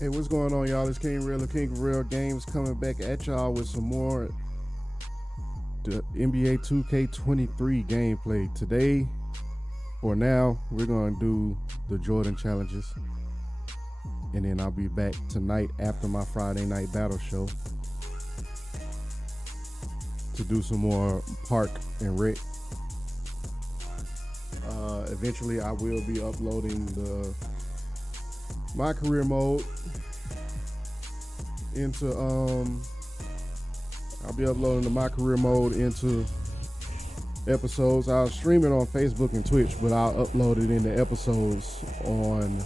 Hey, what's going on, y'all? It's King Rell of KingOfRellGamezs coming back at y'all with some more the NBA 2K23 gameplay. Today, or now, we're going to do the Jordan challenges. And then I'll be back tonight after my Friday night battle show to do some more park and rec. Eventually, I will be uploading the My Career mode into I'll be uploading the My Career mode into episodes. I'll stream it on Facebook and Twitch, but I'll upload it into episodes on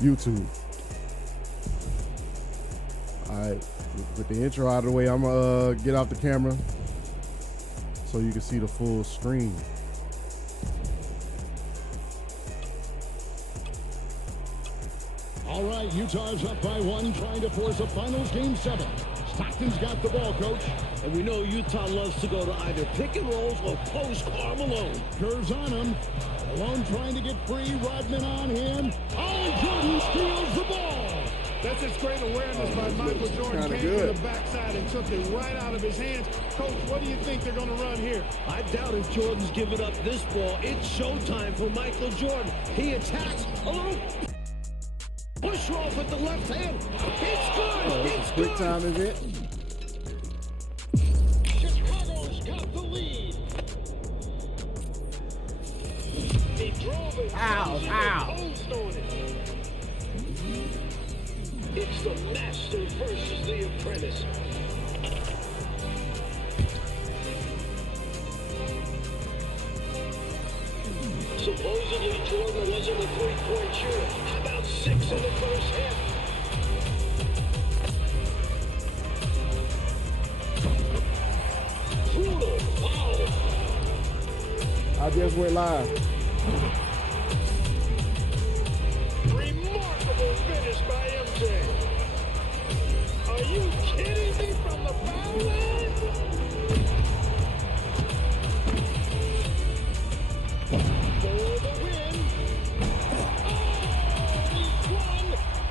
YouTube. Alright, with the intro out of the way, I'm gonna get off the camera so you can see the full screen. All right, Utah's up by one, trying to force a finals game 7. Stockton's got the ball, coach. And we know Utah loves to go to either pick and rolls or post Karl Malone. Kerr's on him. Malone trying to get free. Rodman on him. Oh, and Jordan steals the ball. That's just great awareness by Michael Jordan. Came from the backside and took it right out of his hands. Coach, what do you think they're going to run here? I doubt if Jordan's giving up this ball. It's showtime for Michael Jordan. He attacks a little push off with the left hand. It's good. It's good. Quick time event. Chicago's got the lead. He drove it. Ow. It's the master versus the apprentice. Supposedly Jordan wasn't a three-point shooter. How about 6 in the first half? Brutal foul. I just went live. Remarkable finish by MJ. Are you kidding me from the foul line? For the win. Oh, he's won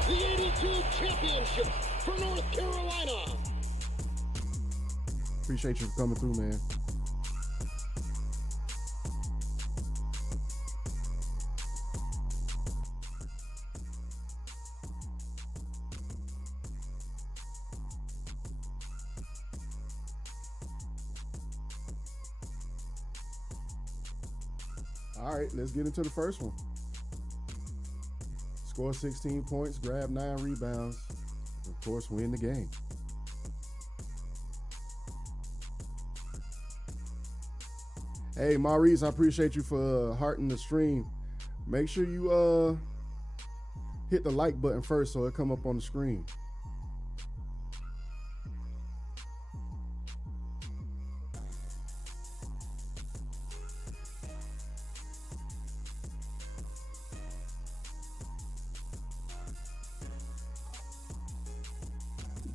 the 82 championship for North Carolina. Appreciate you for coming through, man. All right, let's get into the first one. Score 16 points, grab 9 rebounds, of course, win the game. Hey, Maurice, I appreciate you for hearting the stream. Make sure you hit the like button first so it come up on the screen.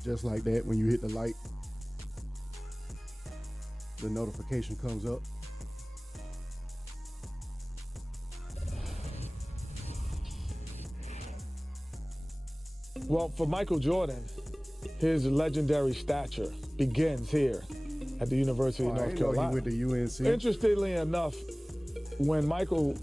Just like that, when you hit the like, the notification comes up. Well, for Michael Jordan, his legendary stature begins here at the University of North Carolina. He went to UNC. Interestingly enough, when Michael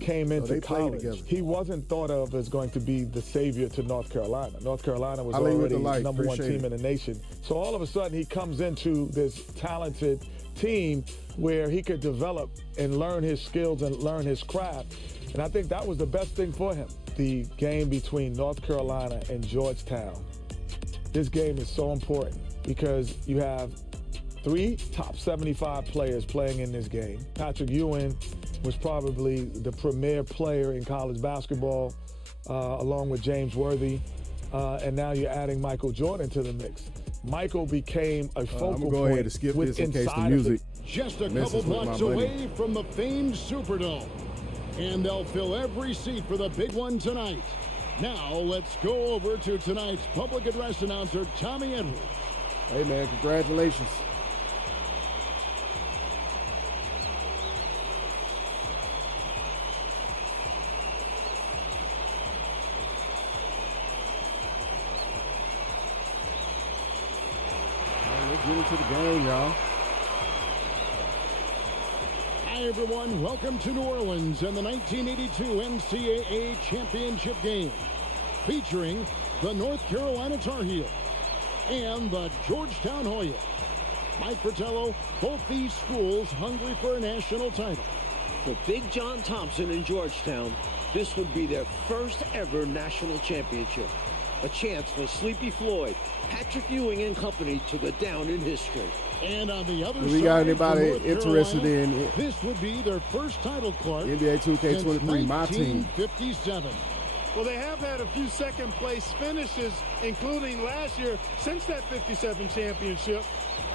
came into college, he wasn't thought of as going to be the savior to North Carolina. North Carolina was already the number one team in the nation. So all of a sudden, he comes into this talented team where he could develop and learn his skills and learn his craft. And I think that was the best thing for him. The game between North Carolina and Georgetown. This game is so important because you have 3 top 75 players playing in this game. Patrick Ewing was probably the premier player in college basketball, along with James Worthy. And now you're adding Michael Jordan to the mix. Michael became a focal I'm gonna point. go ahead and skip this in case the music just a couple blocks away from the famed Superdome. And they'll fill every seat for the big one tonight. Now let's go over to tonight's public address announcer, Tommy Edwards. Hey man, congratulations. get into the game, y'all. Hi, everyone. Welcome to New Orleans and the 1982 NCAA Championship game, featuring the North Carolina Tar Heels and the Georgetown Hoyas. Mike Fratello, both these schools hungry for a national title. For Big John Thompson in Georgetown, this would be their first ever national championship. A chance for Sleepy Floyd, Patrick Ewing and company to go down in history. And on the other Do side, we got anybody interested in it? This would be their first title, Clark. NBA 2K23, my team. 1957. Well, they have had a few second-place finishes, including last year, since that 57 championship.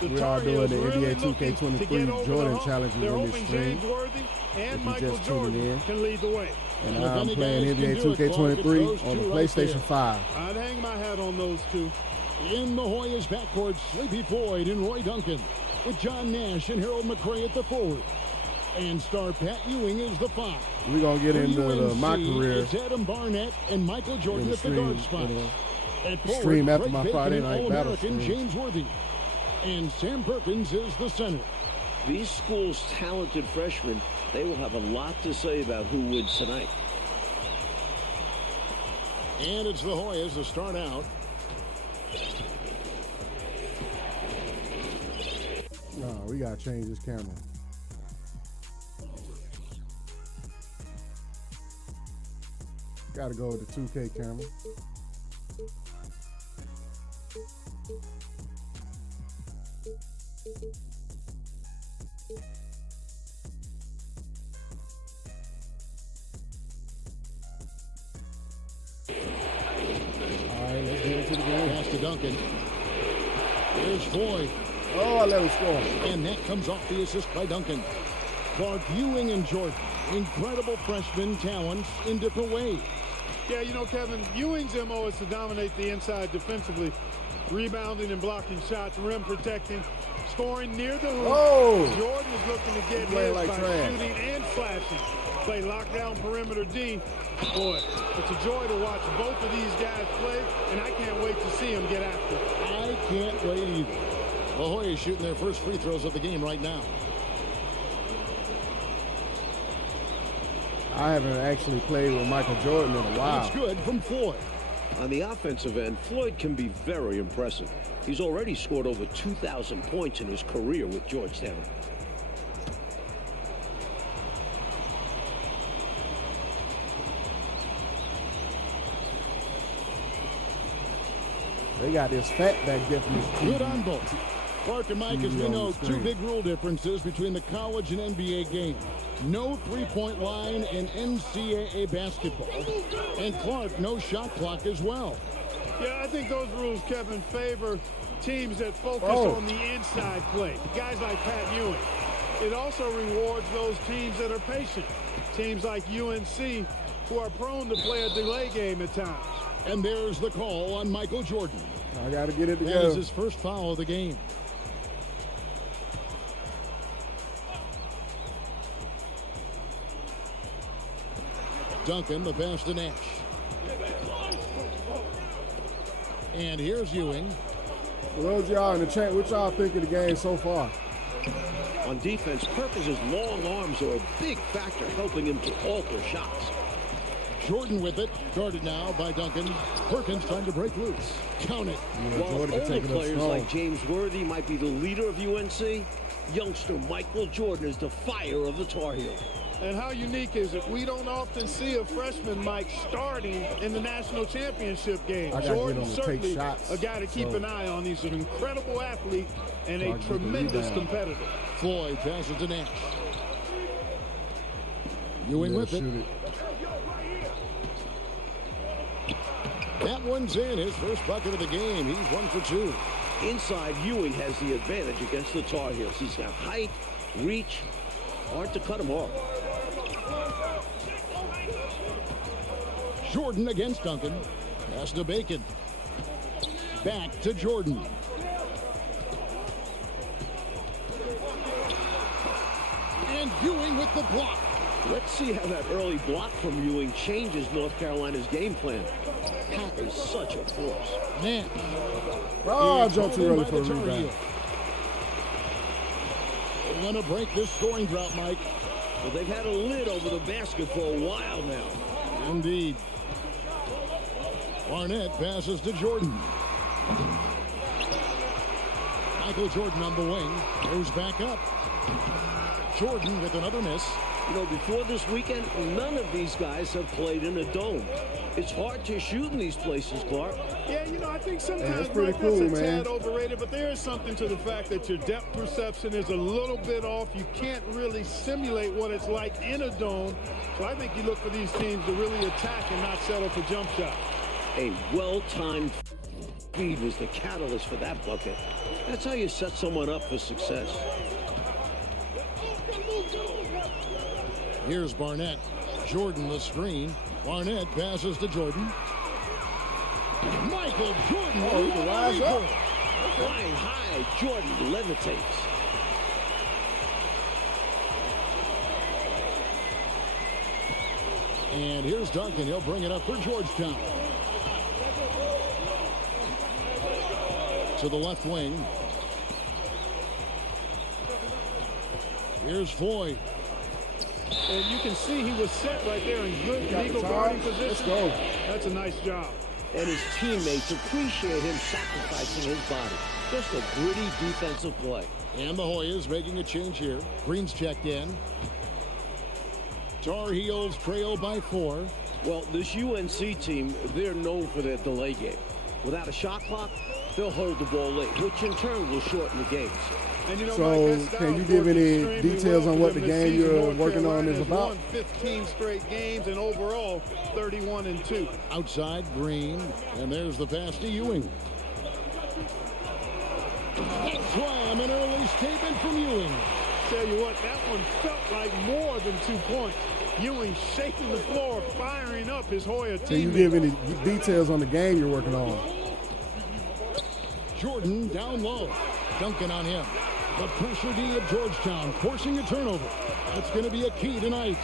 We are doing the NBA 2K23 Jordan challenges in this stream. James Worthy and Michael Jordan can lead the way. And I'm playing NBA 2K23 on the PlayStation 5. I'd hang my hat on those two. In the Hoyas backcourt, Sleepy Floyd and Roy Duncan, with John Nash and Harold McRae at the forward. And star Pat Ewing is the 5. We're going to get into my career. It's Adam Barnett and Michael Jordan at the guard spot. At forward, stream after Greg my Bacon Friday and night battle All-American stream. James Worthy. And Sam Perkins is the center. These schools' talented freshmen, they will have a lot to say about who wins tonight. And it's the Hoyas to start out. No, we got to change this camera. Got to go with the 2K camera. All right, let's get into the game. Pass to Duncan. Here's Floyd. Oh, I let him score. And that comes off the assist by Duncan. Clark, Ewing, and Jordan. Incredible freshman talents in different ways. Yeah, you know, Kevin, Ewing's MO is to dominate the inside defensively, rebounding and blocking shots, rim protecting, scoring near the hoop. Oh! Jordan is looking to get his by shooting and slashing. Play lockdown perimeter D. Boy, it's a joy to watch both of these guys play, and I can't wait to see them get after it. I can't wait either. The Hoyas shooting their first free throws of the game right now. I haven't actually played with Michael Jordan in a while. That's good from Floyd. On the offensive end, Floyd can be very impressive. He's already scored over 2,000 points in his career with Georgetown. They got this fatback definition. Good on both. Clark and Mike, as we know, two big rule differences between the college and NBA game. No three-point line in NCAA basketball. And Clark, no shot clock as well. Yeah, I think those rules, Kevin, favor teams that focus on the inside play. Guys like Pat Ewing. It also rewards those teams that are patient. Teams like UNC who are prone to play a delay game at times. And there's the call on Michael Jordan. I got to get it together. That is his first foul of the game. Duncan, the pass to Nash. And here's Ewing. For those of y'all in the chat, what y'all think of the game so far? On defense, Perkins' long arms are a big factor helping him to alter shots. Jordan with it, guarded now by Duncan. Perkins trying to break loose. Count it. Yeah, While Jordan older taking players up like James Worthy might be the leader of UNC, youngster Michael Jordan is the fire of the Tar Heels. And how unique is it? We don't often see a freshman, Mike, starting in the national championship game. Jordan certainly a guy to keep an eye on. He's an incredible athlete and a tremendous competitor. Floyd passes to Nash. Ewing with it. That one's in, his first bucket of the game. He's 1 for 2. Inside, Ewing has the advantage against the Tar Heels. He's got height, reach, hard to cut him off. Jordan against Duncan. Pass to Bacon. Back to Jordan. And Ewing with the block. Let's see how that early block from Ewing changes North Carolina's game plan. Pat is such a force. Nash. Oh, I jumped too early for a rebound. They want to break this scoring drought, Mike. Well, they've had a lid over the basket for a while now. Indeed. Barnett passes to Jordan. Michael Jordan on the wing. Goes back up. Jordan with another miss. You know, before this weekend, none of these guys have played in a dome. It's hard to shoot in these places, Clark. Yeah, you know, I think sometimes that's pretty cool, that's a man. tad overrated, but there is something to the fact that your depth perception is a little bit off. You can't really simulate what it's like in a dome. So I think you look for these teams to really attack and not settle for jump shots. A well-timed feed was the catalyst for that bucket. That's how you set someone up for success. Here's Barnett. Jordan the screen. Barnett passes to Jordan. Michael Jordan. Oh, he can rise up. Flying high, Jordan levitates. And here's Duncan. He'll bring it up for Georgetown. To the left wing. Here's Floyd. And you can see he was set right there in good legal guarding position. Let's go. That's a nice job. And his teammates appreciate him sacrificing his body. Just a gritty defensive play. And the Hoyas making a change here. Green's checked in. Tar Heels trail by 4. Well, this UNC team, they're known for their delay game. Without a shot clock, they'll hold the ball late, which in turn will shorten the games. And you know, So, Mike, can you give any details on what the game you're working on is about? Won 15 straight games and overall 31-2. Outside Green. And there's the pass to Ewing. Slam, an early statement from Ewing. Tell you what, that one felt like more than 2 points. Ewing shaking the floor, firing up his Hoya team. Can you give any details on the game you're working on? Jordan down low. Duncan on him. The pressure D of Georgetown forcing a turnover. That's going to be a key tonight.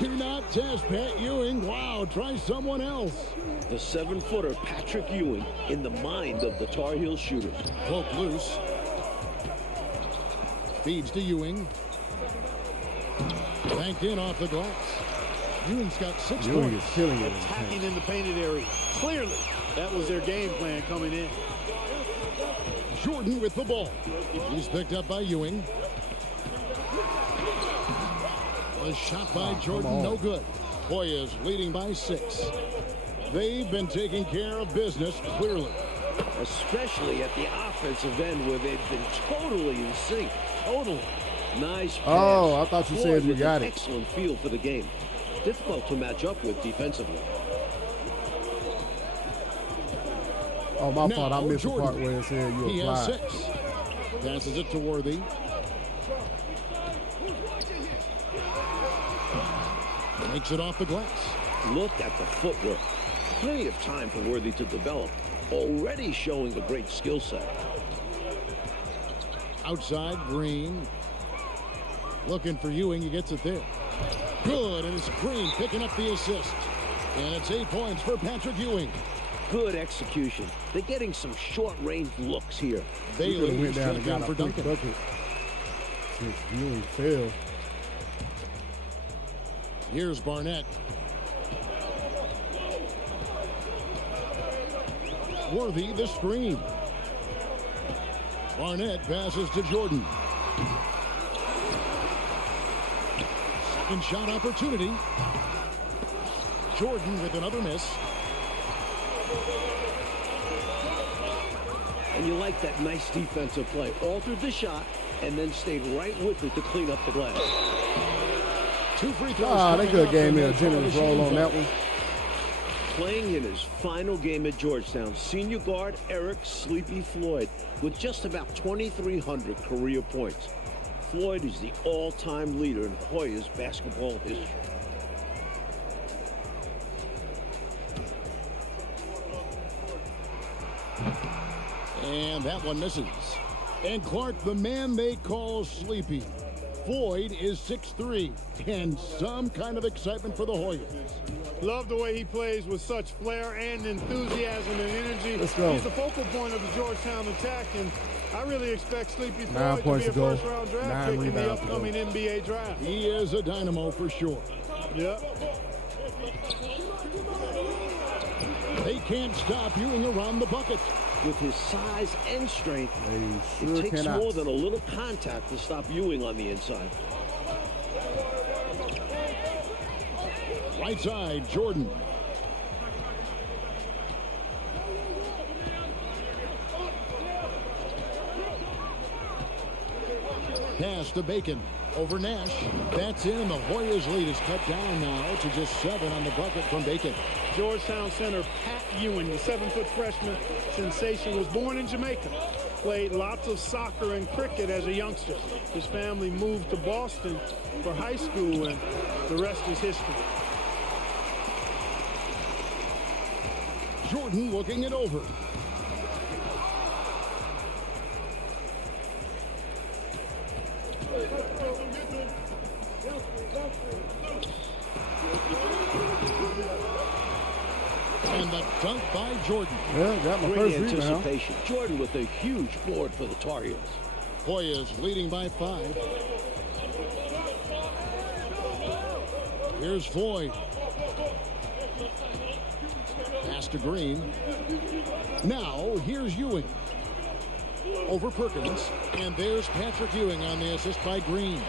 Do not test Pat Ewing. Wow, try someone else. The 7-footer Patrick Ewing in the mind of the Tar Heel shooters. Poke loose. Feeds to Ewing. Banked in off the glass. Ewing's got 6 Ewing points. is killing it. Attacking in the painted area. Clearly, that was their game plan coming in. Jordan with the ball. He's picked up by Ewing. A shot by Jordan, no good. Hoyas leading by 6. They've been taking care of business clearly. Especially at the offensive end where they've been totally in sync. Totally. Nice pass. Oh, I thought you said you with got an it. Excellent feel for the game. Difficult to match up with defensively. Oh, my Now, fault. I missed Jordan. the part where it said you He has applied. 6. Passes it to Worthy. Makes it off the glass. Look at the footwork. Plenty of time for Worthy to develop. Already showing a great skill set. Outside, Green. Looking for Ewing. He gets it there. Good, and it's Green picking up the assist. And it's 8 points for Patrick Ewing. Good execution. They're getting some short-range looks here. Bailey Went down and checked got in a for quick Duncan. bucket. Since Ewing failed. Here's Barnett. Worthy the screen. Barnett passes to Jordan. Second shot opportunity. Jordan with another miss. And you like that nice defensive play. Altered the shot and then stayed right with it to clean up the glass. 2 free throws. Ah, they coming could up, have gave and me a that's all generous the roll shooting on that foul. one. Playing in his final game at Georgetown, senior guard Eric Sleepy Floyd with just about 2,300 career points. Floyd is the all-time leader in Hoyas basketball history. And that one misses. And Clark, the man they call Sleepy. Floyd is 6'3", and some kind of excitement for the Hoyas. Love the way he plays with such flair and enthusiasm and energy. Let's go. He's the focal point of the Georgetown attack, and I really expect Sleepy 9 Floyd points to be to a go. first-round draft 9 pick in the rebounds to upcoming NBA draft. He is a dynamo for sure. Yep. They can't stop Ewing around the bucket. With his size and strength, They sure it takes cannot. more than a little contact to stop Ewing on the inside. Right side, Jordan. Pass to Bacon. Over Nash. That's in. The Hoyas' lead is cut down now to just 7 on the bucket from Bacon. Georgetown center Pat Ewing, the 7-foot freshman sensation, was born in Jamaica. Played lots of soccer and cricket as a youngster. His family moved to Boston for high school, and the rest is history. Jordan looking it over. And the dunk by Jordan. Yeah, got my Great first rebound. anticipation. Jordan with a huge board for the Tar Heels. Hoyas leading by 5. Here's Floyd. Pass to Green. Now, here's Ewing. Over Perkins. And there's Patrick Ewing on the assist by Green.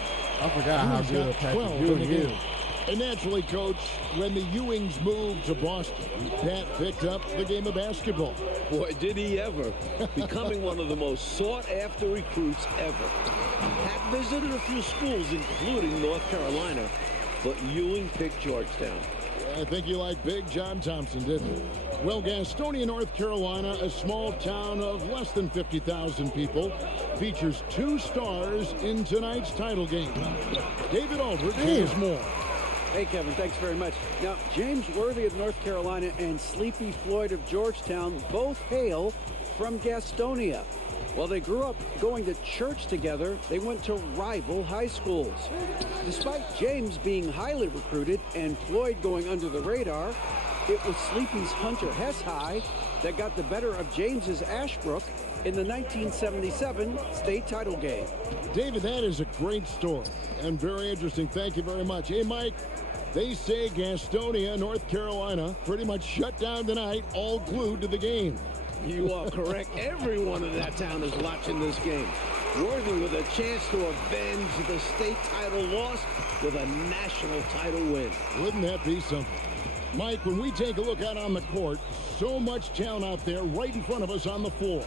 I forgot how Ewing's good got Patrick 12 in Ewing the is. game. And naturally, Coach, when the Ewings moved to Boston, Pat picked up the game of basketball. Boy, did he ever. Becoming one of the most sought-after recruits ever. Pat visited a few schools, including North Carolina, but Ewing picked Georgetown. I think you like Big John Thompson, didn't you? Well, Gastonia, North Carolina, a small town of less than 50,000 people, features 2 stars in tonight's title game. David Aldridge has more. Hey, Kevin, thanks very much. Now, James Worthy of North Carolina and Sleepy Floyd of Georgetown both hail from Gastonia. While they grew up going to church together, they went to rival high schools. Despite James being highly recruited and Floyd going under the radar, it was Sleepy's Hunter Hess High that got the better of James's Ashbrook in the 1977 state title game. David, that is a great story and very interesting. Thank you very much. Hey, Mike, they say Gastonia, North Carolina, pretty much shut down tonight, all glued to the game. You are correct. Everyone in that town is watching this game. Worthy with a chance to avenge the state title loss with a national title win. Wouldn't that be something? Mike, when we take a look out on the court, so much talent out there right in front of us on the floor.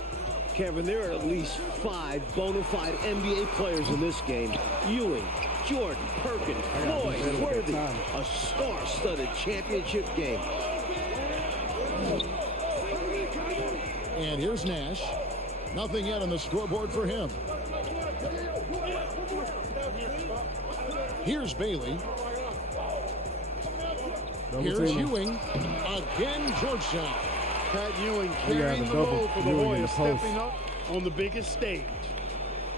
Kevin, there are at least 5 bona fide NBA players in this game. Ewing, Jordan, Perkins, Floyd, Worthy. A star-studded championship game. And here's Nash. Nothing yet on the scoreboard for him. Here's Bailey. Here's Ewing. Again, Georgetown. Pat Ewing carrying the load for the Hoyas, stepping up on the biggest stage.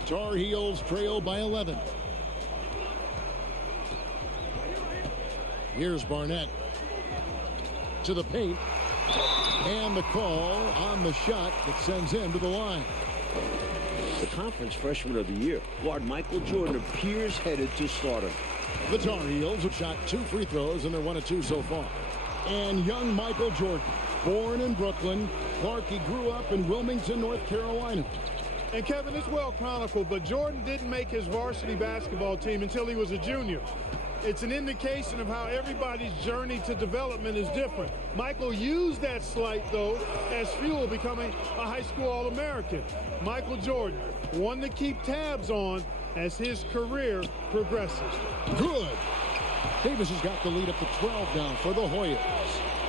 Tar Heels trail by 11. Here's Barnett. To the paint. And the call on the shot that sends him to the line. The conference freshman of the year, guard Michael Jordan, appears headed to start him. The Tar Heels have shot 2 free throws, and they're 1 of 2 so far. And young Michael Jordan, born in Brooklyn. Clark, grew up in Wilmington, North Carolina. And Kevin, it's well chronicled, but Jordan didn't make his varsity basketball team until he was a junior. It's an indication of how everybody's journey to development is different. Michael used that slight, though, as fuel, becoming a high school All-American. Michael Jordan, one to keep tabs on as his career progresses. Good. Davis has got the lead up to 12 now for the Hoyas.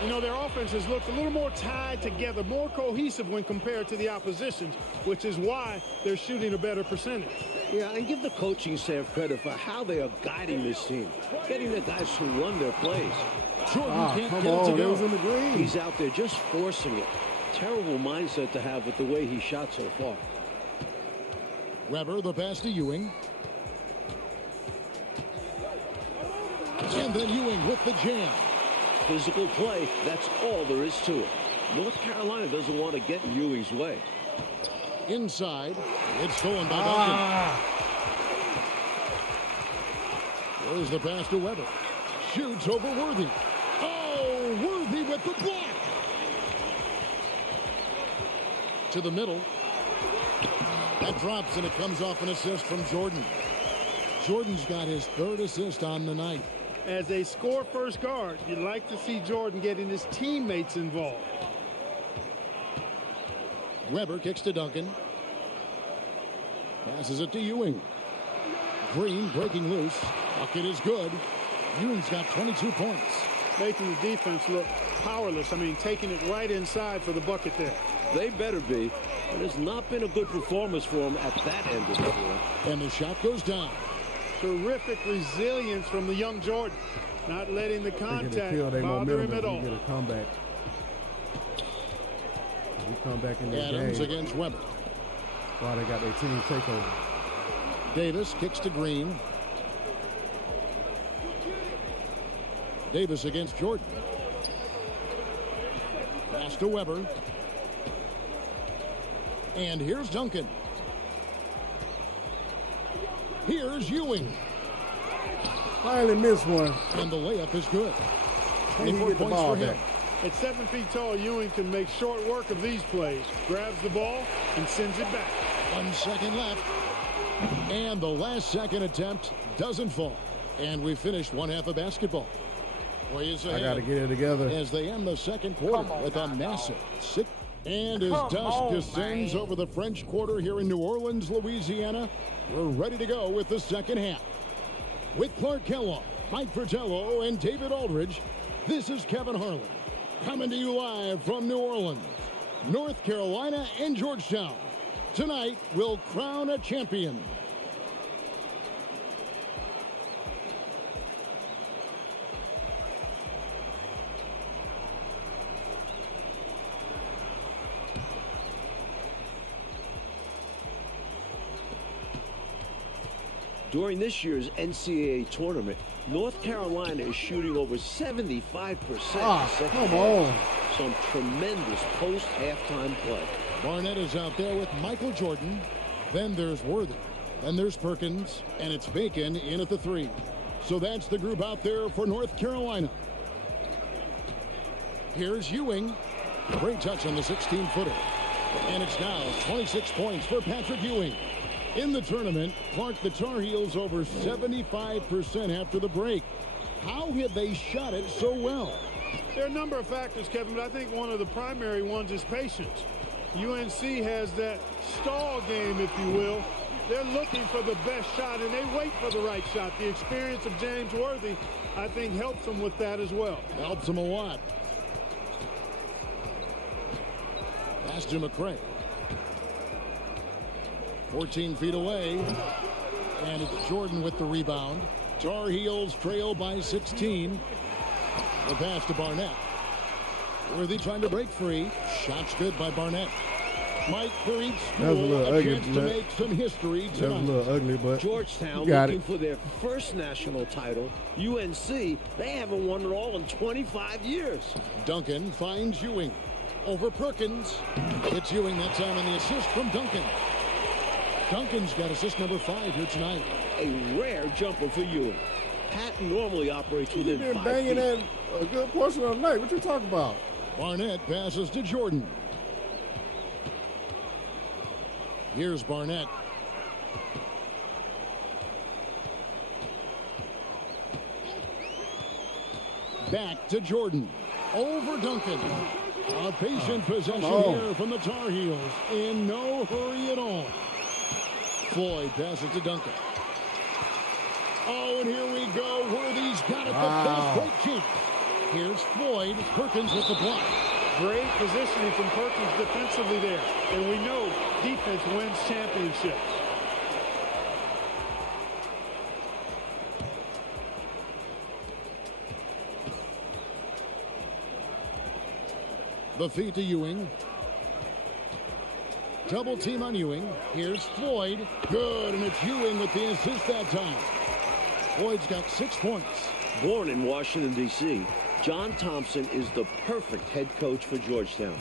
You know, their offense has looked a little more tied together, more cohesive when compared to the opposition, which is why they're shooting a better percentage. Yeah, and give the coaching staff credit for how they are guiding this team, getting the guys to run their plays. Jordan can't come get it on, to go. it was in the green. He's out there just forcing it. Terrible mindset to have with the way he shot so far. Weber, the pass to Ewing. And then Ewing with the jam. physical play. That's all there is to it. North Carolina doesn't want to get in Ewing's way. Inside, it's stolen by Duncan. There's the pass to Weber. Shoots over Worthy. Oh, Worthy with the block. To the middle. That drops, and it comes off an assist from Jordan. Jordan's got his 3rd assist on the night. As a score-first guard, you'd like to see Jordan getting his teammates involved. Weber kicks to Duncan. Passes it to Ewing. Green breaking loose. Bucket is good. Ewing's got 22 points. Making the defense look powerless. I mean, taking it right inside for the bucket there. They better be. It has not been a good performance for them at that end of the floor. And the shot goes down. Terrific resilience from the young Jordan. Not letting the contact bother him at all. Get a comeback. We come back in this Adams game. Against Weber. Wow, they got their team takeover. Davis kicks to Green. Davis against Jordan. Pass to Weber. And here's Duncan. Here's Ewing. Finally missed one. And the layup is good. 24 points for him. At 7 feet tall, Ewing can make short work of these plays. Grabs the ball and sends it back. 1 second left. And the last second attempt doesn't fall. And we finished one half of basketball. Ways ahead. I got to get it together. As they end the second quarter with a massive 6. And as dust descends over the French Quarter here in New Orleans, Louisiana, we're ready to go with the second half. With Clark Kellogg, Mike Fratello, and David Aldridge, this is Kevin Harlan, coming to you live from New Orleans, North Carolina, and Georgetown. Tonight, we'll crown a champion. During this year's NCAA tournament, North Carolina is shooting over 75%. Come on. Some tremendous post-halftime play. Barnett is out there with Michael Jordan. Then there's Worthy. Then there's Perkins. And it's Bacon in at the 3. So that's the group out there for North Carolina. Here's Ewing. Great touch on the 16-footer. And it's now 26 points for Patrick Ewing. In the tournament, Clark, the Tar Heels over 75% after the break. How have they shot it so well? There are a number of factors, Kevin, but I think one of the primary ones is patience. UNC has that stall game, if you will. They're looking for the best shot, and they wait for the right shot. The experience of James Worthy, I think, helps them with that as well. Helps them a lot. Pass to McCray. 14 feet away, and it's Jordan with the rebound. Tar Heels trail by 16. The pass to Barnett. Worthy trying to break free. Shots good by Barnett. Mike for each school a chance to make some history tonight. That was a little ugly, but Georgetown looking for their first national title. UNC, they haven't won it all in 25 years. Duncan finds Ewing. Over Perkins. It's Ewing that time on the assist from Duncan. Duncan's got assist number 5 here tonight. A rare jumper for Ewing. Pat normally operates within 5 feet. You've been banging that a good portion of the night. What you talking about? Barnett passes to Jordan. Here's Barnett. Back to Jordan. Over Duncan. A patient possession here from the Tar Heels. In no hurry at all. Floyd passes to Duncan. Oh, and here we go. Worthy's got it. The fast break chance. Here's Floyd. Perkins with the block. Great positioning from Perkins defensively there. And we know defense wins championships. The feed to Ewing. Double team on Ewing. Here's Floyd. Good, and it's Ewing with the assist that time. Floyd's got 6 points. Born in Washington, D.C., John Thompson is the perfect head coach for Georgetown.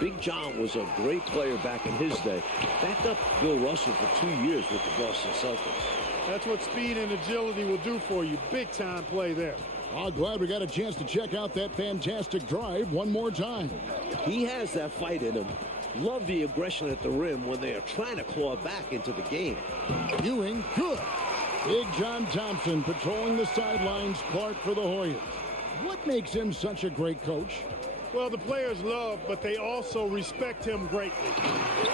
Big John was a great player back in his day. Backed up Bill Russell for 2 years with the Boston Celtics. That's what speed and agility will do for you. Big time play there. Oh, glad we got a chance to check out that fantastic drive one more time. He has that fight in him. Love the aggression at the rim when they are trying to claw back into the game. Ewing, good. Big John Thompson patrolling the sidelines. Clark for the Hoyas. What makes him such a great coach? Well, the players love, but they also respect him greatly.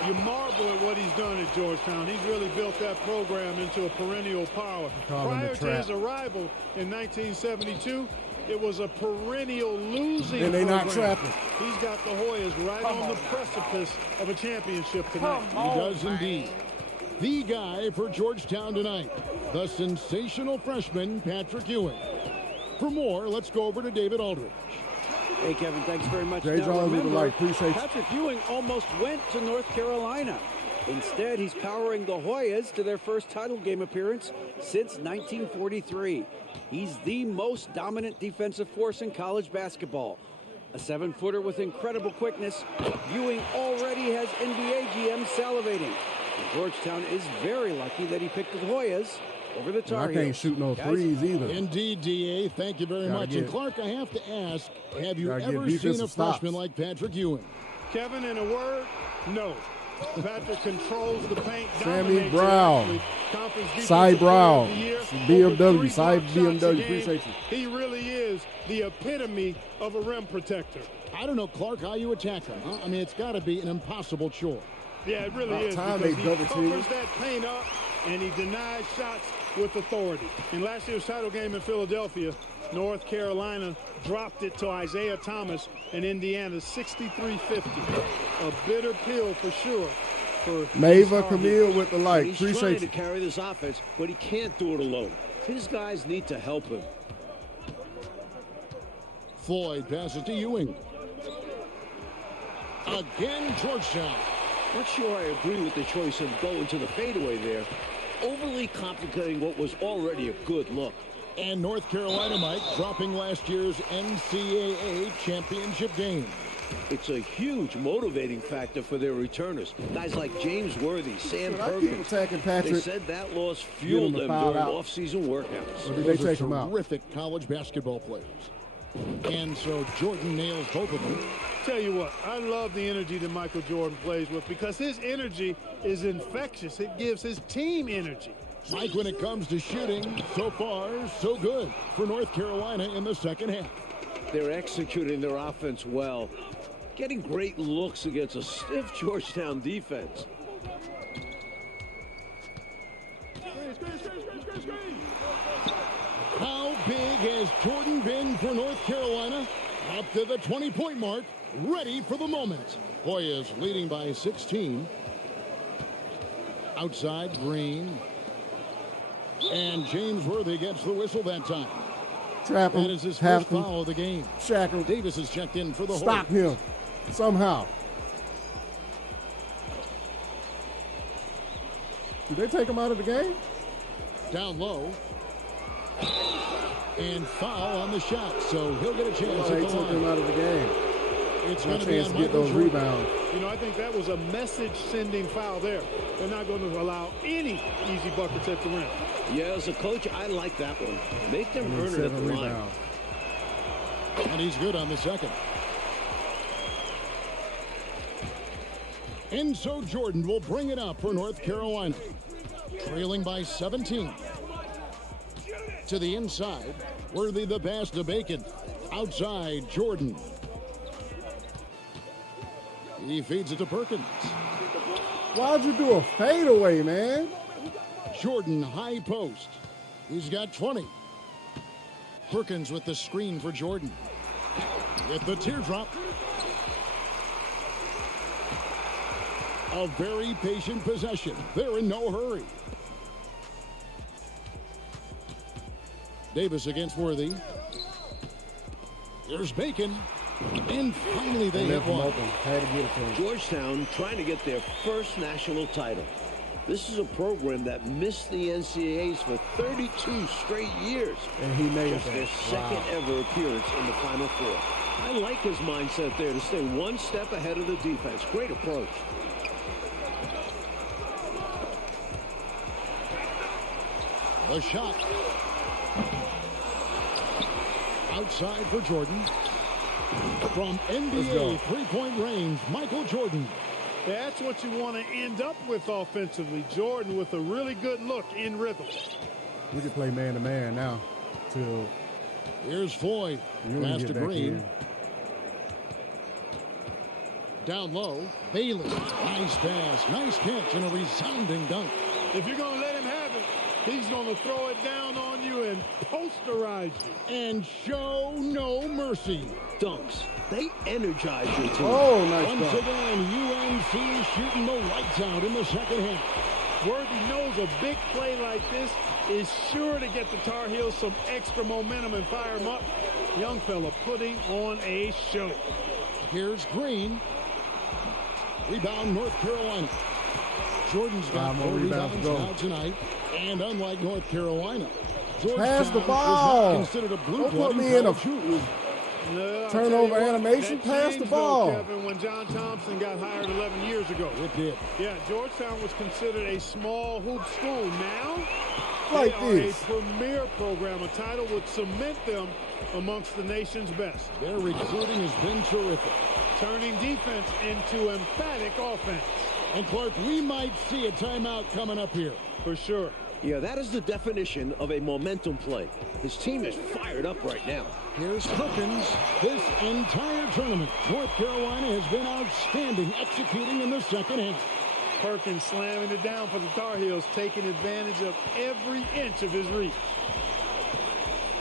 You marvel at what he's done at Georgetown. He's really built that program into a perennial power. Prior to his arrival in 1972, it was a perennial losing program. And they not trapping. He's got the Hoyas right on the precipice of a championship tonight. He does indeed. The guy for Georgetown tonight, the sensational freshman, Patrick Ewing. For more, let's go over to David Aldridge. Hey, Kevin, thanks very much. Jay Jones with the light. Appreciate you. Patrick Ewing almost went to North Carolina. Instead, he's powering the Hoyas to their first title game appearance since 1943. He's the most dominant defensive force in college basketball. A 7-footer with incredible quickness, Ewing already has NBA GMs salivating. And Georgetown is very lucky that he picked the Hoyas over the Tar Heels. I can't shoot no threes either. Indeed, D.A. Thank you very much. And Clark, I have to ask, have you ever seen a freshman like Patrick Ewing? Kevin, in a word, no. Patrick controls the paint. Sammy Brown. Cy Brown. BMW. Cy BMW. Appreciate you. He really is the epitome of a rim protector. I don't know, Clark, how you attack him. Huh? I mean, it's got to be an impossible chore. Yeah, it really is. Time because they he double team. covers that paint up, and he denies shots with authority. In last year's title game in Philadelphia, North Carolina dropped it to Isaiah Thomas and Indiana 63-50. A bitter pill for sure. For Mava Camille with the light. He's Appreciate trying you. to carry this offense, but he can't do it alone. His guys need to help him. Floyd passes to Ewing. Again, Georgetown. Not sure I agree with the choice of going to the fadeaway there. Overly complicating what was already a good look. And North Carolina, Mike, dropping last year's NCAA championship game. It's a huge motivating factor for their returners. Guys like James Worthy, Sam Perkins. They said that loss fueled them during off-season workouts. Or did they take them out? Terrific college basketball players. And so Jordan nails both of them. Tell you what, I love the energy that Michael Jordan plays with because his energy is infectious. It gives his team energy. Mike, when it comes to shooting, so far, so good for North Carolina in the second half. They're executing their offense well, getting great looks against a stiff Georgetown defense. How big has Jordan been for North Carolina? Up to the 20-point mark, ready for the moment. Hoyas leading by 16. Outside, Green. And James Worthy gets the whistle that time. Trap him. That is his first foul of the game. Shackle. Davis is checked in for the hold. Stop him somehow. Did they take him out of the game? Down low. And foul on the shot, so he'll get a chance. They took him out of the game. It's going to be chance on to get Michael those Jordan. rebounds. You know, I think that was a message-sending foul there. They're not going to allow any easy buckets at the rim. Yeah, as a coach, I like that one. Make them earn it at the line. And he's good on the second. And so Jordan will bring it up for North Carolina. Trailing by 17. To the inside. Worthy the pass to Bacon. Outside, Jordan. He feeds it to Perkins. Why'd you do a fadeaway, man? Jordan, high post. He's got 20. Perkins with the screen for Jordan. With the teardrop. A very patient possession. They're in no hurry. Davis against Worthy. Here's Bacon. And finally they hit one. Georgetown trying to get their first national title. This is a program that missed the NCAAs for 32 straight years. And he made just their second ever appearance in the Final Four. I like his mindset there to stay one step ahead of the defense. Great approach. The shot. Outside for Jordan. From NBA three-point range, Michael Jordan. That's what you want to end up with offensively. Jordan with a really good look in rhythm. We can play man-to-man now. Till here's Floyd. Pass to Green. Down low, Bailey. Nice pass, nice catch, and a resounding dunk. If you're going to let him have it, he's going to throw it down on you and posterize you. And show no mercy. Dunks. They energize your team. Oh, nice Once dunk. again, UNC shooting the lights out in the second half. Worthy knows a big play like this is sure to get the Tar Heels some extra momentum and fire them up. Young fella putting on a show. Here's Green. Rebound, North Carolina. Jordan's got 4 rebounds now tonight. And unlike North Carolina, pass the ball. Not considered a blue. Don't put me in a turnover animation. Pass the ball. Though, Kevin, when John Thompson got hired 11 years ago. It did. Yeah, Georgetown was considered a small hoop school. Now, like they are a premier program. A title would cement them amongst the nation's best. Their recruiting has been terrific. Turning defense into emphatic offense. And Clark, we might see a timeout coming up here. For sure. Yeah, that is the definition of a momentum play. His team is fired up right now. Here's Perkins. This entire tournament, North Carolina has been outstanding executing in the second half. Perkins slamming it down for the Tar Heels, taking advantage of every inch of his reach.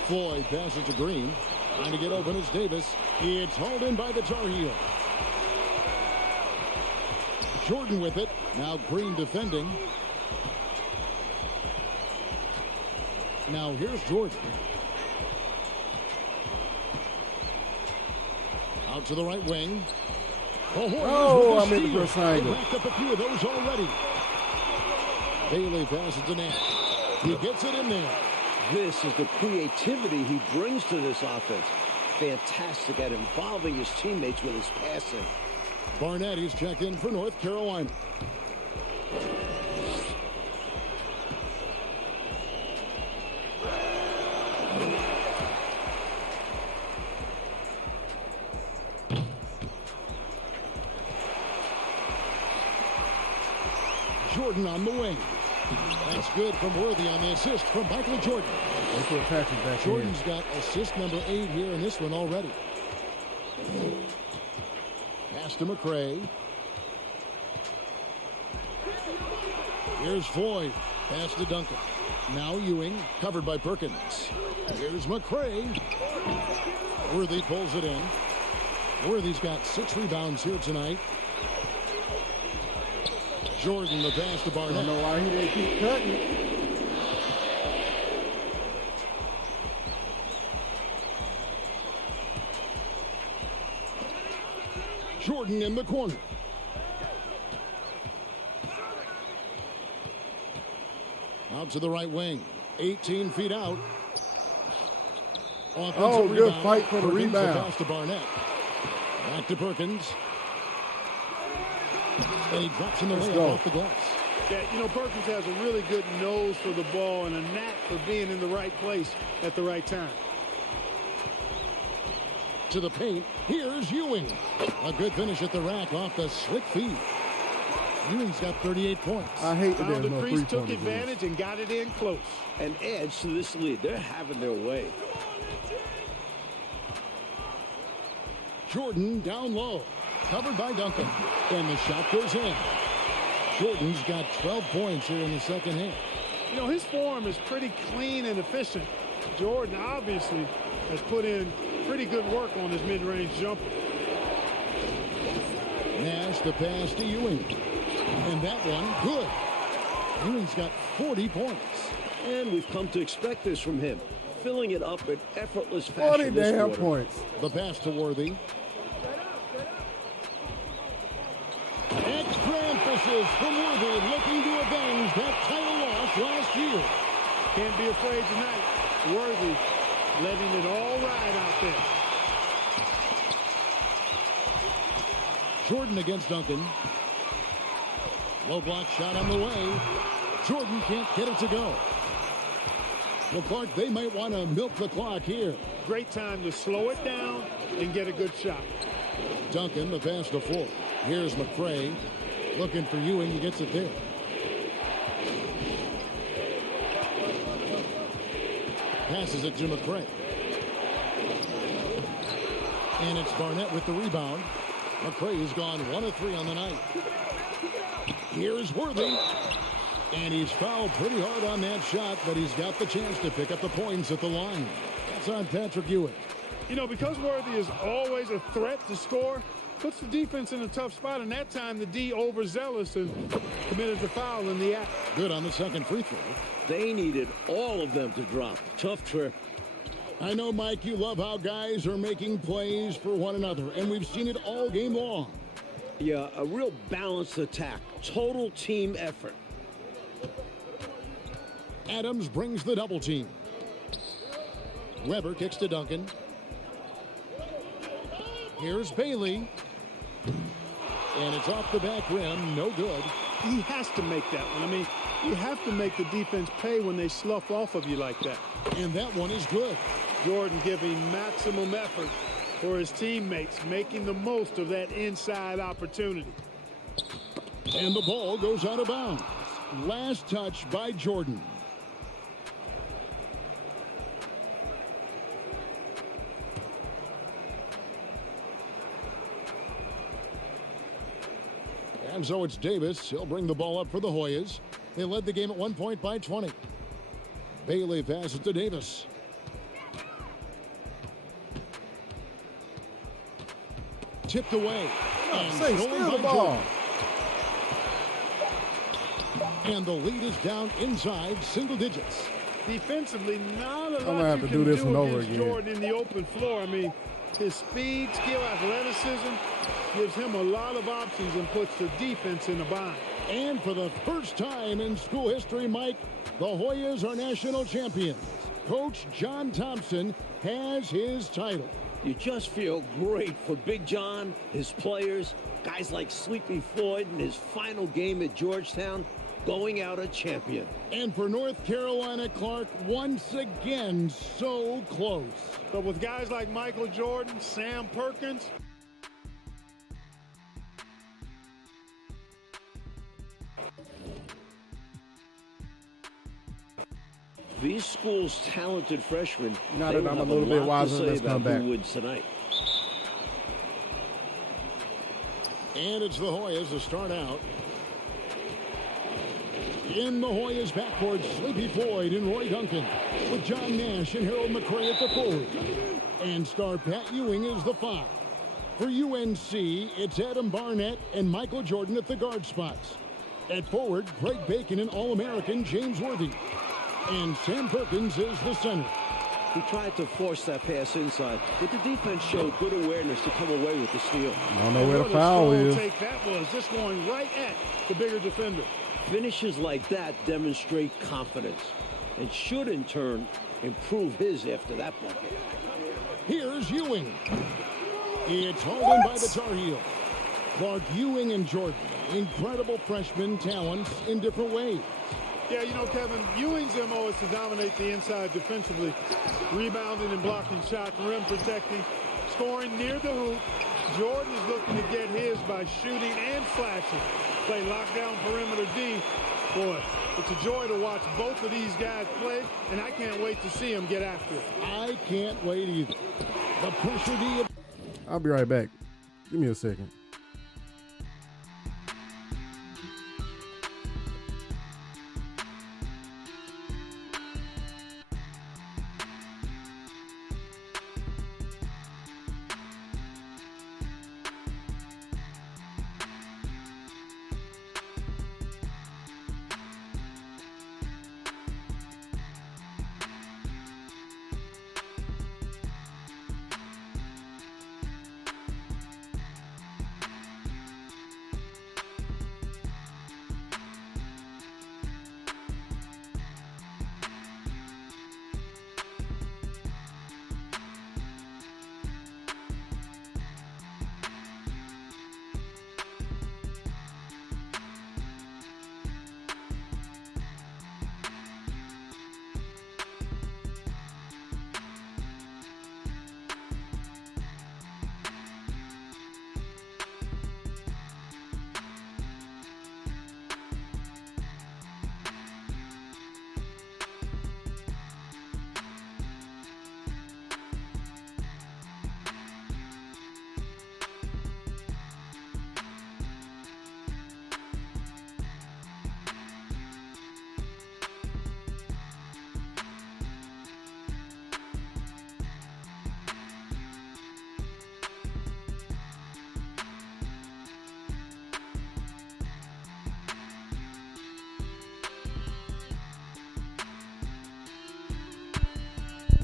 Floyd passes to Green. Trying to get open is Davis. It's hauled in by the Tar Heels. Jordan with it. Now Green defending. Now here's Jordan. Out to the right wing. Oh, I made the first triangle. Racked up a few of those already. Bailey passes to Nash. He gets it in there. This is the creativity he brings to this offense. Fantastic at involving his teammates with his passing. Barnetti's check in for North Carolina. Jordan on the wing. That's good from Worthy on the assist from Michael Jordan. Jordan's got assist number 8 here in this one already. Pass to McCray. Here's Floyd. Pass to Duncan. Now Ewing, covered by Perkins. Here's McCray. Worthy pulls it in. Worthy's got 6 rebounds here tonight. Jordan, the pass to Barnett. I don't know why he didn't keep cutting. Jordan in the corner. Out to the right wing. 18 feet out. Oh, good fight for the rebound. Pass to Barnett. Back to Perkins. And he drops in the layup off the glass. Yeah, you know, Perkins has a really good nose for the ball and a knack for being in the right place at the right time. To the paint, here's Ewing. A good finish at the rack off the slick feed. Ewing's got 38 points. I hate that there's the no crease, took advantage and got it in close. And adds to this lead. They're having their way. Jordan down low. Covered by Duncan. And the shot goes in. Jordan's got 12 points here in the second half. You know, his form is pretty clean and efficient. Jordan obviously has put in pretty good work on his mid-range jumper. Nash the pass to Ewing. And that one, good. Ewing's got 40 points. And we've come to expect this from him. Filling it up in effortless fashion. 40 damn points. The pass to Worthy. Extra emphasis from Worthy, looking to avenge field. Can't be afraid tonight. Worthy letting it all ride out there. Jordan against Duncan. Low block shot on the way. Jordan can't get it to go. Well, Clark, they might want to milk the clock here. Great time to slow it down and get a good shot. Duncan, the pass to Ford. Here's McCray. Looking for Ewing. He gets it there. Passes it to McCray. And it's Barnett with the rebound. McCray's gone 1 of 3 on the night. Here's Worthy. And he's fouled pretty hard on that shot, but he's got the chance to pick up the points at the line. That's on Patrick Ewing. You know, because Worthy is always a threat to score, puts the defense in a tough spot, and that time the D overzealous and committed the foul in the act. Good on the second free throw. They needed all of them to drop. Tough trip. I know, Mike, you love how guys are making plays for one another, and we've seen it all game long. Yeah, a real balanced attack. Total team effort. Adams brings the double team. Weber kicks to Duncan. Here's Bailey. And it's off the back rim. No good. He has to make that one. I mean, you have to make the defense pay when they slough off of you like that. And that one is good. Jordan giving maximum effort for his teammates, making the most of that inside opportunity. And the ball goes out of bounds. Last touch by Jordan. And so it's Davis. He'll bring the ball up for the Hoyas. They led the game at 1 point by 20. Bailey passes to Davis. Tipped away. And steal the ball. And the lead is down inside single digits. Defensively, not a I'm gonna lot have you to can do this do one over against again. Jordan in the open floor. I mean, his speed, skill, athleticism gives him a lot of options and puts the defense in a bind. And for the first time in school history, Mike, the Hoyas are national champions. Coach John Thompson has his title. You just feel great for Big John, his players, guys like Sleepy Floyd in his final game at Georgetown, going out a champion. And for North Carolina, Clark, once again, so close. But with guys like Michael Jordan, Sam Perkins, these schools' talented freshmen, Now they that will I'm a have little bit lot to wiser, say let's about come back. who wins tonight. And it's the Hoyas to start out. In the Hoyas backcourt, Sleepy Floyd and Roy Duncan, with John Nash and Harold McCray at the forward. And star Pat Ewing is the 5. For UNC, it's Adam Barnett and Michael Jordan at the guard spots. At forward, Greg Bacon and All-American James Worthy. And Sam Perkins is the center. He tried to force that pass inside, but the defense showed good awareness to come away with the steal. I don't know where the what a foul strong is. take that was, just going right at the bigger defender. Finishes like that demonstrate confidence and should, in turn, improve his after that bucket. Here's Ewing. It's hauled in by the Tar Heels. Clark, Ewing and Jordan, incredible freshman talents in different ways. Yeah, you know, Kevin, Ewing's MO is to dominate the inside defensively, rebounding and blocking shots, rim protecting, scoring near the hoop. Jordan is looking to get his by shooting and slashing. Play lockdown perimeter D. Boy, it's a joy to watch both of these guys play, and I can't wait to see them get after it. I can't wait either. The pressure D. I'll be right back. Give me a second.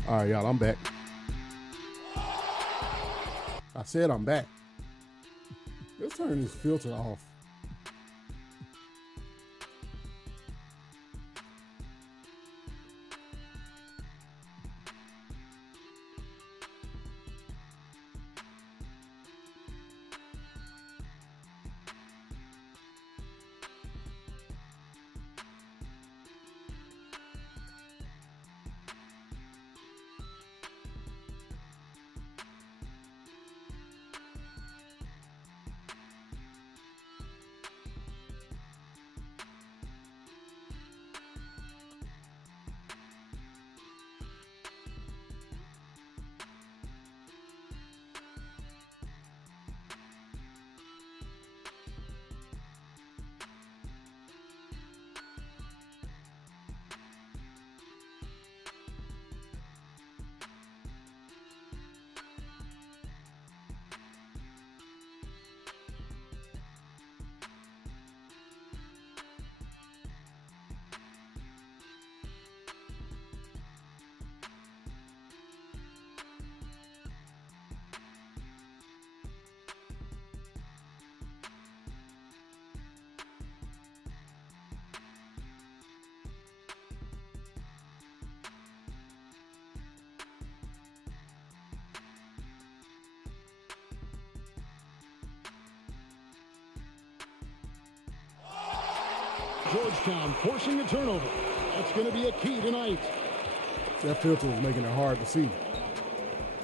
All right, y'all, I'm back. I said I'm back. Let's turn this filter off. Georgetown forcing a turnover. That's going to be a key tonight. That filter was making it hard to see.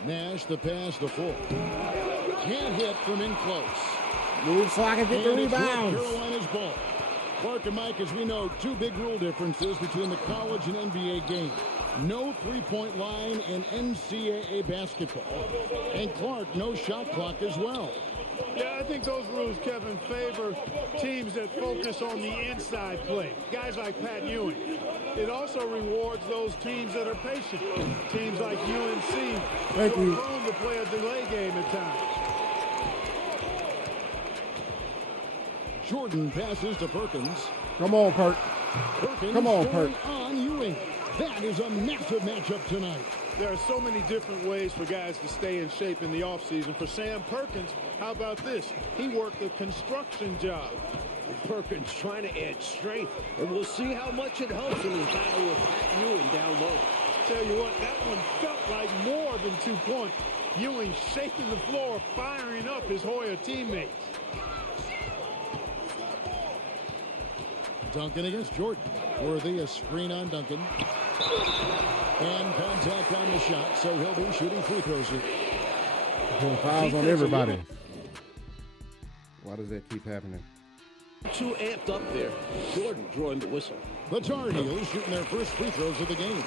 Nash, the pass, the full. Can't hit from in close. Move so I can get the rebounds. Carolina's ball. Clark and Mike, as we know, two big rule differences between the college and NBA game. No three-point line in NCAA basketball. And Clark, no shot clock as well. Yeah, I think those rules, Kevin, favor teams that focus on the inside play. Guys like Pat Ewing. It also rewards those teams that are patient. Teams like UNC who are prone to play a delay game at times. Jordan passes to Perkins. Come on, Perk. Perkins Come on, Perk. On Ewing. That is a massive matchup tonight. There are so many different ways for guys to stay in shape in the offseason. For Sam Perkins, how about this? He worked a construction job. Perkins trying to add strength, and we'll see how much it helps in his battle with Pat Ewing down low. Tell you what, that one felt like more than 2 points. Ewing shaking the floor, firing up his Hoya teammates. Duncan against Jordan. Worthy, a screen on Duncan. And contact on the shot, so he'll be shooting free throws here. Fouls on everybody. Why does that keep happening? Too amped up there. Jordan drawing the whistle. The Tar Heels shooting their first free throws of the game.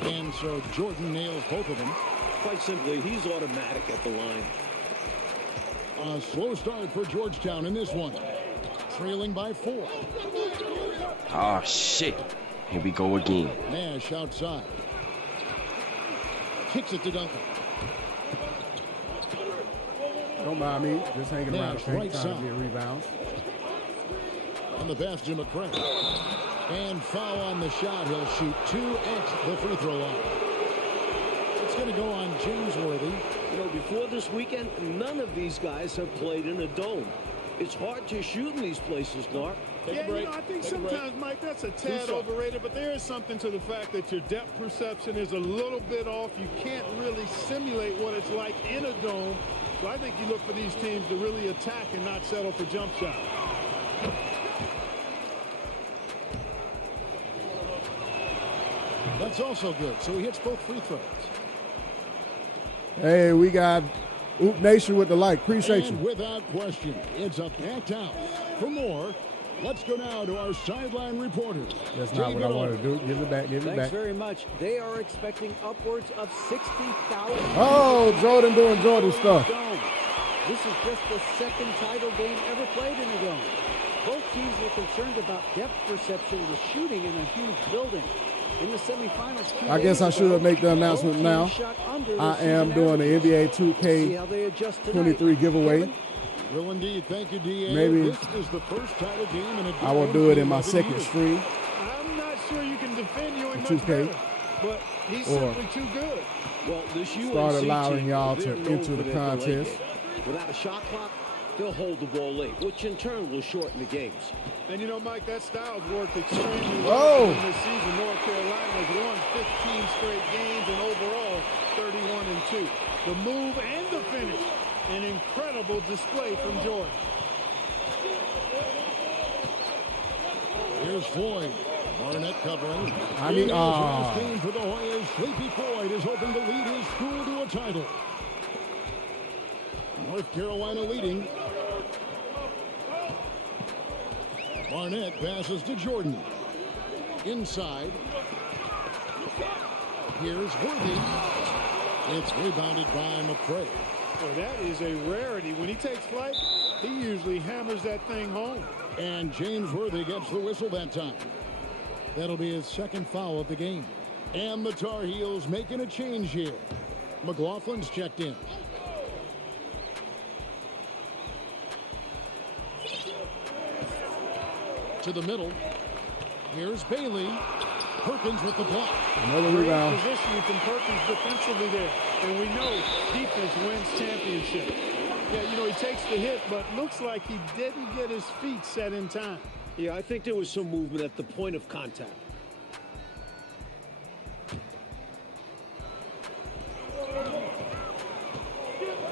And so Jordan nails both of them. Quite simply, he's automatic at the line. A slow start for Georgetown in this one. Trailing by 4. Oh, shit. Here we go again. Nash outside. Kicks it to Duncan. Don't mind me. Just hanging around the right time side. to get rebounds. On the pass to McCray. And foul on the shot. He'll shoot 2 at the free throw line. It's going to go on James Worthy. You know, before this weekend, none of these guys have played in a dome. It's hard to shoot in these places, Clark. Yeah, you know, I think sometimes, Mike, that's a tad overrated, but there is something to the fact that your depth perception is a little bit off. You can't really simulate what it's like in a dome. So I think you look for these teams to really attack and not settle for jump shots. That's also good. So he hits both free throws. Hey, we got Oop Nation with the like. Appreciate you. Without question, it's a packed house. For more, let's go now to our sideline reporter. That's not what I wanted to do. Give it back. Give it back. Thanks very much. They are expecting upwards of 60,000. Oh, Jordan doing Jordan stuff. This is just the second title game ever played in a dome. Both teams were concerned about depth perception with shooting in a huge building. In the semifinals, I guess I should make the announcement now. I am doing the NBA 2K23 giveaway. Well, indeed. Thank you, DA. Maybe this is the first title game in I will do it in my second stream. I'm not sure you can defend Ewing much 2K, better, but he's simply too good. Well, this start allowing y'all to enter the contest. Without a shot clock, they'll hold the ball late, which in turn will shorten the games. And you know, Mike, that style's worked extremely well this season. North Carolina has won 15 straight games and overall 31-2. The move and the finish, an incredible display from Jordan. Here's Floyd. Barnett covering. I mean, game for the Hoyas. Sleepy Floyd is hoping to lead his school to a title. North Carolina leading. Barnett passes to Jordan. Inside. Here's Worthy. It's rebounded by McCray. Well, that is a rarity. When he takes flight, he usually hammers that thing home. And James Worthy gets the whistle that time. That'll be his second foul of the game. And the Tar Heels making a change here. McLaughlin's checked in. To the middle. Here's Bailey. Perkins with the block. Another rebound. Great positioning from Perkins defensively there. And we know defense wins championship. Yeah, you know, he takes the hit, but looks like he didn't get his feet set in time. Yeah, I think there was some movement at the point of contact.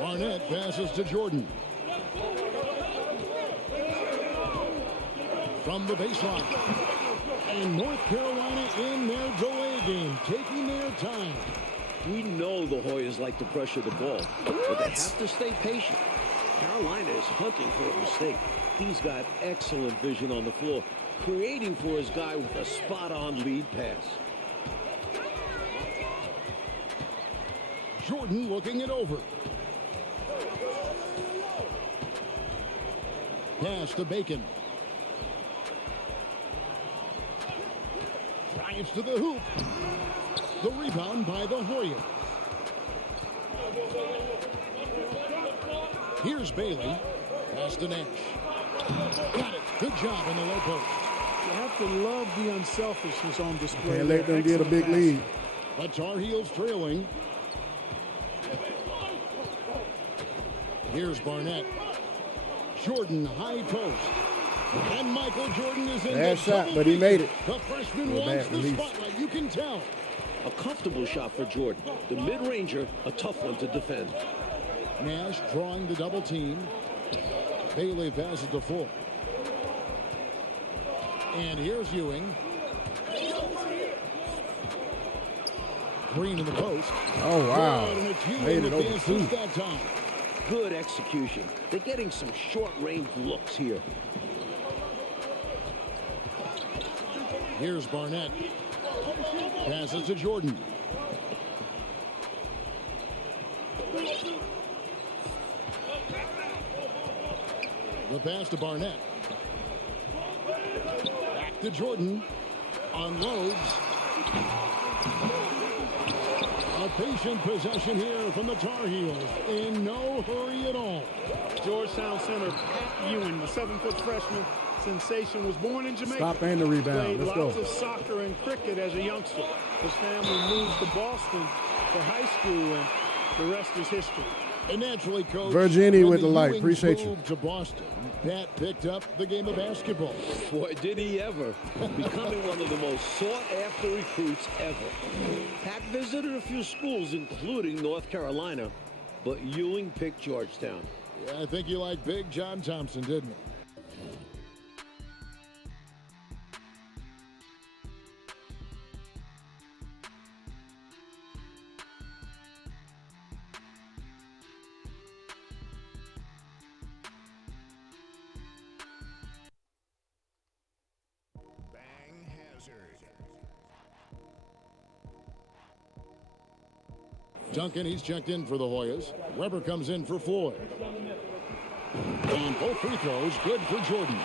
Barnett passes to Jordan. From the baseline. And North Carolina in their delay game, taking their time. We know the Hoyas like to pressure the ball, but they have to stay patient. Carolina is hunting for a mistake. He's got excellent vision on the floor, creating for his guy with a spot-on lead pass. Jordan looking it over. Pass to Bacon. Drives to the hoop. The rebound by the Hoyas. Here's Bailey. Pass to Nash. Got it. Good job in the low post. You have to love the unselfishness on display. Can't let them get a big lead. The Tar Heels trailing. Here's Barnett. Jordan, high post. And Michael Jordan is in. Bad shot, but he made it. The freshman wants the spotlight, you can tell. A comfortable shot for Jordan. The mid-ranger, a tough one to defend. Nash drawing the double team. Bailey passes to Ford. And here's Ewing. Green in the post. Oh, wow. Made it over two. That time. Good execution. They're getting some short-range looks here. Here's Barnett. Passes to Jordan. The pass to Barnett. Back to Jordan. Unloads. A patient possession here from the Tar Heels. In no hurry at all. Georgetown center Pat Ewing, the 7-foot freshman sensation, was born in Jamaica. Stop and the rebound. Let's go. Lots of soccer and cricket as a youngster. His family moved to Boston for high school, and the rest is history. And naturally, Coach, Virginia with the light. Ewings Appreciate you. moved to Boston, Pat picked up the game of basketball. Boy, did he ever. Becoming one of the most sought-after recruits ever. Pat visited a few schools, including North Carolina, but Ewing picked Georgetown. Yeah, I think you liked Big John Thompson, didn't he? Duncan, he's checked in for the Hoyas. Weber comes in for Floyd. And both free throws good for Jordan.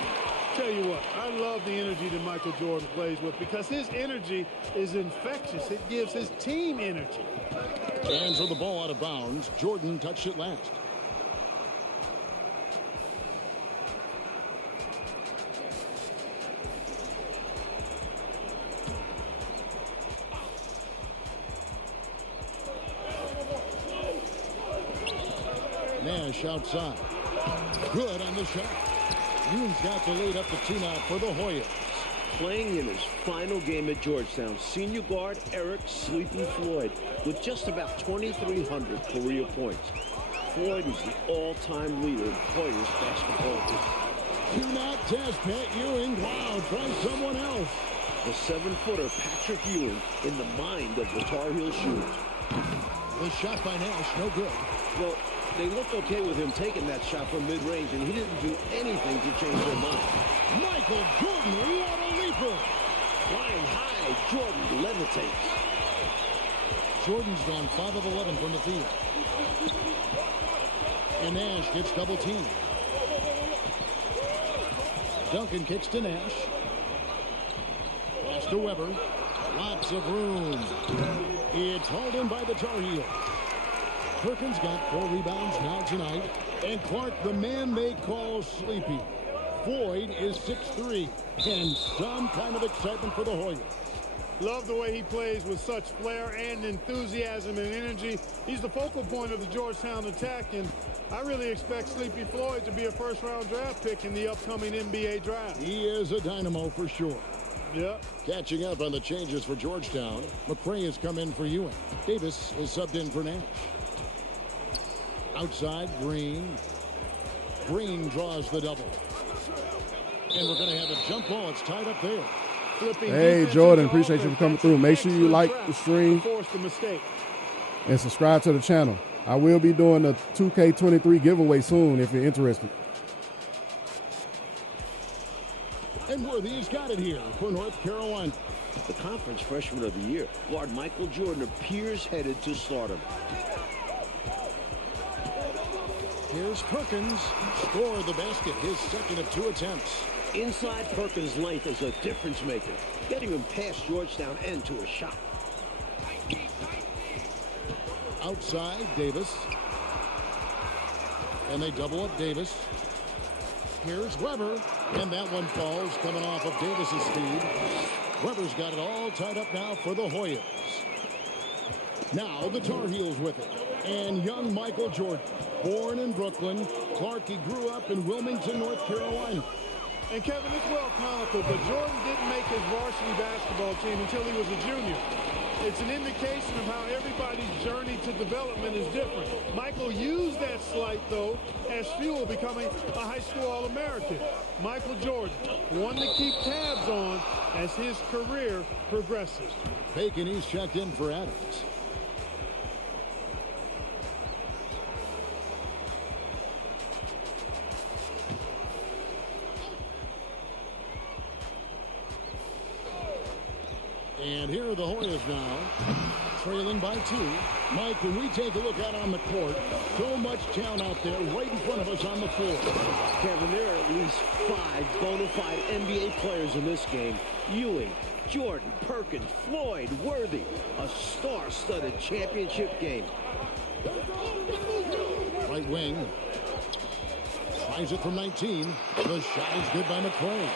Tell you what, I love the energy that Michael Jordan plays with because his energy is infectious. It gives his team energy. And for the ball out of bounds, Jordan touched it last. Nash outside. Good on the shot. Ewing's got the lead up to 2 now for the Hoyas. Playing in his final game at Georgetown, senior guard Eric "Sleepy" Floyd with just about 2,300 career points. Floyd is the all-time leader in Hoyas basketball. Do not test Pat Ewing. Wow, try someone else. The 7-footer Patrick Ewing in the mind of the Tar Heel shooters. The shot by Nash, no good. Well, they looked okay with him taking that shot from mid-range, and he didn't do anything to change their mind. Michael Jordan, what a leaper! Flying high, Jordan levitates. Jordan's gone 5 of 11 from the field. And Nash gets double teamed. Duncan kicks to Nash. Pass to Weber. Lots of room. It's hauled in by the Tar Heels. Perkins got 4 rebounds now tonight. And Clark, the man they call Sleepy. Floyd is 6'3", and some kind of excitement for the Hoyas. Love the way he plays with such flair and enthusiasm and energy. He's the focal point of the Georgetown attack, and I really expect Sleepy Floyd to be a first-round draft pick in the upcoming NBA draft. He is a dynamo for sure. Yep. Catching up on the changes for Georgetown, McCray has come in for Ewing. Davis is subbed in for Nash. Outside, Green. Green draws the double. And we're going to have a jump ball. It's tied up there. Hey, Jordan, appreciate you for coming through. Make sure you like the stream and subscribe to the channel. I will be doing a 2K23 giveaway soon if you're interested. And Worthy's got it here for North Carolina. The conference freshman of the year, guard Michael Jordan, appears headed to stardom. Here's Perkins. Score the basket, his second of 2 attempts. Inside Perkins' length is a difference maker, getting him past Georgetown and to a shot. Outside, Davis. And they double up Davis. Here's Weber. And that one falls coming off of Davis's speed. Weber's got it all tied up now for the Hoyas. Now the Tar Heels with it. And young Michael Jordan, born in Brooklyn. Clark, he grew up in Wilmington, North Carolina. And Kevin, it's well chronicled, but Jordan didn't make his varsity basketball team until he was a junior. It's an indication of how everybody's journey to development is different. Michael used that slight, though, as fuel, becoming a high school All-American. Michael Jordan, one to keep tabs on as his career progresses. Bacon, he's checked in for Adams. And here are the Hoyas now, trailing by 2. Mike, when we take a look out on the court, so much talent out there right in front of us on the floor. Kevin, there are at least 5 bona fide NBA players in this game. Ewing, Jordan, Perkins, Floyd, Worthy. A star-studded championship game. Right wing. Tries it from 19. The shot is good by McCray.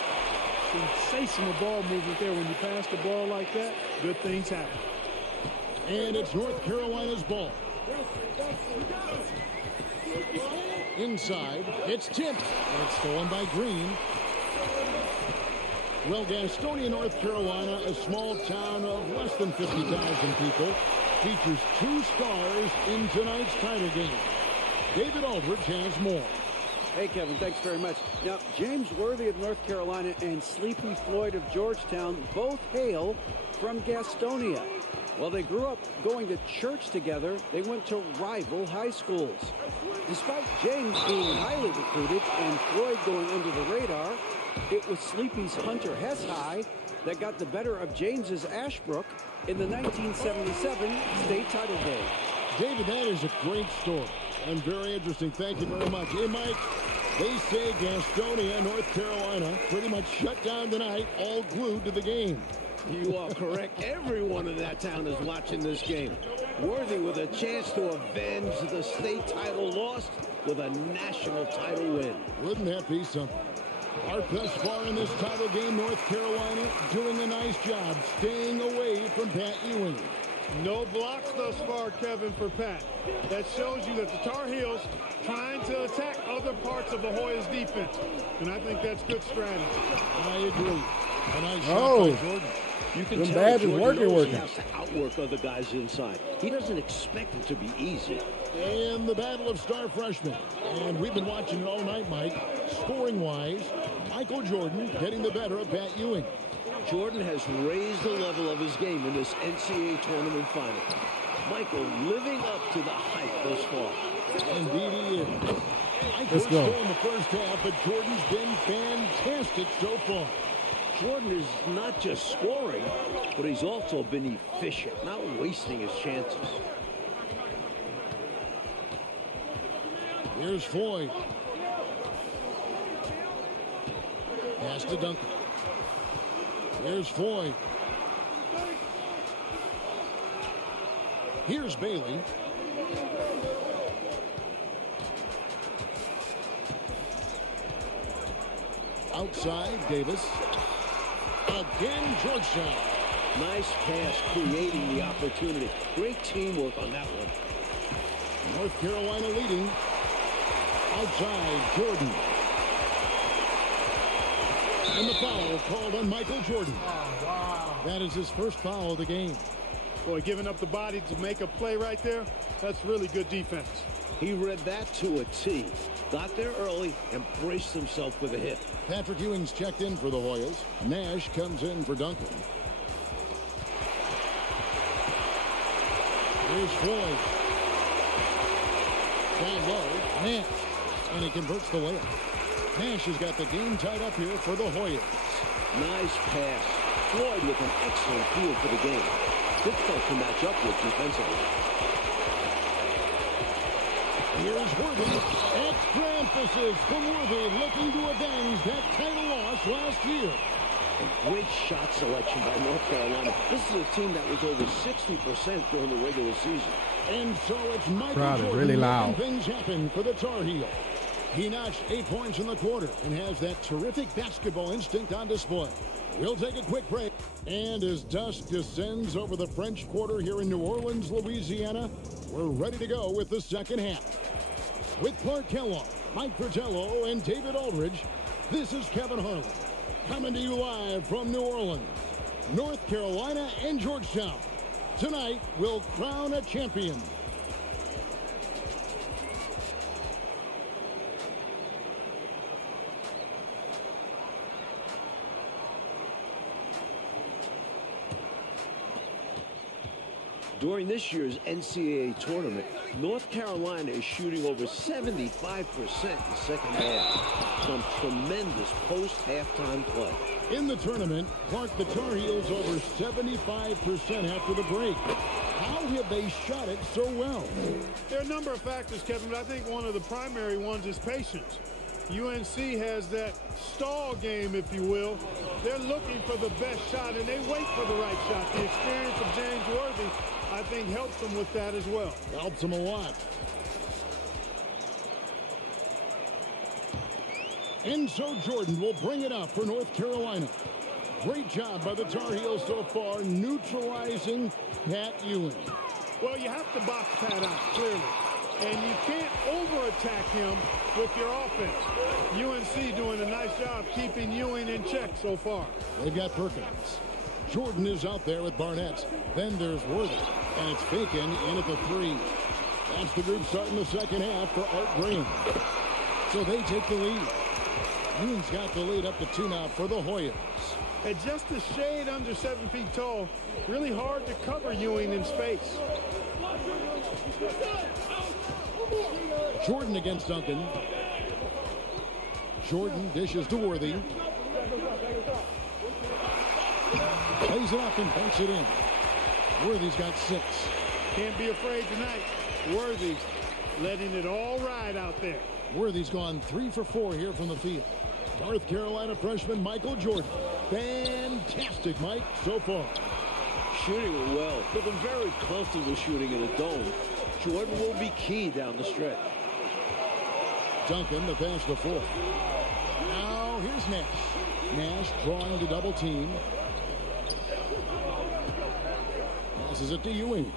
Sensational ball movement there. When you pass the ball like that, good things happen. And it's North Carolina's ball. Inside, it's tipped. And it's stolen by Green. Well, Gastonia, North Carolina, a small town of less than 50,000 people, features 2 stars in tonight's title game. David Aldridge has more. Hey, Kevin, thanks very much. Now, James Worthy of North Carolina and Sleepy Floyd of Georgetown both hail from Gastonia. While they grew up going to church together, they went to rival high schools. Despite James being highly recruited and Floyd going under the radar, it was Sleepy's Hunter Hess High that got the better of James's Ashbrook in the 1977 state title game. David, that is a great story and very interesting. Thank you very much. Hey, Mike, They say Gastonia, North Carolina, pretty much shut down tonight, all glued to the game. You are correct. Everyone in that town is watching this game. Worthy with a chance to avenge the state title loss with a national title win. Wouldn't that be something? Our thus far in this title game, North Carolina doing a nice job staying away from Pat Ewing. No blocks thus far, Kevin, for Pat. That shows you that the Tar Heels trying to attack other parts of the Hoyas' defense. And I think that's good strategy. I agree. A nice shot by Jordan. You can tell Jordan knows he has to outwork other guys inside. He doesn't expect it to be easy. And the battle of star freshmen. And we've been watching it all night, Mike. Scoring-wise, Michael Jordan getting the better of Pat Ewing. Jordan has raised the level of his game in this NCAA tournament final. Michael living up to the hype thus far. Indeed he is. Let's go. In the first half, but Jordan's been fantastic so far. Jordan is not just scoring, but he's also been efficient, not wasting his chances. Here's Floyd. Pass to Duncan. Here's Floyd. Here's Bailey. Outside, Davis. Again, Georgetown. Nice pass, creating the opportunity. Great teamwork on that one. North Carolina leading. Outside, Jordan. And the foul called on Michael Jordan. Oh, wow. That is his first foul of the game. Boy, giving up the body to make a play right there, that's really good defense. He read that to a T. Got there early and braced himself for the hit. Patrick Ewing's checked in for the Hoyas. Nash comes in for Duncan. Here's Floyd. Down low, Nash. And he converts the layup. Nash has got the game tied up here for the Hoyas. Nice pass. Floyd with an excellent feel for the game. Difficult to match up with defensively. Here's Worthy. Extra emphasis from Worthy, looking to avenge that title loss last year. A great shot selection by North Carolina. This is a team that was over 60% during the regular season. And so it's Michael Jordan really loud. making things happen for the Tar Heel. He notched 8 points in the quarter and has that terrific basketball instinct on display. We'll take a quick break. And as dusk descends over the French Quarter here in New Orleans, Louisiana, we're ready to go with the second half. With Clark Kellogg, Mike Fratello, and David Aldridge, this is Kevin Harlan, coming to you live from New Orleans, North Carolina, and Georgetown. Tonight, we'll crown a champion. During this year's NCAA tournament, North Carolina is shooting over 75% in the second half. Some tremendous post-halftime play. In the tournament, Clark, the Tar Heels over 75% after the break. How have they shot it so well? There are a number of factors, Kevin, but I think one of the primary ones is patience. UNC has that stall game, if you will. They're looking for the best shot, and they wait for the right shot. The experience of James Worthy, I think, helps them with that as well. Helps them a lot. And so Jordan will bring it up for North Carolina. Great job by the Tar Heels so far, neutralizing Pat Ewing. Well, you have to box Pat out, clearly. And you can't over-attack him with your offense. UNC doing a nice job keeping Ewing in check so far. They've got Perkins. Jordan is out there with Barnett. Then there's Worthy. And it's Bacon in at the three. That's the group starting the second half for Art Graham. So they take the lead. Ewing's got the lead up to 2 now for the Hoyas. At just a shade under 7 feet tall, really hard to cover Ewing in space. Jordan against Duncan. Jordan dishes to Worthy. Plays it up and banks it in. Worthy's got 6. Can't be afraid tonight. Worthy letting it all ride out there. Worthy's gone 3 for 4 here from the field. North Carolina freshman Michael Jordan. Fantastic, Mike, so far. Shooting it well. Looking very comfortable shooting in a dome. Jordan will be key down the stretch. Duncan, the pass to fourth. Now here's Nash. Nash drawing to double team. Passes it to Ewing.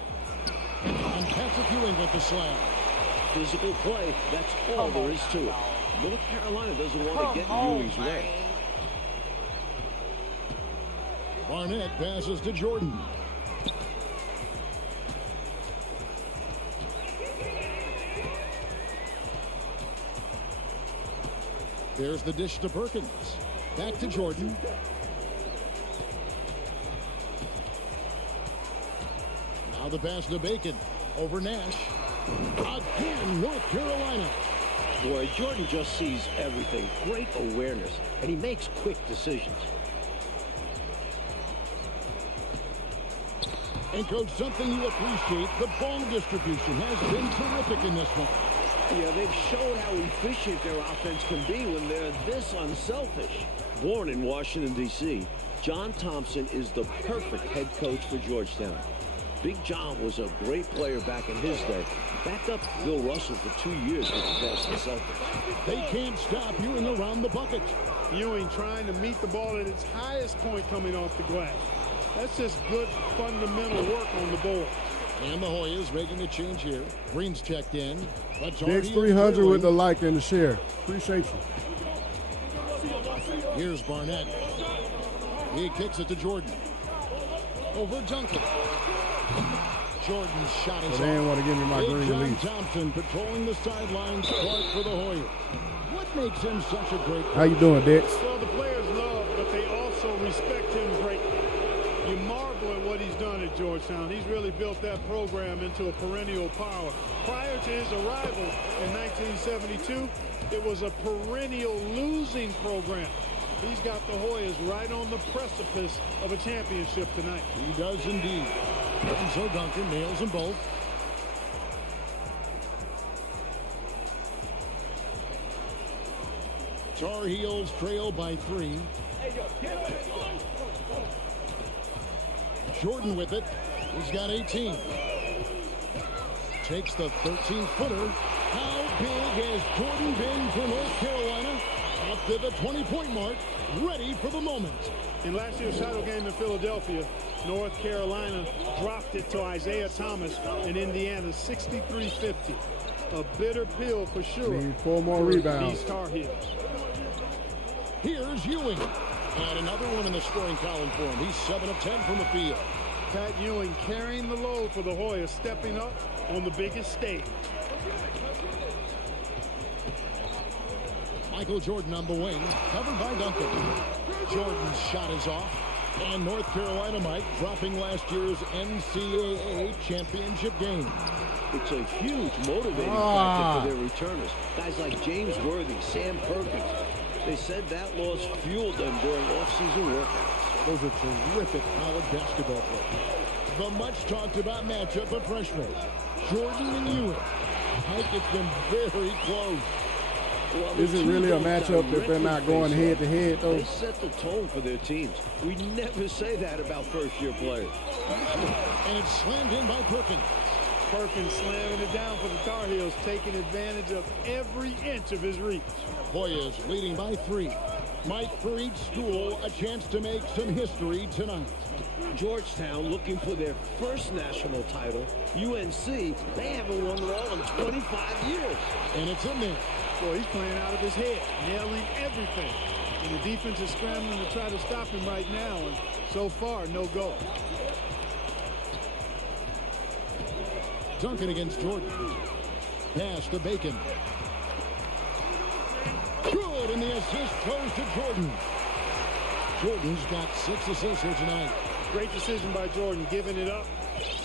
And Patrick Ewing with the slam. Physical play, that's all there is to it. North Carolina doesn't want to get in Ewing's way. Barnett passes to Jordan. There's the dish to Perkins. Back to Jordan. Now the pass to Bacon. Over Nash. Again, North Carolina. Boy, Jordan just sees everything. Great awareness. And he makes quick decisions. And, Coach, something you appreciate, the ball distribution has been terrific in this one. Yeah, they've shown how efficient their offense can be when they're this unselfish. Born in Washington, D.C., John Thompson is the perfect head coach for Georgetown. Big John was a great player back in his day. Backed up Bill Russell for 2 years with the Boston Celtics. They can't stop Ewing around the bucket. Ewing trying to meet the ball at its highest point coming off the glass. That's just good fundamental work on the board. And the Hoyas making a change here. Green's checked in. Next 300 with the like and the share. Appreciate you. Here's Barnett. He kicks it to Jordan. Over Duncan. Jordan's shot is They didn't want to give me my green John release. Thompson patrolling the sidelines. Clark for the Hoyas. What makes him such a great player? How you doing, Dex? Well, the players love, but they also respect him greatly. You marvel at what he's done at Georgetown. He's really built that program into a perennial power. Prior to his arrival in 1972, it was a perennial losing program. He's got the Hoyas right on the precipice of a championship tonight. He does indeed. And so Duncan nails them both. Tar Heels trail by 3. Jordan with it. He's got 18. Takes the 13-footer. How big has Jordan been for North Carolina? Up to the 20-point mark. Ready for the moment. In last year's title game in Philadelphia, North Carolina dropped it to Isaiah Thomas in Indiana, 63-50. A bitter pill for sure. Need 4 more rebounds. These Tar Heels. Here's Ewing. And another one in the scoring column for him. He's 7 of 10 from the field. Pat Ewing carrying the load for the Hoyas, stepping up on the biggest stage. Michael Jordan on the wing, covered by Duncan. Jordan's shot is off. And North Carolina, Mike, dropping last year's NCAA championship game. It's a huge motivating factor for their returners. Guys like James Worthy, Sam Perkins. They said that loss fueled them during off-season workouts. Those are terrific college basketball players. The much-talked-about matchup of freshmen, Jordan and Ewing. Mike, it's been very close. Well, Is it really a matchup if they're not going head-to-head, though? They set the tone for their teams. We never say that about first-year players. And it's slammed in by Perkins. Perkins slamming it down for the Tar Heels, taking advantage of every inch of his reach. Hoyas leading by 3. Mike, for each school, a chance to make some history tonight. Georgetown looking for their first national title. UNC, they haven't won it all in 25 years. And it's in there. Boy, he's playing out of his head, nailing everything. And the defense is scrambling to try to stop him right now, and so far, no go. Duncan against Jordan. Pass to Bacon. Good, and the assist goes to Jordan. Jordan's got 6 assists here tonight. Great decision by Jordan, giving it up.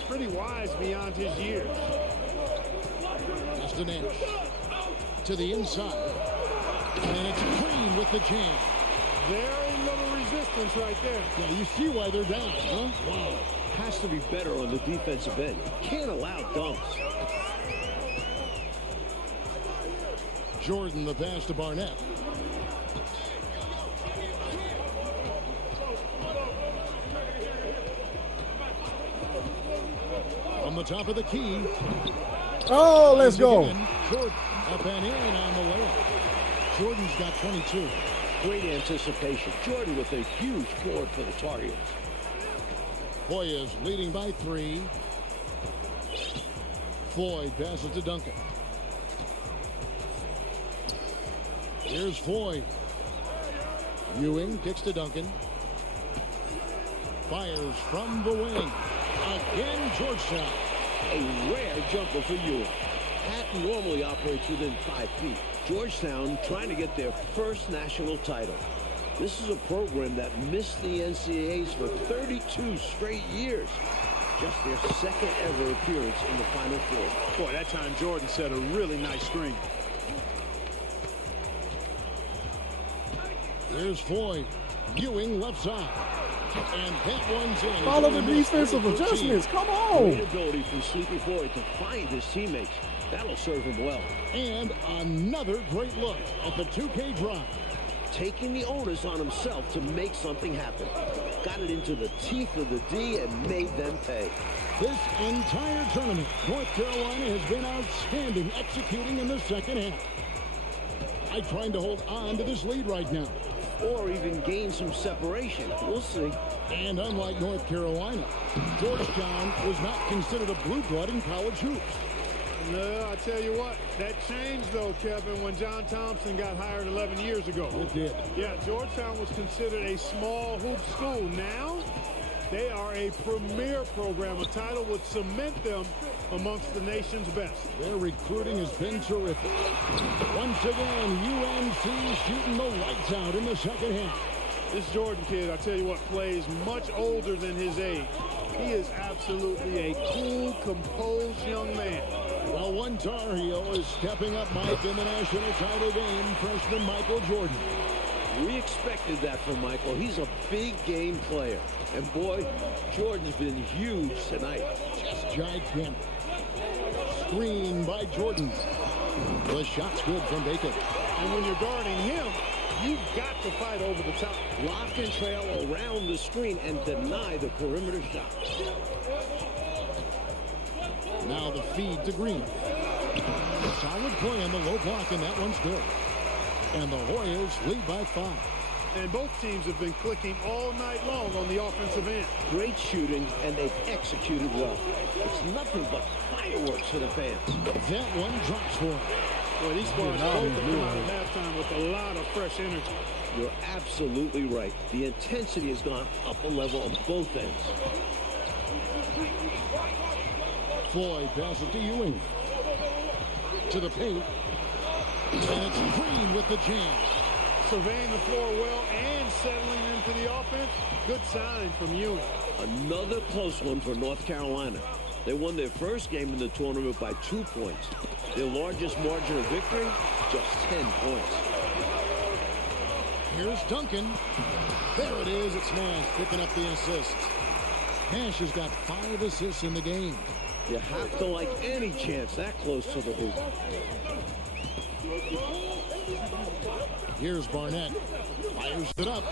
Pretty wise beyond his years. Pass to Nash. To the inside. And it's Green with the jam. Very little resistance right there. Yeah, you see why they're down, huh? Wow. Has to be better on the defensive end. Can't allow dunks. Jordan the pass to Barnett. On the top of the key. Oh, let's go. Jordan up and in on the layup. Jordan's got 22. Great anticipation. Jordan with a huge board for the Tar Heels. Hoyas leading by 3. Floyd passes to Duncan. Here's Floyd. Ewing kicks to Duncan. Fires from the wing. Again, Georgetown. A rare jumper for Ewing. Pat normally operates within 5 feet. Georgetown trying to get their first national title. This is a program that missed the NCAAs for 32 straight years. Just their second ever appearance in the Final Four. Boy, that time Jordan set a really nice screen. Here's Floyd. Ewing left side. And that one's in. Follow the defensive adjustments. Come on. Great ability from Sleepy Floyd to find his teammates. That'll serve him well. And another great look at the 2K drive. Taking the onus on himself to make something happen. Got it into the teeth of the D and made them pay. This entire tournament, North Carolina has been outstanding executing in the second half. I'm trying to hold on to this lead right now. Or even gain some separation. We'll see. And unlike North Carolina, Georgetown was not considered a blue blood in college hoops. No, I tell you what, that changed though, Kevin, when John Thompson got hired 11 years ago. It did. Yeah, Georgetown was considered a small hoop school. Now, they are a premier program. A title would cement them amongst the nation's best. Their recruiting has been terrific. Once again, UNC shooting the lights out in the second half. This Jordan kid, I tell you what, plays much older than his age. He is absolutely a cool, composed young man. Well, one Tar Heel is stepping up, Mike, in the national title game, freshman Michael Jordan. We expected that from Michael. He's a big game player. And boy, Jordan's been huge tonight. Just gigantic. Screen by Jordan. The shot's good from Bacon. And when you're guarding him, you've got to fight over the top. Lock and trail around the screen and deny the perimeter shot. Now the feed to Green. Solid play on the low block, and that one's good. And the Hoyas lead by 5. And both teams have been clicking all night long on the offensive end. Great shooting, and they've executed well. It's nothing but fireworks for the fans. That one drops for him. Well, these squads both have come out at halftime with a lot of fresh energy. You're absolutely right. The intensity has gone up a level on both ends. Floyd passes to Ewing. To the paint. And it's Green with the jam. Surveying the floor well and settling into the offense. Good sign from Ewing. Another close one for North Carolina. They won their first game in the tournament by 2 points. Their largest margin of victory, just 10 points. Here's Duncan. There it is. It's Nash picking up the assist. Nash has got 5 assists in the game. You have to like any chance that close to the hoop. Here's Barnett. Fires it up.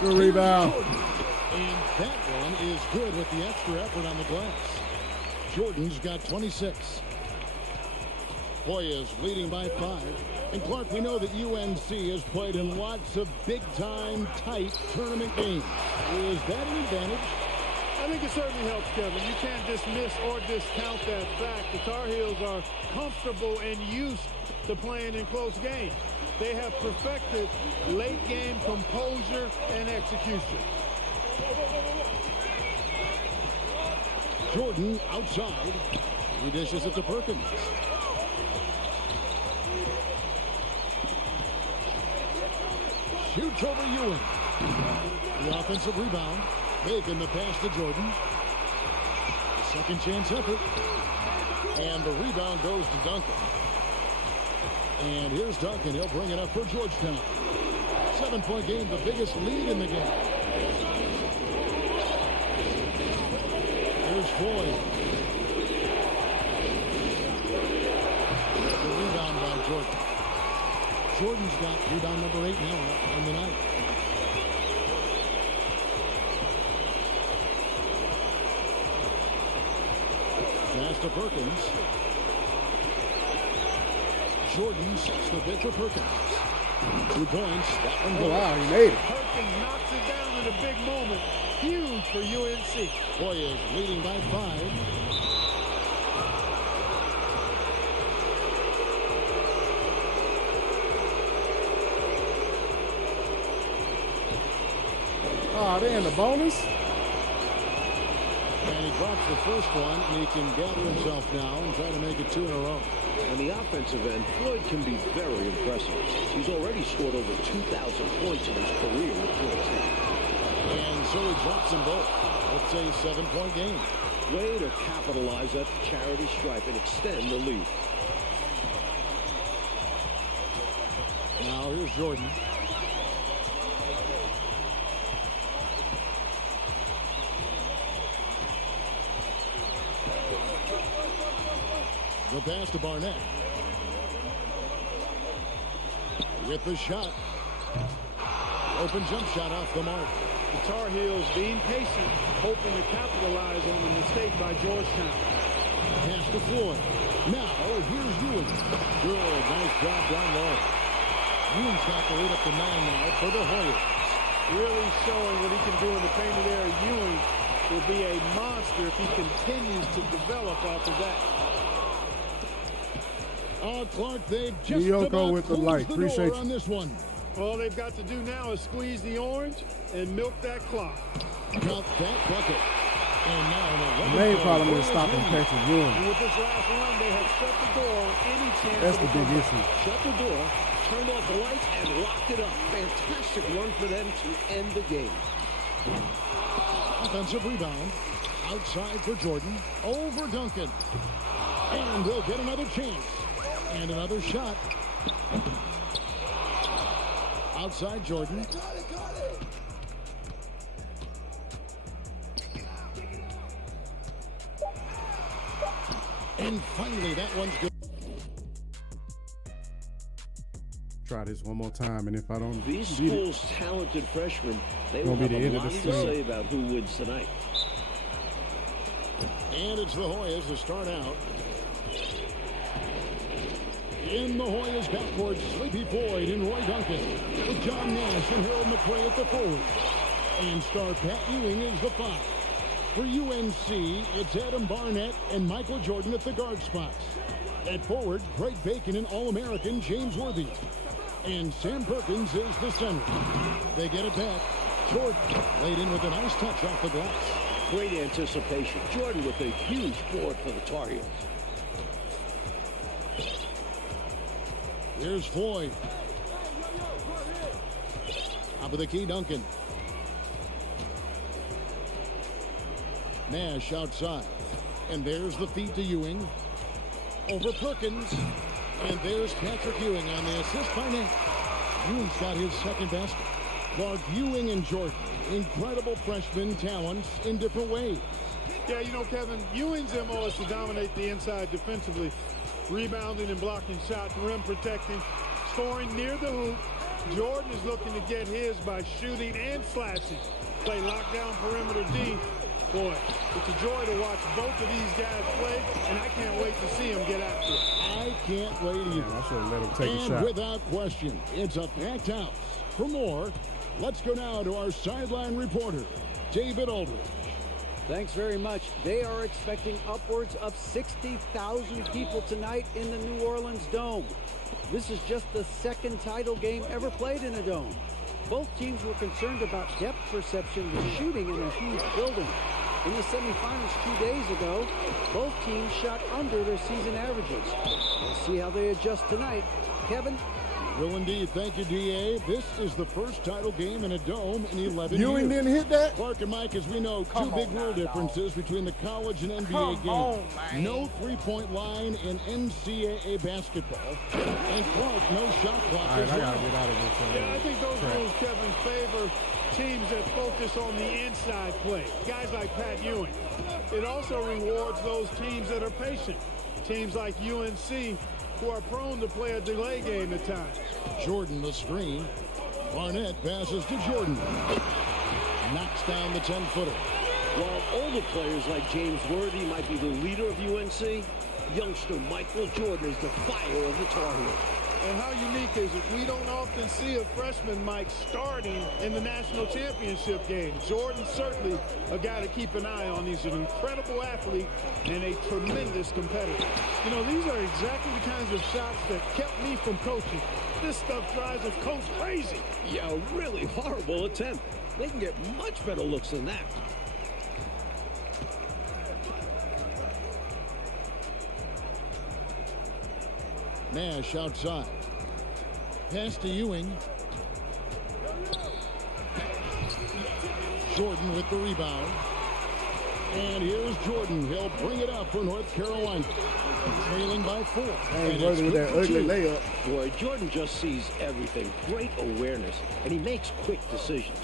Good rebound. And that one is good with the extra effort on the glass. Jordan's got 26. Hoyas leading by 5. And Clark, we know that UNC has played in lots of big-time, tight tournament games. Is that an advantage? I think it certainly helps, Kevin. You can't dismiss or discount that fact. The Tar Heels are comfortable and used to playing in close games. They have perfected late-game composure and execution. Jordan outside. He dishes it to Perkins. Shoots over Ewing. The offensive rebound. Bacon the pass to Jordan. The second chance effort. And the rebound goes to Duncan. And here's Duncan. He'll bring it up for Georgetown. 7-point game, the biggest lead in the game. Here's Floyd. The rebound by Jordan's got rebound number 8 now on the night. Pass to Perkins. Jordan sets the bid for Perkins. 2 points. That one goes. Wow, he made it. Perkins knocks it down in a big moment. Huge for UNC. Warriors leading by 5. Oh, they in the bonus? And he drops the first one, and he can gather himself now and try to make it 2 in a row. On the offensive end, Floyd can be very impressive. He's already scored over 2,000 points in his career with Georgetown. And so he drops them both. Let's say 7-point game. Way to capitalize that charity stripe and extend the lead. Now here's Jordan. The pass to Barnett. With the shot. Open jump shot off the mark. The Tar Heels being patient, hoping to capitalize on the mistake by Georgetown. Pass to Floyd. Now, here's Ewing. Good, nice job down low. Ewing's got the lead up to 9 now for the Hoyas. Really showing what he can do in the painted area. Ewing will be a monster if he continues to develop off of that. Clark, they've just Yoko about with the closed light. the Appreciate door you. on this one. All they've got to do now is squeeze the orange and milk that clock. Count that bucket. And now The main problem is stopping Patrick Ewing. And with this last run, they have shut the door on any chance. That's the big issue. Shut the door, turned off the lights, and locked it up. Fantastic run for them to end the game. Offensive rebound. Outside for Jordan. Over Duncan. And they'll get another chance. And another shot. Outside Jordan. And finally, that one's good. Try this one more time, and if I don't These beat schools' talented freshmen, they will Gonna have be the a end of lot the to season. say about who wins tonight. And it's the Hoyas to start out. In the Hoyas backcourt, Sleepy Floyd and Roy Duncan. With John Nash and Harold McRae at the forward. And star Pat Ewing is the 5. For UNC, it's Adam Barnett and Michael Jordan at the guard spots. At forward, Greg Bacon and All-American James Worthy. And Sam Perkins is the center. They get it back. Jordan laid in with a nice touch off the glass. Great anticipation. Jordan with a huge board for the Tar Heels. Here's Floyd. Top of the key, Duncan. Nash outside. And there's the feed to Ewing. Over Perkins. And there's Patrick Ewing on the assist by Nash. Ewing's got his second basket. Clark, Ewing and Jordan. Incredible freshman talents in different ways. Yeah, you know, Kevin, Ewing's MO is to dominate the inside defensively. Rebounding and blocking shots, rim protecting, scoring near the hoop. Jordan is looking to get his by shooting and slashing. Play lockdown perimeter D. Boy, it's a joy to watch both of these guys play, and I can't wait to see them get after it. I can't wait either. I should have let him take a shot. And without question, it's a packed house. For more, let's go now to our sideline reporter, David Aldridge. Thanks very much. They are expecting upwards of 60,000 people tonight in the New Orleans Dome. This is just the second title game ever played in a dome. Both teams were concerned about depth perception with shooting in a huge building. In the semifinals 2 days ago, both teams shot under their season averages. We'll see how they adjust tonight. Kevin? Will indeed. Thank you, D.A. This is the first title game in a dome in 11 Ewing years. didn't hit that? Clark and Mike, as we know, two big rule differences between the college and NBA games. No three-point line in NCAA basketball. And Clark, no shot clock All right, as I well. got to get out of this. Yeah, I think those rules, Kevin, favor teams that focus on the inside play. Guys like Pat Ewing. It also rewards those teams that are patient. Teams like UNC who are prone to play a delay game at times. Jordan the screen. Barnett passes to Jordan. Knocks down the 10-footer. While older players like James Worthy might be the leader of UNC, youngster Michael Jordan is the fire of the Tar Heels. And how unique is it? We don't often see a freshman Mike starting in the national championship game. Jordan certainly a guy to keep an eye on. He's an incredible athlete and a tremendous competitor. You know, these are exactly the kinds of shots that kept me from coaching. This stuff drives a coach crazy. Yeah, a really horrible attempt. They can get much better looks than that. Nash outside. Pass to Ewing. Jordan with the rebound. And here's Jordan. He'll bring it up for North Carolina. Trailing by 4. And Jordan with that ugly layup. Boy, Jordan just sees everything. Great awareness. And he makes quick decisions.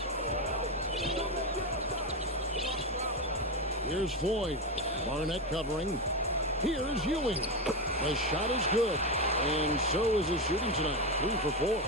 Here's Floyd. Barnett covering. Here's Ewing. The shot is good. And so is his shooting tonight. 3 for 4.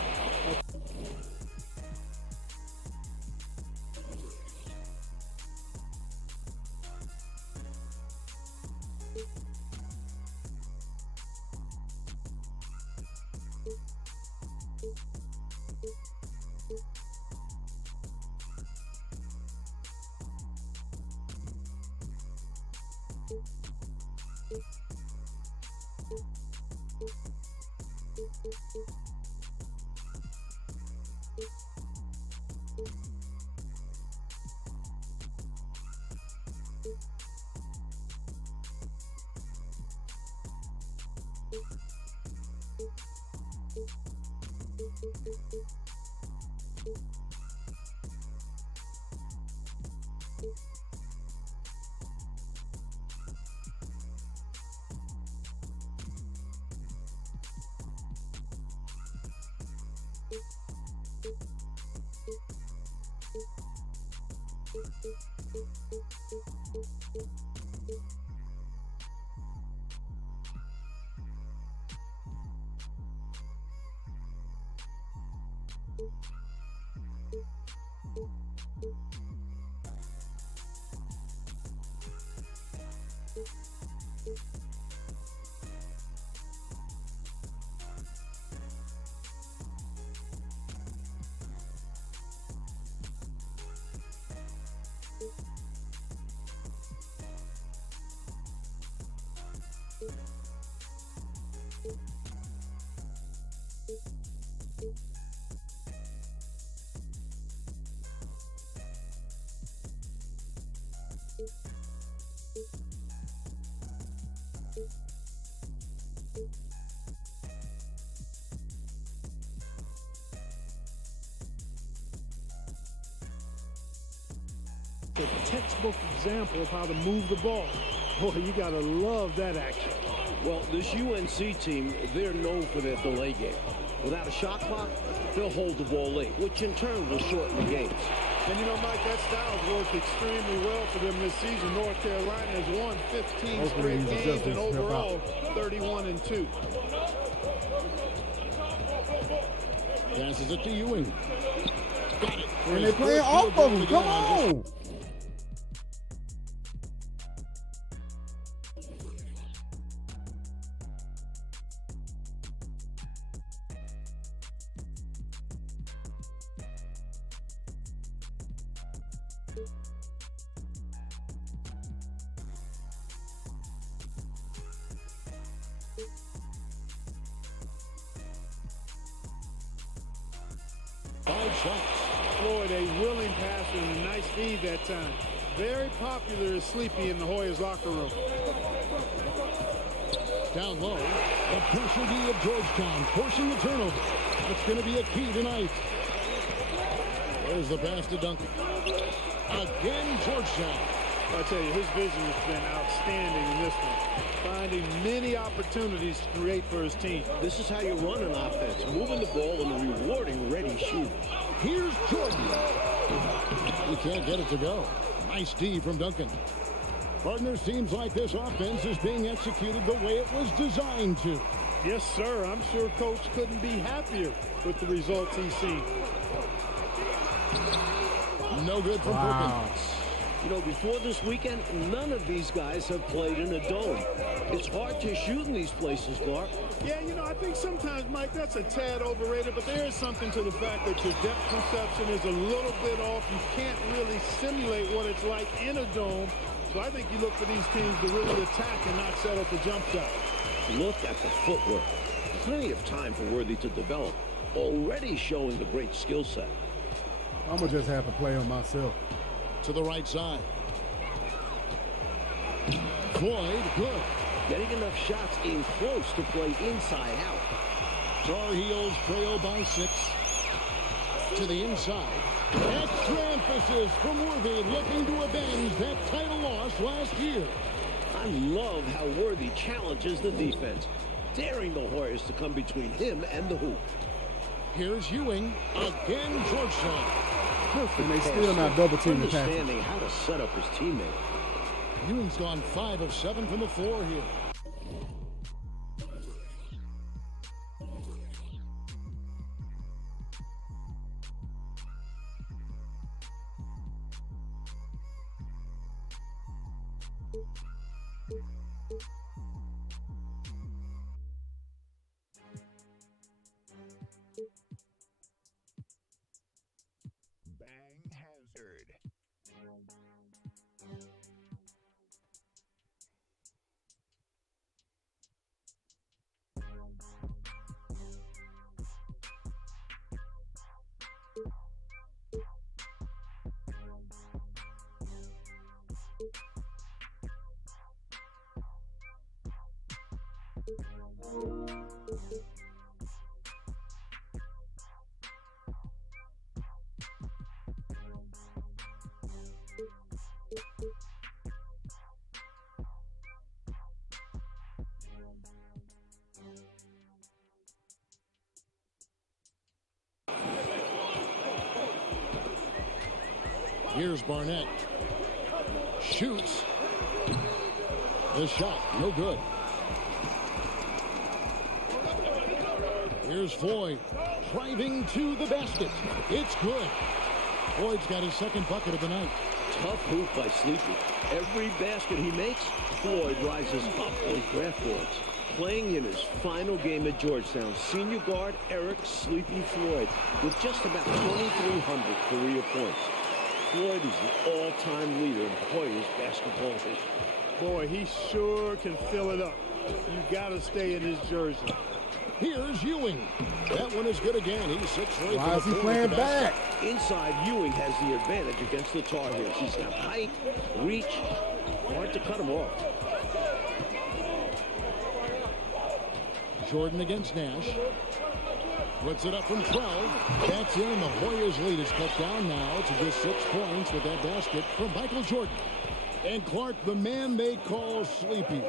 A textbook example of how to move the ball. Boy, you gotta love that action. Well, this UNC team, they're known for their delay game. Without a shot clock, they'll hold the ball late, which in turn will shorten the games. And you know, Mike, that style's worked extremely well for them this season. North Carolina has won 15 straight games and overall 31-2. Passes it to Ewing. Got it. And they're playing off of him. Come on. Floyd, a willing passer and a nice feed that time. Very popular as Sleepy in the Hoyas locker room. Down low, the pressure D of Georgetown forcing the turnover. That's going to be a key tonight. There's the pass to Duncan. Again, Georgetown. I tell you, his vision has been outstanding in this one. Finding many opportunities to create for his team. This is how you run an offense, moving the ball and rewarding ready shooters. Here's Jordan. He can't get it to go. Nice D from Duncan. Partner, seems like this offense is being executed the way it was designed to. Yes, sir. I'm sure Coach couldn't be happier with the results he's seen. No good from Perkins. You know, before this weekend, none of these guys have played in a dome. It's hard to shoot in these places, Clark. Yeah, you know, I think sometimes, Mike, that's a tad overrated, but there is something to the fact that your depth perception is a little bit off. You can't really simulate what it's like in a dome. So I think you look for these teams to really attack and not settle for jump shots. Look at the footwork. Plenty of time for Worthy to develop. Already showing a great skill set. I'm going to just have to play on myself. To the right side. Floyd, good. Getting enough shots in close to play inside out. Tar Heels trail by 6. To the inside. Extra emphasis from Worthy, looking to avenge that title loss last year. I love how Worthy challenges the defense, daring the Warriors to come between him and the hoop. Here's Ewing. Again, Georgetown. Perfect. And they still not double teaming. Understanding how to set up his teammate. Ewing's gone 5 of 7 from the floor here. Here's Barnett. Shoots. The shot, no good. Here's Floyd, driving to the basket. It's good. Floyd's got his second bucket of the night. Tough hoop by Sleepy. Every basket he makes, Floyd rises up on draft boards. Playing in his final game at Georgetown, senior guard Eric Sleepy Floyd with just about 2,300 career points. Floyd is the all-time leader in Hoyas basketball history. Boy, he sure can fill it up. You got to stay in his jersey. Here's Ewing. That one is good again. He's 6 right. Why is he playing back? Inside, Ewing has the advantage against the Tar Heels. He's got height, reach, hard to cut him off. Jordan against Nash. Puts it up from 12. That's in. The Warriors' lead is cut down now to just 6 points with that basket from Michael Jordan. And Clark, the man they call Sleepy.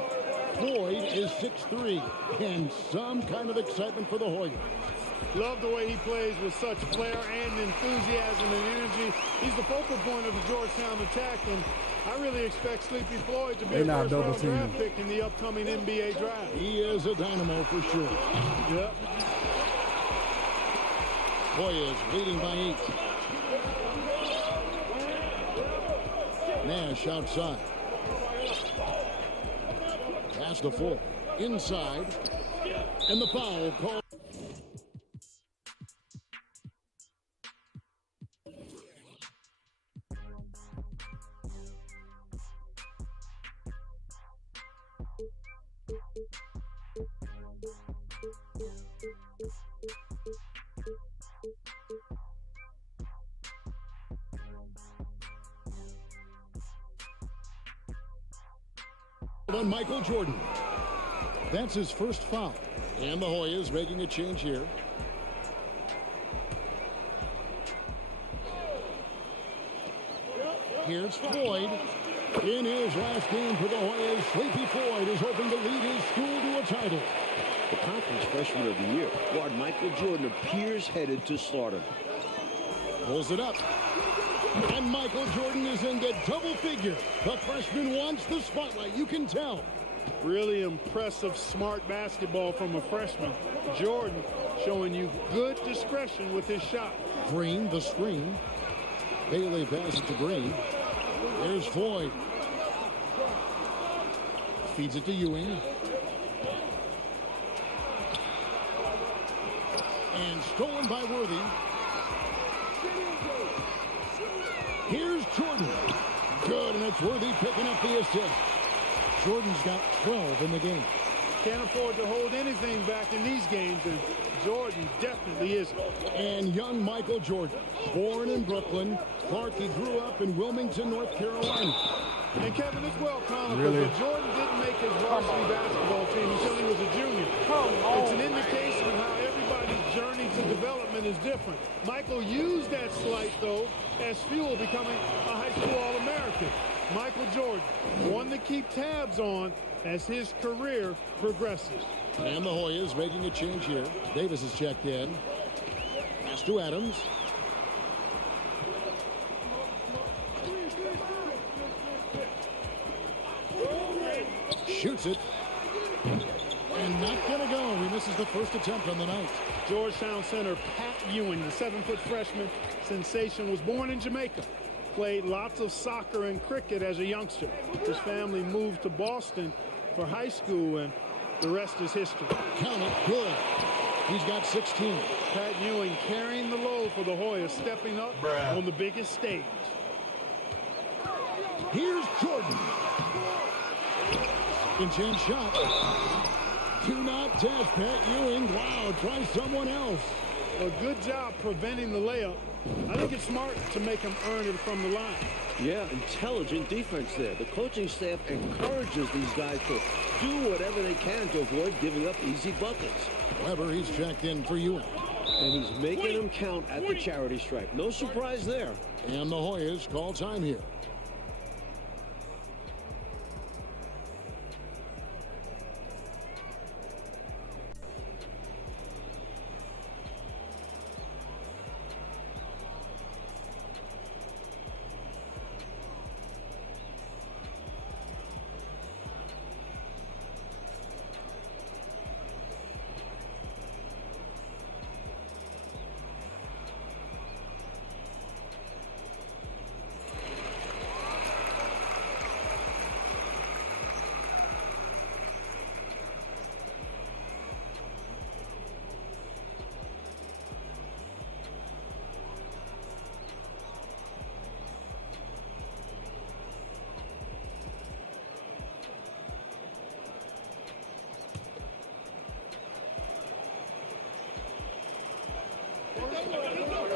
Floyd is 6'3", and some kind of excitement for the Warriors. Love the way he plays with such flair and enthusiasm and energy. He's the focal point of the Georgetown attack, and I really expect Sleepy Floyd to be a first-round draft pick in the upcoming NBA draft. He is a dynamo for sure. Yep. Warriors leading by 8. Nash outside. Pass to Ford. Inside. And the foul called. On Michael Jordan. That's his first foul. And the Hoyas making a change here. Here's Floyd. In his last game for the Hoyas, Sleepy Floyd is hoping to lead his school to a title. The conference freshman of the year, guard Michael Jordan appears headed to stardom. Pulls it up. And Michael Jordan is into double figure. The freshman wants the spotlight, you can tell. Really impressive, smart basketball from a freshman. Jordan showing you good discretion with his shot. Green, the screen. Bailey passes to Green. There's Floyd. Feeds it to Ewing. And stolen by Worthy. Here's Jordan. Good, and it's Worthy picking up the assist. Jordan's got 12 in the game. Can't afford to hold anything back in these games, and Jordan definitely isn't. And young Michael Jordan, born in Brooklyn. Clarkie grew up in Wilmington, North Carolina. And Kevin, it's well chronicled, but Jordan didn't make his varsity basketball team until he was a junior. It's an indication of how everybody's journey to development is different. Michael used that slight, though, as fuel, becoming a high school All-American. Michael Jordan, one to keep tabs on as his career progresses. And the Hoyas making a change here. Davis is checked in. Pass to Adams. Shoots it. And not going to go. He misses the first attempt on the night. Georgetown center Pat Ewing, the 7-foot freshman sensation, was born in Jamaica. Played lots of soccer and cricket as a youngster. His family moved to Boston for high school, and the rest is history. Count it, good. He's got 16. Pat Ewing carrying the load for the Hoyas, stepping up on the biggest stage. Here's Jordan. Second-chance shot. Do not test Pat Ewing. Wow, try someone else. A good job preventing the layup. I think it's smart to make him earn it from the line. Yeah, intelligent defense there. The coaching staff encourages these guys to do whatever they can to avoid giving up easy buckets. However, he's checked in for Ewing. And he's making them count at the charity stripe. No surprise there. And the Hoyas call time here.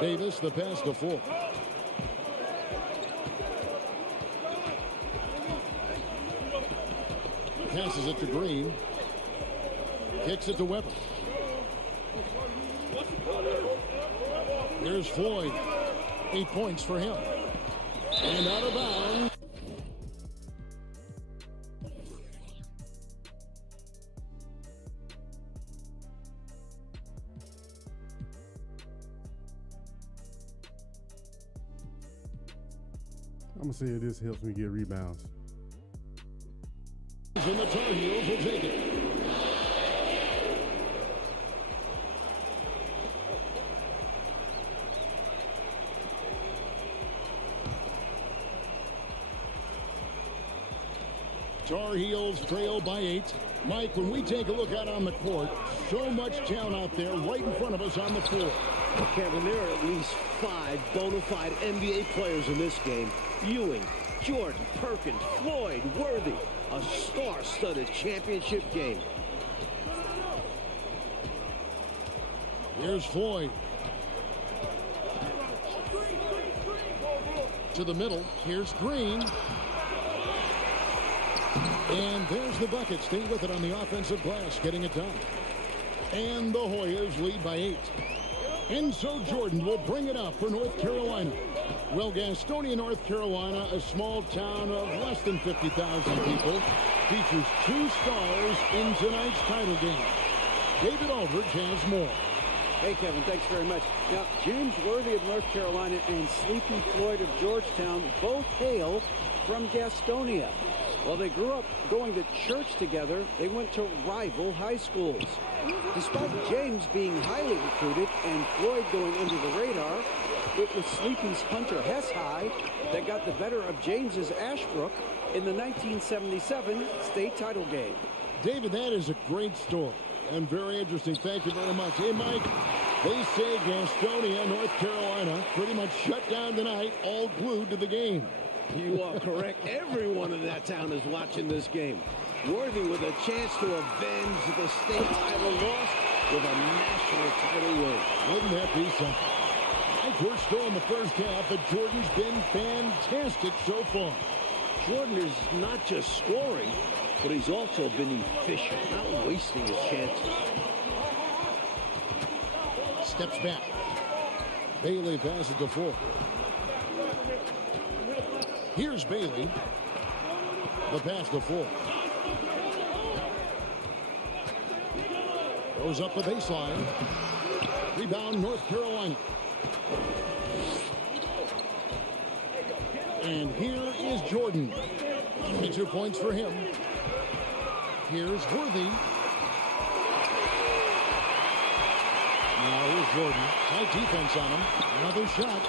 Davis, the pass to Fulk. Passes it to Green. Kicks it to Weber. Here's Floyd. 8 points for him. And out of bounds. I'm going to see if this helps me get rebounds. And the Tar Heels will take it. Tar Heels trail by 8. Mike, when we take a look out on the court, so much talent out there right in front of us on the floor. Kevin, there are at least 5 bona fide NBA players in this game. Ewing, Jordan, Perkins, Floyd, Worthy. A star-studded championship game. Here's Floyd. To the middle. Here's Green. And there's the bucket. Stay with it on the offensive glass, getting it done. And the Hoyas lead by 8. And so Jordan will bring it up for North Carolina. Well, Gastonia, North Carolina, a small town of less than 50,000 people, features 2 stars in tonight's title game. David Aldridge has more. Hey, Kevin, thanks very much. Now, James Worthy of North Carolina and Sleepy Floyd of Georgetown both hail from Gastonia. While they grew up going to church together, they went to rival high schools. Despite James being highly recruited and Floyd going under the radar, it was Sleepy's Hunter Hess High that got the better of James's Ashbrook in the 1977 state title game. David, that is a great story and very interesting. Thank you very much. Hey, Mike, they say Gastonia, North Carolina, pretty much shut down tonight, all glued to the game. You are correct. Everyone in that town is watching this game. Worthy with a chance to avenge the state title loss with a national title win. Wouldn't that be something? Mike, we're still in the first half, but Jordan's been fantastic so far. Jordan is not just scoring, but he's also been efficient, not wasting his chances. Steps back. Bailey passes to Ford. Here's Bailey. The pass to Ford. Goes up the baseline. Rebound, North Carolina. And here is Jordan. 22 points for him. Here's Worthy. Now here's Jordan. Tight defense on him. Another shot.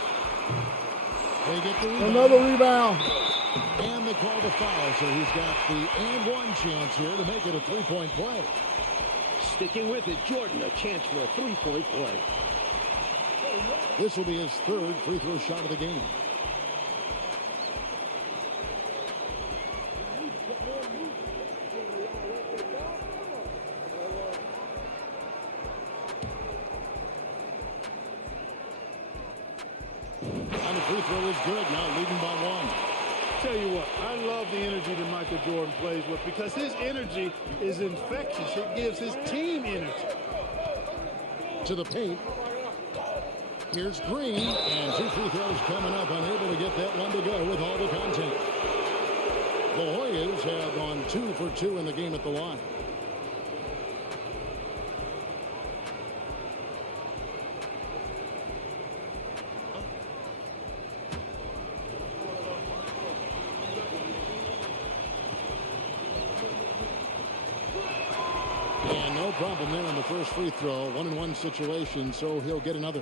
They get the rebound. Another rebound. And they call the foul, so he's got the and one chance here to make it a three-point play. Sticking with it, Jordan, a chance for a three-point play. This will be his third free throw shot of the game. And the free throw is good, now leading by one. Tell you what, I love the energy that Michael Jordan plays with because his energy is infectious. It gives his team energy. To the paint. Here's Green, and two free throws coming up, unable to get that one to go with all the contact. The Hoyas have gone 2 for 2 in the game at the line. And no problem there on the first free throw. 1-and-1 situation, so he'll get another.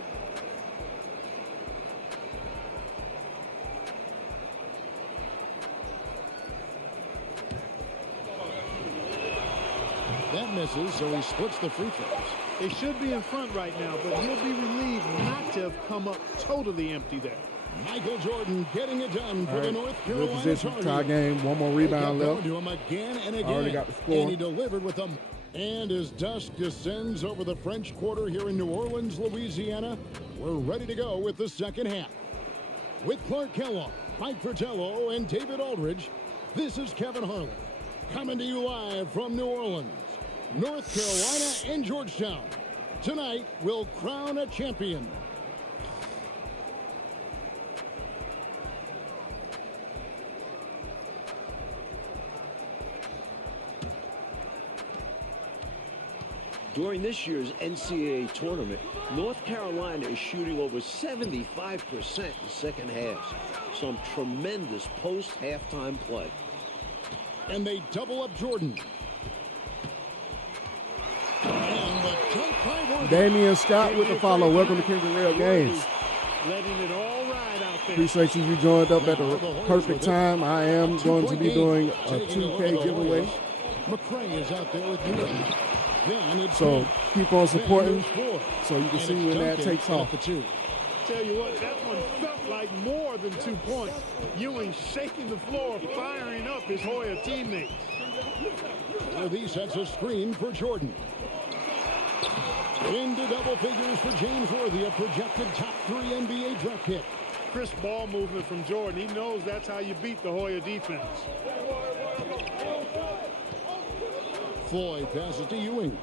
That misses, so he splits the free throws. They should be in front right now, but he'll be relieved not to have come up totally empty there. Michael Jordan getting it done for the North Carolina position, tie game, one more rebound left. To him again and again. Already got the score. And he delivered with them. And as dusk descends over the French Quarter here in New Orleans, Louisiana, we're ready to go with the second half. With Clark Kellogg, Mike Fratello, and David Aldridge, this is Kevin Harlan coming to you live from New Orleans, North Carolina, and Georgetown. Tonight, we'll crown a champion. During this year's NCAA tournament, North Carolina is shooting over 75% in second halves. Some tremendous post-halftime play. And they double up Jordan. And the dunk by Worthy. Damian Scott with the follow. Welcome to KingOfRellGamezs. Letting it all ride out there. Appreciate you joined up at the perfect time. I am going to be doing a 2K giveaway. McCray is out there with you. So keep on supporting so you can see when that takes off. Tell you what, that one felt like more than 2 points. Ewing shaking the floor, firing up his Hoya teammates. Worthy sets a screen for Jordan. Into double figures for James Worthy, a projected top 3 NBA draft pick. Crisp ball movement from Jordan. He knows that's how you beat the Hoya defense. Floyd passes to Ewing.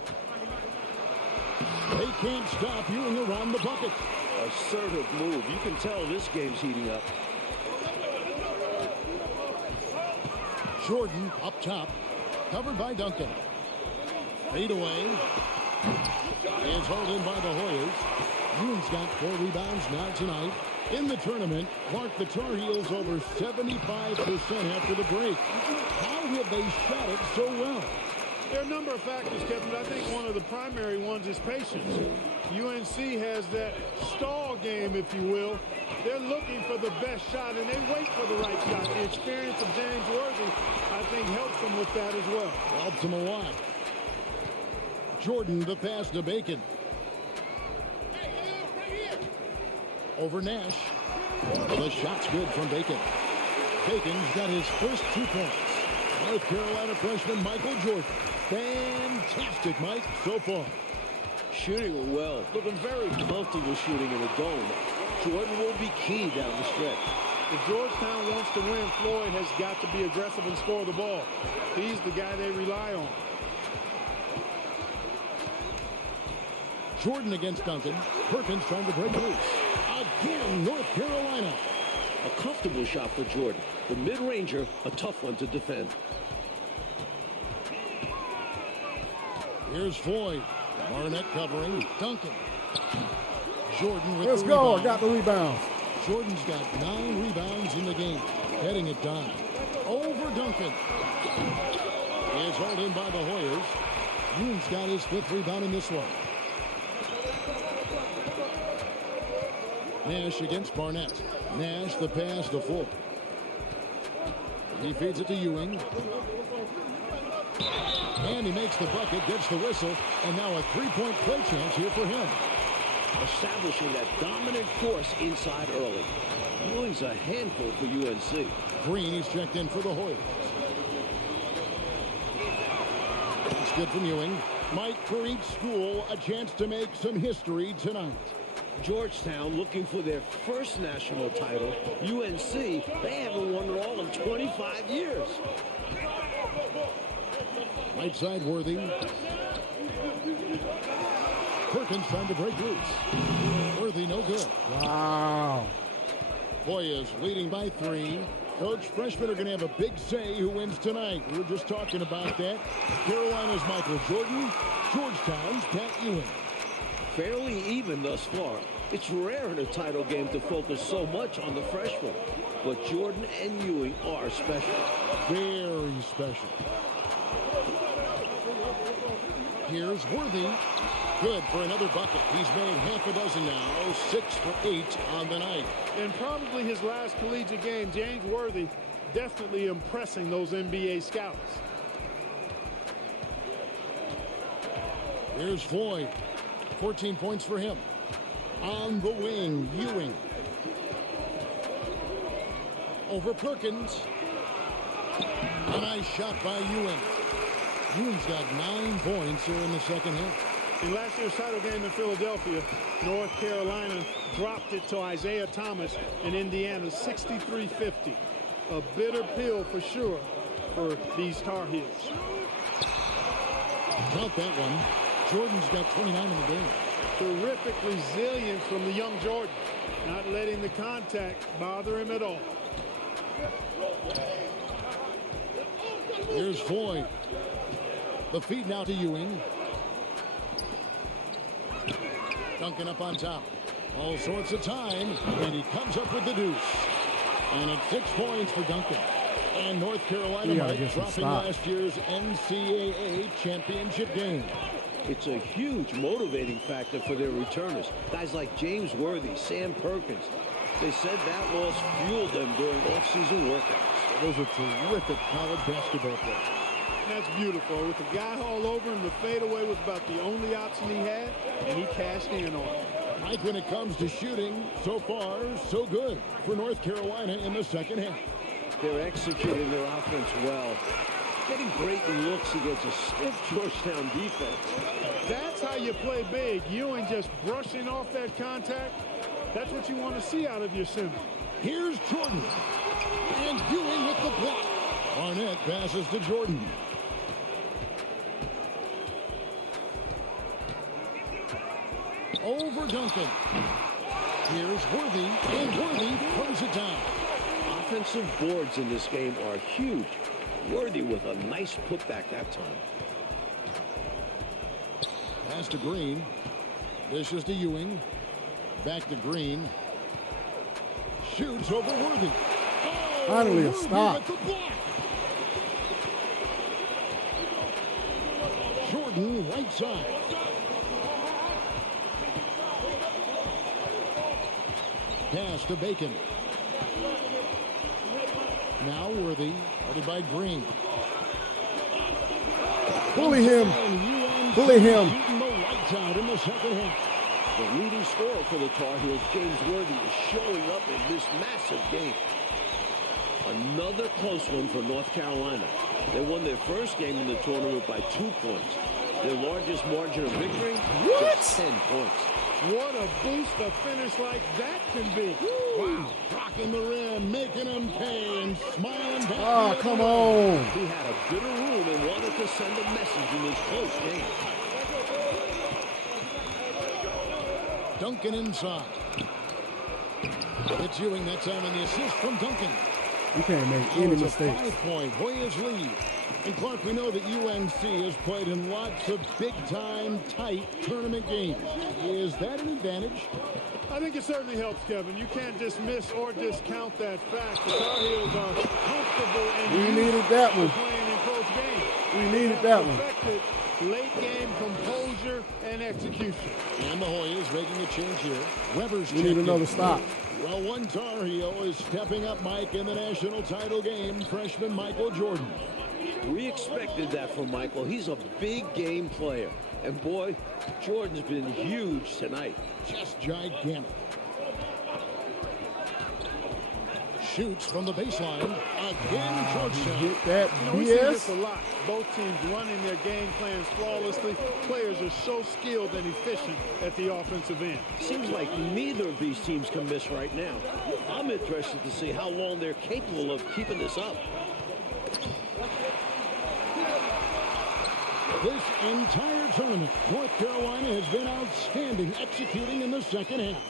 They can't stop Ewing around the bucket. Assertive move. You can tell this game's heating up. Jordan up top, covered by Duncan. Fade away. It's held in by the Hoyas. Ewing's got 4 rebounds now tonight. In the tournament, Clark, the Tar Heels over 75% after the break. How have they shot it so well? There are a number of factors, Kevin, but I think one of the primary ones is patience. UNC has that stall game, if you will. They're looking for the best shot, and they wait for the right shot. The experience of James Worthy, I think, helps them with that as well. Helps them a lot. Jordan, the pass to Bacon. Over Nash. The shot's good from Bacon. Bacon's got his first 2 points. North Carolina freshman Michael Jordan. Fantastic, Mike, so far. Shooting well. Looking very comfortable shooting in a dome. Jordan will be key down the stretch. If Georgetown wants to win, Floyd has got to be aggressive and score the ball. He's the guy they rely on. Jordan against Duncan. Perkins trying to break loose. Again, North Carolina. A comfortable shot for Jordan. The mid-ranger, a tough one to defend. Here's Floyd. Barnett covering. Duncan. Jordan with Let's the go. rebound. I got the rebound. Jordan's got 9 rebounds in the game. Getting it done. Over Duncan. He is hauled in by the Hoyers. Ewing's got his 5th rebound in this one. Nash against Barnett. Nash the pass to Fulton. He feeds it to Ewing. And he makes the bucket, gets the whistle, and now a 3-point play chance here for him. Establishing that dominant force inside early. Ewing's a handful for UNC. Green, he's checked in for the Hoyers. That's good from Ewing. Mike, for each school, a chance to make some history tonight. Georgetown looking for their first national title. UNC, they haven't won it all in 25 years. Right side Worthy. Perkins trying to break loose. Worthy no good. Wow. Hoyas leading by 3. Coach, freshmen are going to have a big say who wins tonight. We were just talking about that. Carolina's Michael Jordan. Georgetown's Pat Ewing. Fairly even thus far. It's rare in a title game to focus so much on the freshmen. But Jordan and Ewing are special. Very special. Here's Worthy. Good for another bucket. He's made half a dozen now. 6 for 8 on the night. And probably his last collegiate game, James Worthy definitely impressing those NBA scouts. Here's Floyd. 14 points for him. On the wing, Ewing. Over Perkins. A nice shot by Ewing. Ewing's got 9 points here in the second half. In last year's title game in Philadelphia, North Carolina dropped it to Isaiah Thomas in Indiana, 63-50. A bitter pill for sure for these Tar Heels. Count that one. Jordan's got 29 in the game. Terrific resilience from the young Jordan, not letting the contact bother him at all. Here's Floyd. The feed now to Ewing. Duncan up on top. All sorts of time, and he comes up with the deuce. And it's 6 points for Duncan. And North Carolina might dropping last year's NCAA championship game. It's a huge motivating factor for their returners. Guys like James Worthy, Sam Perkins. They said that loss fueled them during off-season workouts. Those are terrific college basketball players. That's beautiful. With the guy all over him, the fadeaway was about the only option he had, and he cashed in on it. Mike, when it comes to shooting, so far, so good for North Carolina in the second half. They're executing their offense well. Getting great looks against a stiff Georgetown defense. That's how you play big. Ewing just brushing off that contact. That's what you want to see out of your center. Here's Jordan. And Ewing with the block. Barnett passes to Jordan. Over Duncan. Here's Worthy, and Worthy throws it down. Offensive boards in this game are huge. Worthy with a nice putback that time. Pass to Green. Dishes to Ewing. Back to Green. Shoots over Worthy. Oh, finally a Worthy stop. with the block. Jordan, right side. Pass to Bacon. Now Worthy, guarded by Green. Bully him. Bully him. Shooting the lights out in the second half. The leading scorer for the Tar Heels, James Worthy, is showing up in this massive game. Another close one for North Carolina. They won their first game in the tournament by 2 points. Their largest margin of victory, just 10 points. What a boost a finish like that can be. Wow. Rocking the rim, making him pay, and smiling back. Oh, come on. He had a bit of room and wanted to send a message in this close game. Duncan inside. It's Ewing that time in the assist from Duncan. You can't make any mistakes. A 5-point Hoyas lead. And Clark, we know that UNC has played in lots of big-time, tight tournament games. Is that an advantage? I think it certainly helps, Kevin. You can't dismiss or discount that fact. The Tar Heels are comfortable and we needed that one. Playing in close games. We needed that one. Perfected late game composure and execution. And the Hoyas making a change here. Weber's We need another stop. Well, one Tar Heel is stepping up, Mike, in the national title game. Freshman Michael Jordan. We expected that from Michael. He's a big game player. And boy, Jordan's been huge tonight. Just gigantic. Shoots from the baseline. Again, Georgetown. Get that We see this BS. a lot. Both teams running their game plans flawlessly. Players are so skilled and efficient at the offensive end. Seems like neither of these teams can miss right now. I'm interested to see how long they're capable of keeping this up. This entire tournament, North Carolina has been outstanding executing in the second half.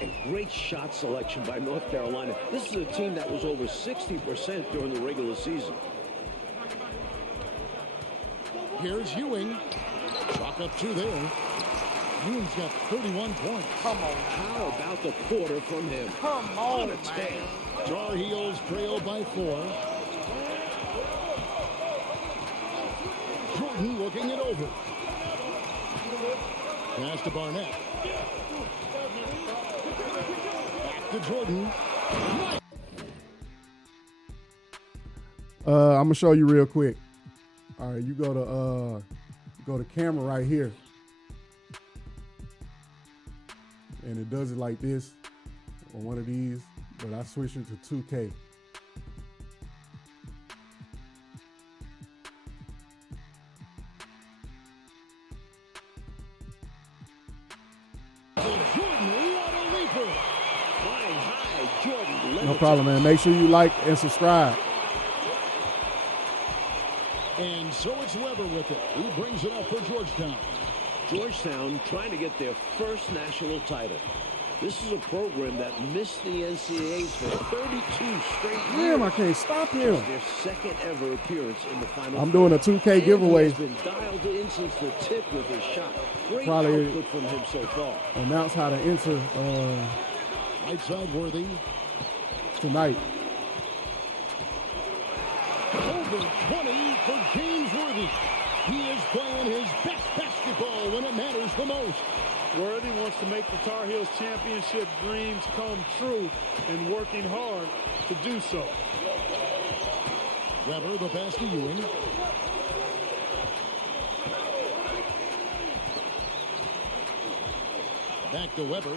And great shot selection by North Carolina. This is a team that was over 60% during the regular season. Here's Ewing. Chalk up 2 there. Ewing's got 31 points. Come on. How about the quarter from him? Come on, man. Tar Heels trail by 4. Jordan looking it over. Pass to Barnett. Back to Jordan. I'm gonna show you real quick. All right, you go to camera right here, and it does it like this on one of these, but I switched it to 2K. No problem, man. Make sure you like and subscribe. And so it's Weber with it. He brings it up for Georgetown. Georgetown trying to get their first national title. This is a program that missed the NCAAs for 32 straight years. Damn, I can't stop him. It's their second ever appearance in the Final I'm doing a 2K giveaway. He's been dialed in since the tip with his shot. Great Probably output from him so far. Announce how to enter Right side Worthy. tonight. Over 20 for James Worthy. He is playing his best basketball when it matters the most. Worthy wants to make the Tar Heels championship dreams come true and working hard to do so. Weber, the pass to Ewing. Back to Weber.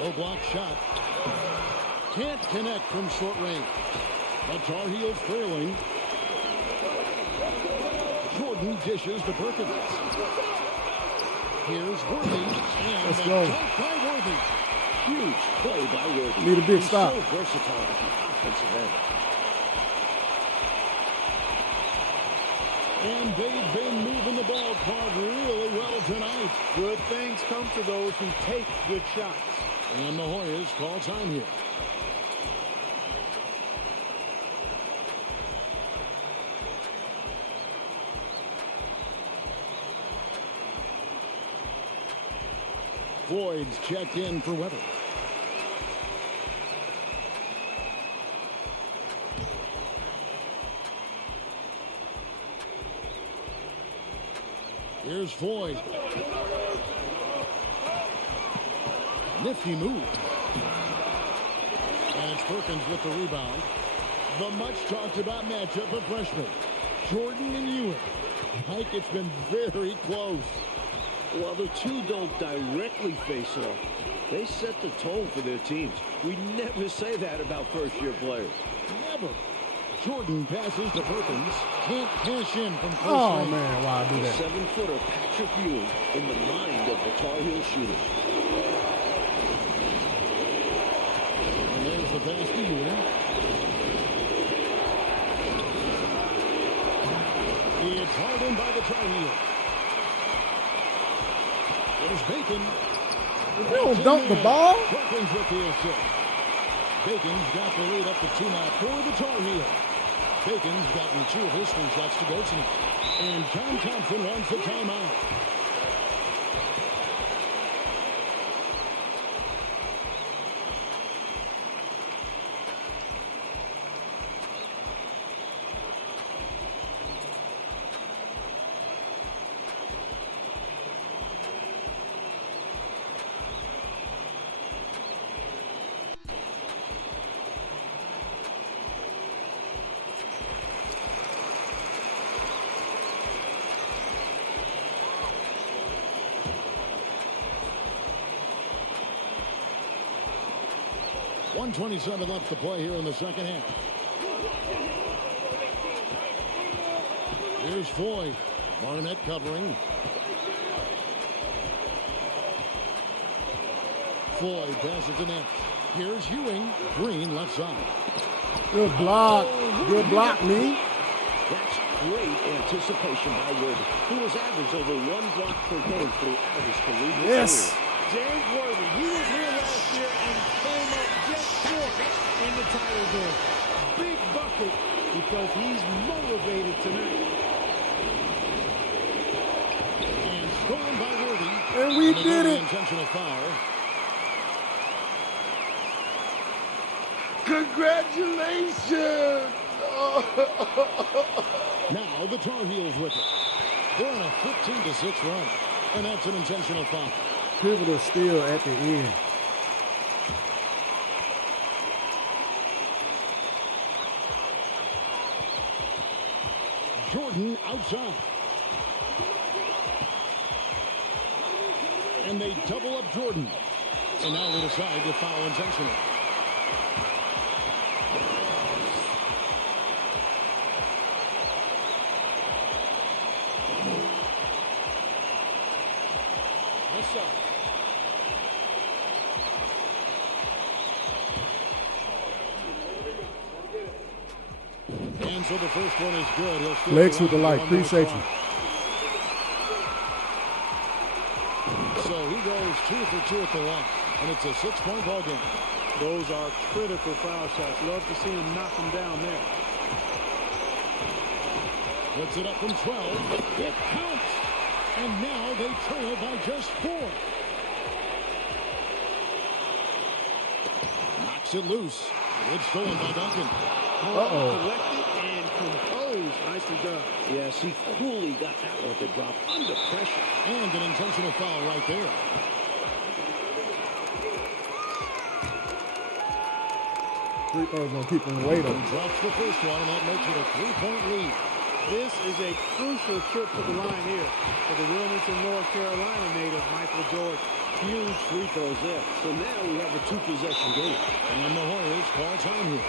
Low block shot. Can't connect from short range. The Tar Heels trailing. Jordan dishes to Perkins. Here's Worthy. And Let's go. By Worthy. Huge play by Worthy. Need a big He's stop. so versatile at the offensive end. And they've been moving the ball card really well tonight. Good things come to those who take good shots. And the Hoyas call time here. Floyd's checked in for weather. Here's Floyd. Nifty move. And it's Perkins with the rebound. The much-talked-about matchup of freshmen, Jordan and Ewing. Mike, it's been very close. While the two don't directly face off, they set the tone for their teams. We never say that about first-year players. Never. Jordan passes to Perkins. Can't cash in from close Oh, range. man, why I do that? 7-footer Patrick Ewing in the mind of the Tar Heel shooter. And there's the pass to Ewing. It's hard in by the Tar Heels. There's Bacon. You don't dunk the ball. Perkins with the assist. Bacon's got the lead up to 2 now for the Tar Heels. Bacon's gotten 2 of his 3 shots to go tonight. And John Thompson wants the timeout. .127 left to play here in the second half. Here's Floyd. Barnett covering. Floyd passes to Nance. Here's Ewing. Green left side. Good block. Good block, me. That's great anticipation by Worthy, who has averaged over 1 block per game throughout his career. Yes. James Worthy, he was here last year and came up just short in the title game. Big bucket because he's motivated tonight. And stolen by Worthy. And we did it. Intentional foul. Congratulations! Now the Tar Heels with it. They're on a 15-6 run. And that's an intentional foul. Pivotal steal at the end. Jordan outside. And they double up Jordan. And now they decide to foul intentionally. What's up? And so the first one is good. He'll still Legs with the light. Appreciate you. So he goes 2 for 2 at the line. And it's a 6-point ball game. Those are critical foul shots. Love to see him knock them down there. Puts it up from 12. It counts. And now they trail by just 4. Knocks it loose. It's stolen by Duncan. Collected and composed. Nicely done. Yes, he coolly got that one to drop under pressure. And an intentional foul right there. Free throws gonna keep him waiting. Drops the first one, and that makes it a 3-point lead. This is a crucial trip to the line here for the Wilmington, North Carolina native, Michael Jordan. Huge free throws there. So now we have a 2-possession game. And the Warriors call time here.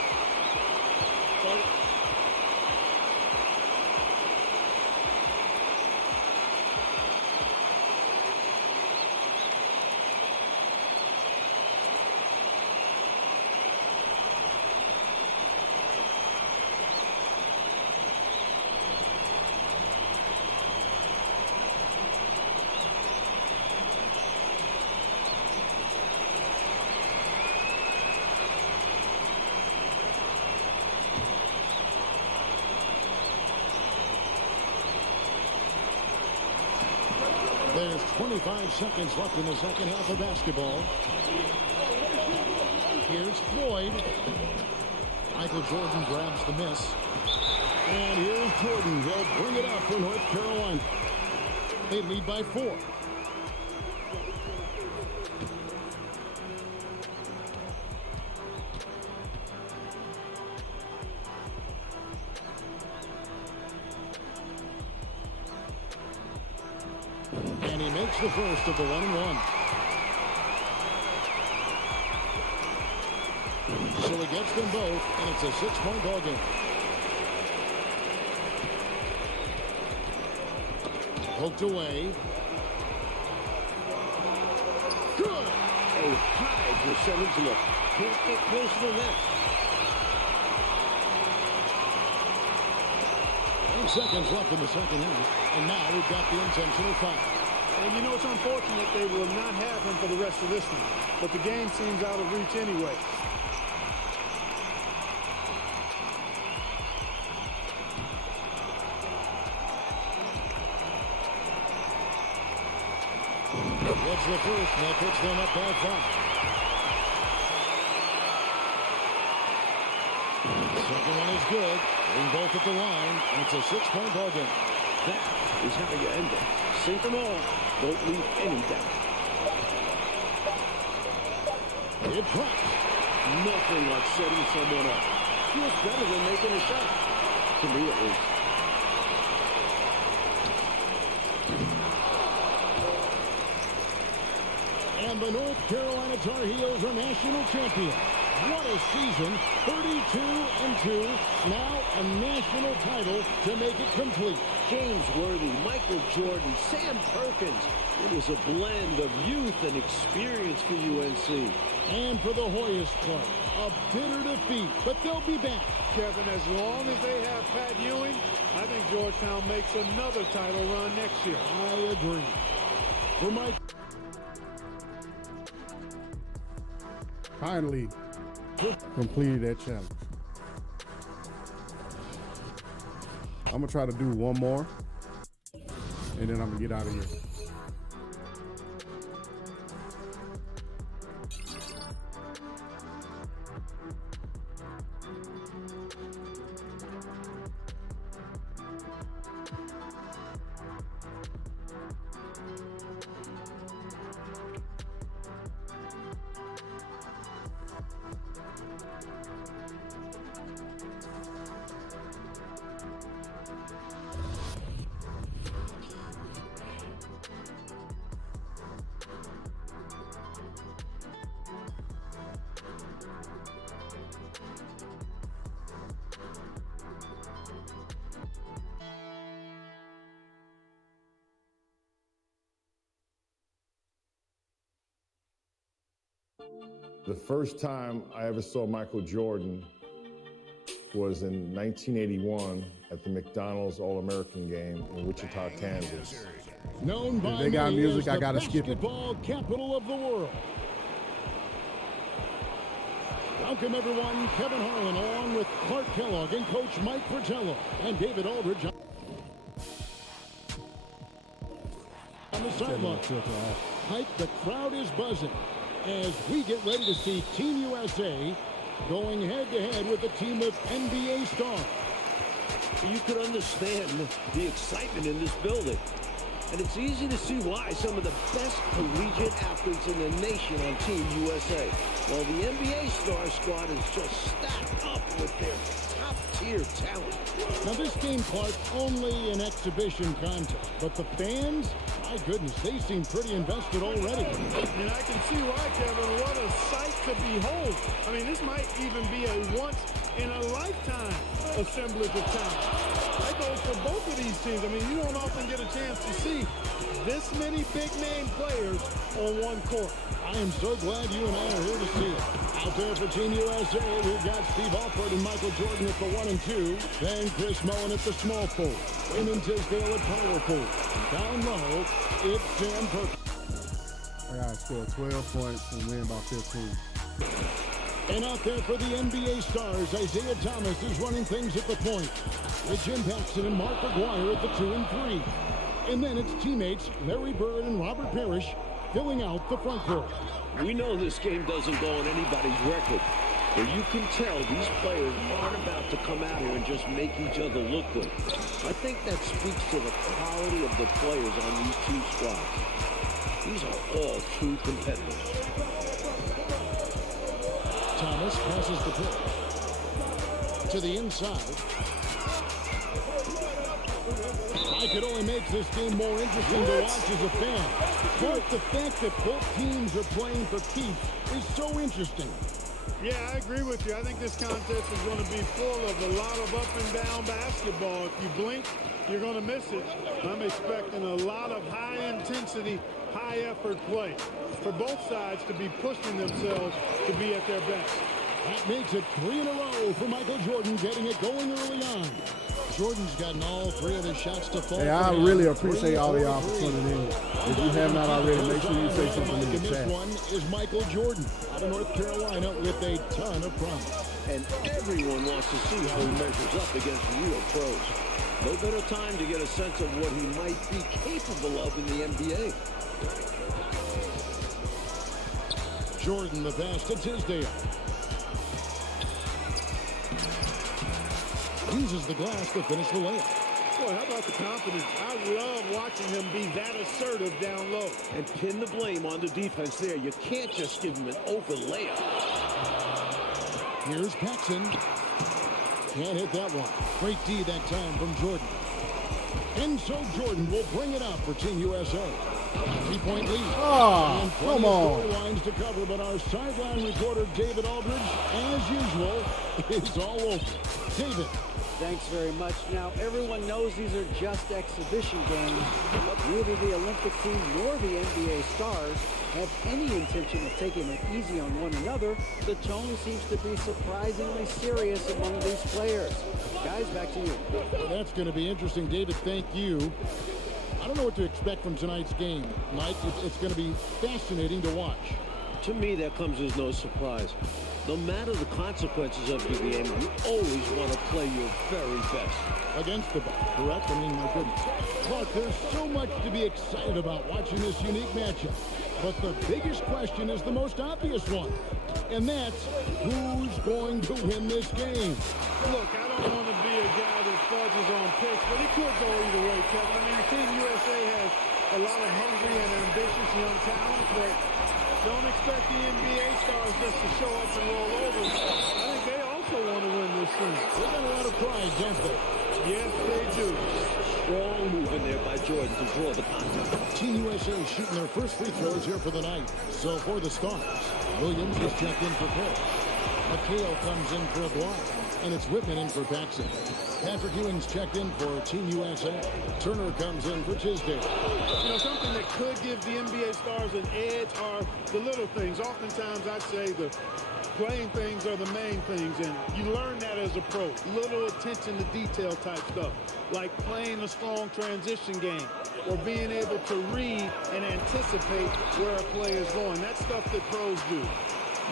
There's 25 seconds left in the second half of basketball. Here's Floyd. Michael Jordan grabs the miss. And here's Jordan. He'll bring it up for North Carolina. They lead by 4. And he makes the first of the 1-and-1. So he gets them both, and it's a 6-point ball game. Poked away. Good. A high percentage look. Can't get close to the net. 10 seconds left in the second half, and now we've got the intentional foul. And you know, it's unfortunate they will not have him for the rest of this one, but the game seems out of reach anyway. Gets the first, and that puts them up by 5. Second one is good. Bring both at the line, and it's a 6-point ball game. That is how you end it. Sink them all. Don't leave any doubt. It drops. Nothing like setting someone up. Feels better than making a shot. To me, at least. And the North Carolina Tar Heels are national champions. What a season. 32-2. Now a national title to make it complete. James Worthy, Michael Jordan, Sam Perkins. It was a blend of youth and experience for UNC. And for the Hoyas Club, a bitter defeat, but they'll be back. Kevin, as long as they have Pat Ewing, I think Georgetown makes another title run next year. I agree. For Mike. Finally completed that challenge. I'm gonna try to do one more, and then I'm gonna get out of here. The first time I ever saw Michael Jordan was in 1981 at the McDonald's All-American game in Wichita, Kansas. Known by if they got many music, as I gotta skip it. Basketball capital of the world. Welcome everyone, Kevin Harlan along with Clark Kellogg and Coach Mike Fratello and David Aldridge on the sideline. Mike, the crowd is buzzing as we get ready to see Team USA going head-to-head with a team of NBA stars. You could understand the excitement in this building. And it's easy to see why some of the best collegiate athletes in the nation on Team USA. Well, the NBA star squad is just stacked up with their top-tier talent. Now, this game, Clark, only an exhibition contest, but the fans, my goodness, they seem pretty invested already. And I can see why, Kevin. What a sight to behold. I mean, this might even be a once-in-a-lifetime assemblage of talent. That goes for both of these teams. I mean, you don't often get a chance to see this many big-name players on one court. I am so glad you and I are here to see it. Out there for Team USA, we've got Steve Alford and Michael Jordan at the 1 and 2. Then Chris Mullin at the small forward. Raymond Tisdale at power forward. Down low, it's Sam Perkins. I gotta score 12 points and win by 15. And out there for the NBA stars, Isaiah Thomas is running things at the point. With Jim Paxson and Mark Aguirre at the 2 and 3. And then it's teammates Larry Bird and Robert Parrish filling out the front court. We know this game doesn't go on anybody's record, but you can tell these players aren't about to come out here and just make each other look good. I think that speaks to the quality of the players on these two squads. These are all true competitors. Thomas passes the pitch to the inside. I could only make this game more interesting to watch as a fan. But the fact that both teams are playing for keeps is so interesting. Yeah, I agree with you. I think this contest is going to be full of a lot of up and down basketball. If you blink, you're going to miss it. I'm expecting a lot of high-intensity, high-effort play for both sides to be pushing themselves to be at their best. That makes it 3 in a row for Michael Jordan, getting it going early on. Jordan's gotten all 3 of his shots to fall. Hey, I really appreciate all of y'all for tuning in. If you have not already, make sure you say something in the chat. This one is Michael Jordan out of North Carolina with a ton of promise. And everyone wants to see how he measures up against real pros. No better time to get a sense of what he might be capable of in the NBA. Jordan the pass to Tisdale. Uses the glass to finish the layup. Boy, how about the confidence? I love watching him be that assertive down low. And pin the blame on the defense there. You can't just give him an open layup. Here's Paxson. Can't hit that one. Great D that time from Jordan. And so Jordan will bring it up for Team USA. 3-point lead. Oh, come on. Storylines to cover, but our sideline reporter David Aldridge, as usual, is all over. David. Thanks very much. Now, everyone knows these are just exhibition games, but neither the Olympic team nor the NBA stars have any intention of taking it easy on one another. The tone seems to be surprisingly serious among these players. Guys, back to you. Well, that's going to be interesting, David. Thank you. I don't know what to expect from tonight's game, Mike. It's going to be fascinating to watch. To me, that comes as no surprise. No matter the consequences of the game, you always want to play your very best. Against the ball, correct? I mean, my goodness. Clark, there's so much to be excited about watching this unique matchup. But the biggest question is the most obvious one. And that's who's going to win this game? Look, I don't want to be a guy that fudges on picks, but it could go either way, Kevin. I mean, Team USA has a lot of hungry and ambitious young talent, but don't expect the NBA stars just to show up and roll over. I think they also want to win this thing. They got a lot of pride, don't they? Yes, they do. Strong move in there by Jordan to draw the contact. Team USA shooting their first free throws here for the night. So for the Stars, Williams is checked in for Parrish. McHale comes in for a block. And it's Whitman in for Paxson. Patrick Ewing's checked in for Team USA. Turner comes in for Tisdale. You know, something that could give the NBA stars an edge are the little things. Oftentimes, I'd say the playing things are the main things, and you learn that as a pro. Little attention to detail type stuff, like playing a strong transition game or being able to read and anticipate where a play is going. That's stuff that pros do.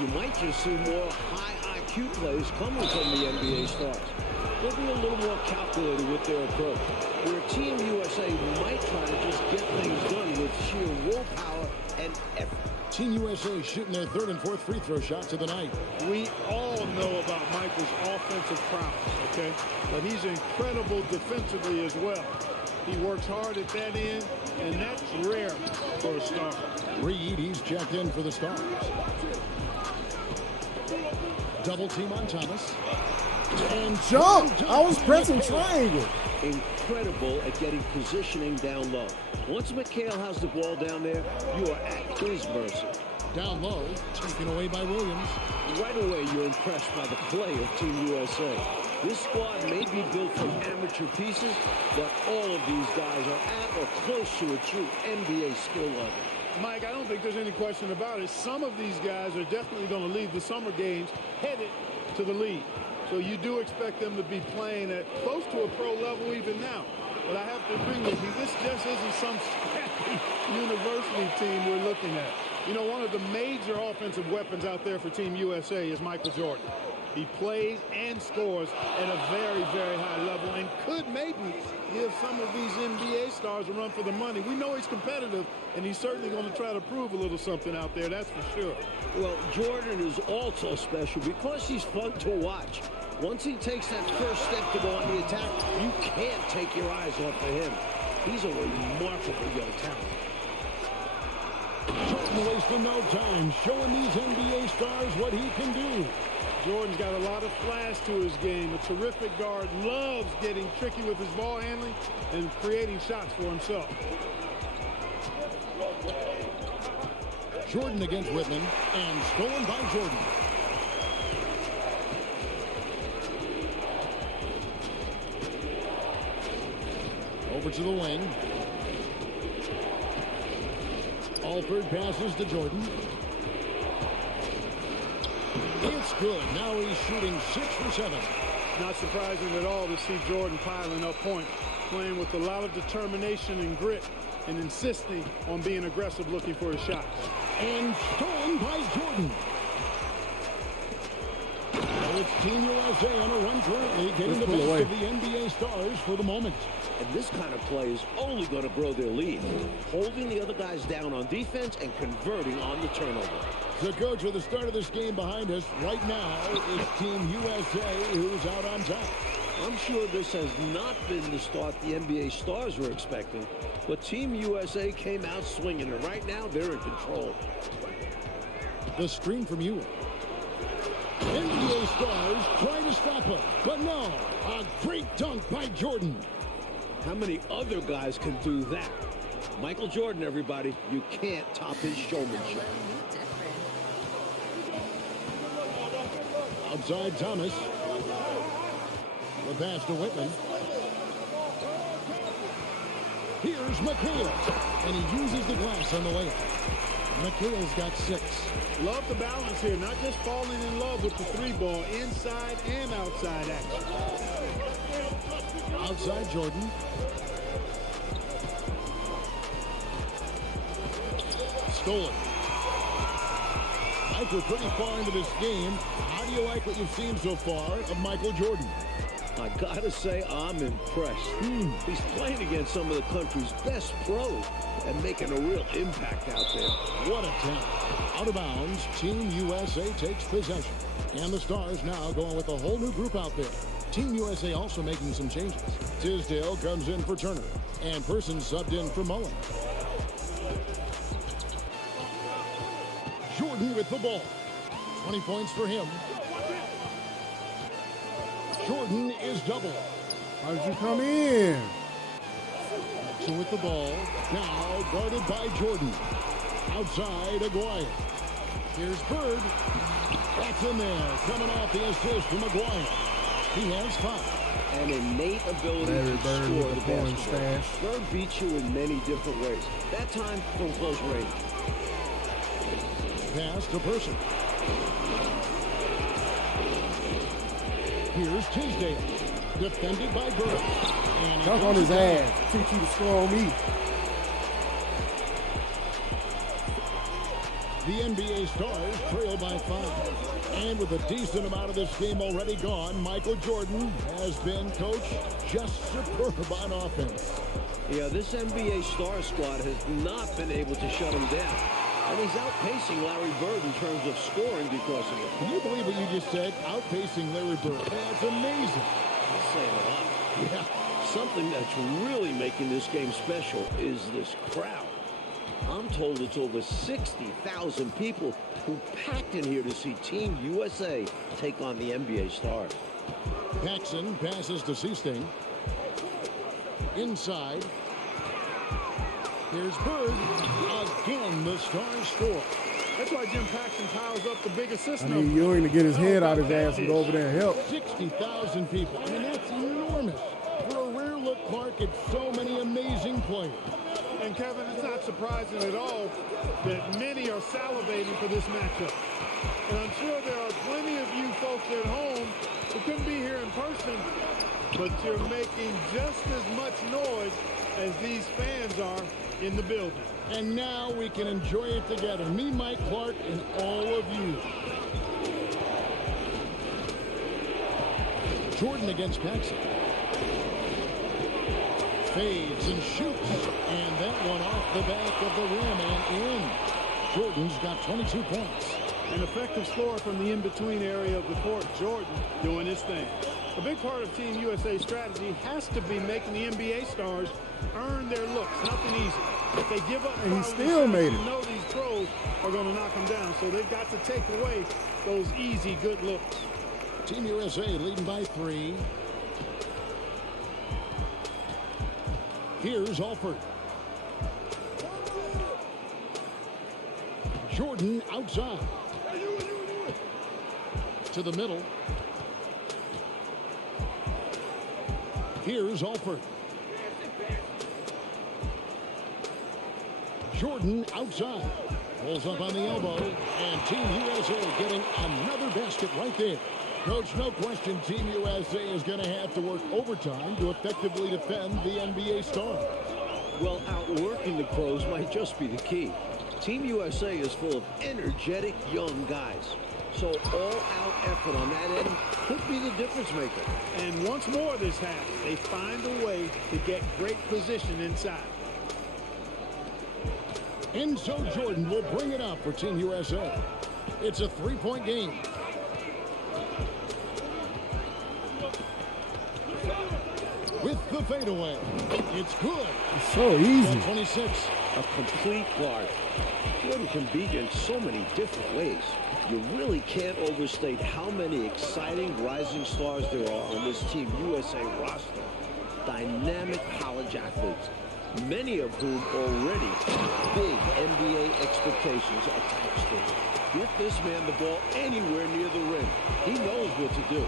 You might just see more high IQ plays coming from the NBA stars. They'll be a little more calculated with their approach, where Team USA might try to just get things done with sheer willpower and effort. Team USA shooting their third and fourth free throw shots of the night. We all know about Michael's offensive prowess, okay? But he's incredible defensively as well. He works hard at that end, and that's rare for a star. Reed, he's checked in for the Stars. Double team on Thomas. And jump! I was pressing triangle. Incredible at getting positioning down low. Once McHale has the ball down there, you are at his mercy. Down low, taken away by Williams. Right away, you're impressed by the play of Team USA. This squad may be built from amateur pieces, but all of these guys are at or close to a true NBA skill level. Mike, I don't think there's any question about it. Some of these guys are definitely going to leave the summer games headed to the league. So you do expect them to be playing at close to a pro level even now. But I have to agree with you, this just isn't some scrappy university team we're looking at. You know, one of the major offensive weapons out there for Team USA is Michael Jordan. He plays and scores at a very, very high level and could maybe give some of these NBA stars a run for the money. We know he's competitive, and he's certainly going to try to prove a little something out there, that's for sure. Well, Jordan is also special because he's fun to watch. Once he takes that first step to go on the attack, you can't take your eyes off of him. He's a remarkable young talent. Jordan wasting no time, showing these NBA stars what he can do. Jordan's got a lot of flash to his game. A terrific guard, loves getting tricky with his ball handling and creating shots for himself. Jordan against Whitman, and stolen by Jordan. Over to the wing. Alford passes to Jordan. It's good. Now he's shooting 6 for 7. Not surprising at all to see Jordan piling up points, playing with a lot of determination and grit, and insisting on being aggressive looking for his shots. And stolen by Jordan. Well, it's Team USA on a run currently, getting the best of the NBA stars for the moment. And this kind of play is only going to grow their lead, holding the other guys down on defense and converting on the turnover. So, Coach, with the start of this game behind us, right now, it's Team USA who's out on top. I'm sure this has not been the start the NBA stars were expecting, but Team USA came out swinging, and right now they're in control. The screen from Ewing. NBA stars trying to stop him, but no, a great dunk by Jordan. How many other guys can do that? Michael Jordan, everybody, you can't top his showmanship. Outside Thomas. The pass to Whitman. Here's McHale, and he uses the glass on the layup. McHale's got 6. Love the balance here, not just falling in love with the 3-ball, inside and outside action. Outside Jordan. Stolen. Mike, we're pretty far into this game. How do you like what you've seen so far of Michael Jordan? I gotta say, I'm impressed. He's playing against some of the country's best pros and making a real impact out there. What a talent. Out of bounds, Team USA takes possession. And the Stars now going with a whole new group out there. Team USA also making some changes. Tisdale comes in for Turner, and Person subbed in for Mullen. Jordan with the ball. 20 points for him. Jordan is double. How did you come in? Jackson with the ball. Now guarded by Jordan. Outside, Aguirre. Here's Bird. That's in there. Coming off the assist from Aguirre. He has 5. An innate ability to score the basketball. Bird beats you in many different ways. That time from close range. Pass to Person. Here's Tisdale. Defended by Bird. And dunk on his ass. Teach you to score on me. The NBA Stars trail by 5. And with a decent amount of this game already gone, Michael Jordan has been, Coach, just superb on offense. Yeah, this NBA Star squad has not been able to shut him down. And he's outpacing Larry Bird in terms of scoring because of it. Can you believe what you just said? Outpacing Larry Bird. That's amazing. That's saying a lot. Yeah. Something that's really making this game special is this crowd. I'm told it's over 60,000 people who packed in here to see Team USA take on the NBA Stars. Paxson passes to Seasting. Inside. Here's Bird. Again, the Stars score. That's why Jim Paxson piles up the big assist I number. need Ewing to get his head out his ass and go over there and help. 60,000 people. I mean, that's enormous. For a rare look market, so many amazing players. And Kevin, it's not surprising at all that many are salivating for this matchup. And I'm sure there are plenty of you folks at home who couldn't be here in person, but you're making just as much noise as these fans are in the building. And now we can enjoy it together. Me, Mike Clark, and all of you. Jordan against Paxson. Fades and shoots. And that one off the back of the rim and in. Jordan's got 22 points. An effective scorer from the in-between area of the court. Jordan doing his thing. A big part of Team USA's strategy has to be making the NBA stars earn their looks. Nothing easy. If they give up, and he still made it. You know these pros are going to knock them down, so they've got to take away those easy, good looks. Team USA leading by 3. Here's Alford. Jordan outside. To the middle. Here's Alford. Jordan outside. Pulls up on the elbow. And Team USA getting another basket right there. Coach, no question Team USA is going to have to work overtime to effectively defend the NBA stars. Well, outworking the pros might just be the key. Team USA is full of energetic young guys. So all-out effort on that end could be the difference maker. And once more this half, they find a way to get great position inside. And so Jordan will bring it up for Team USA. It's a 3-point game. With the fadeaway. It's good. It's so easy. 26. A complete guard. Jordan can be in so many different ways. You really can't overstate how many exciting rising stars there are on this Team USA roster. Dynamic college athletes, many of whom already have big NBA expectations attached to them. Get this man the ball anywhere near the rim. He knows what to do.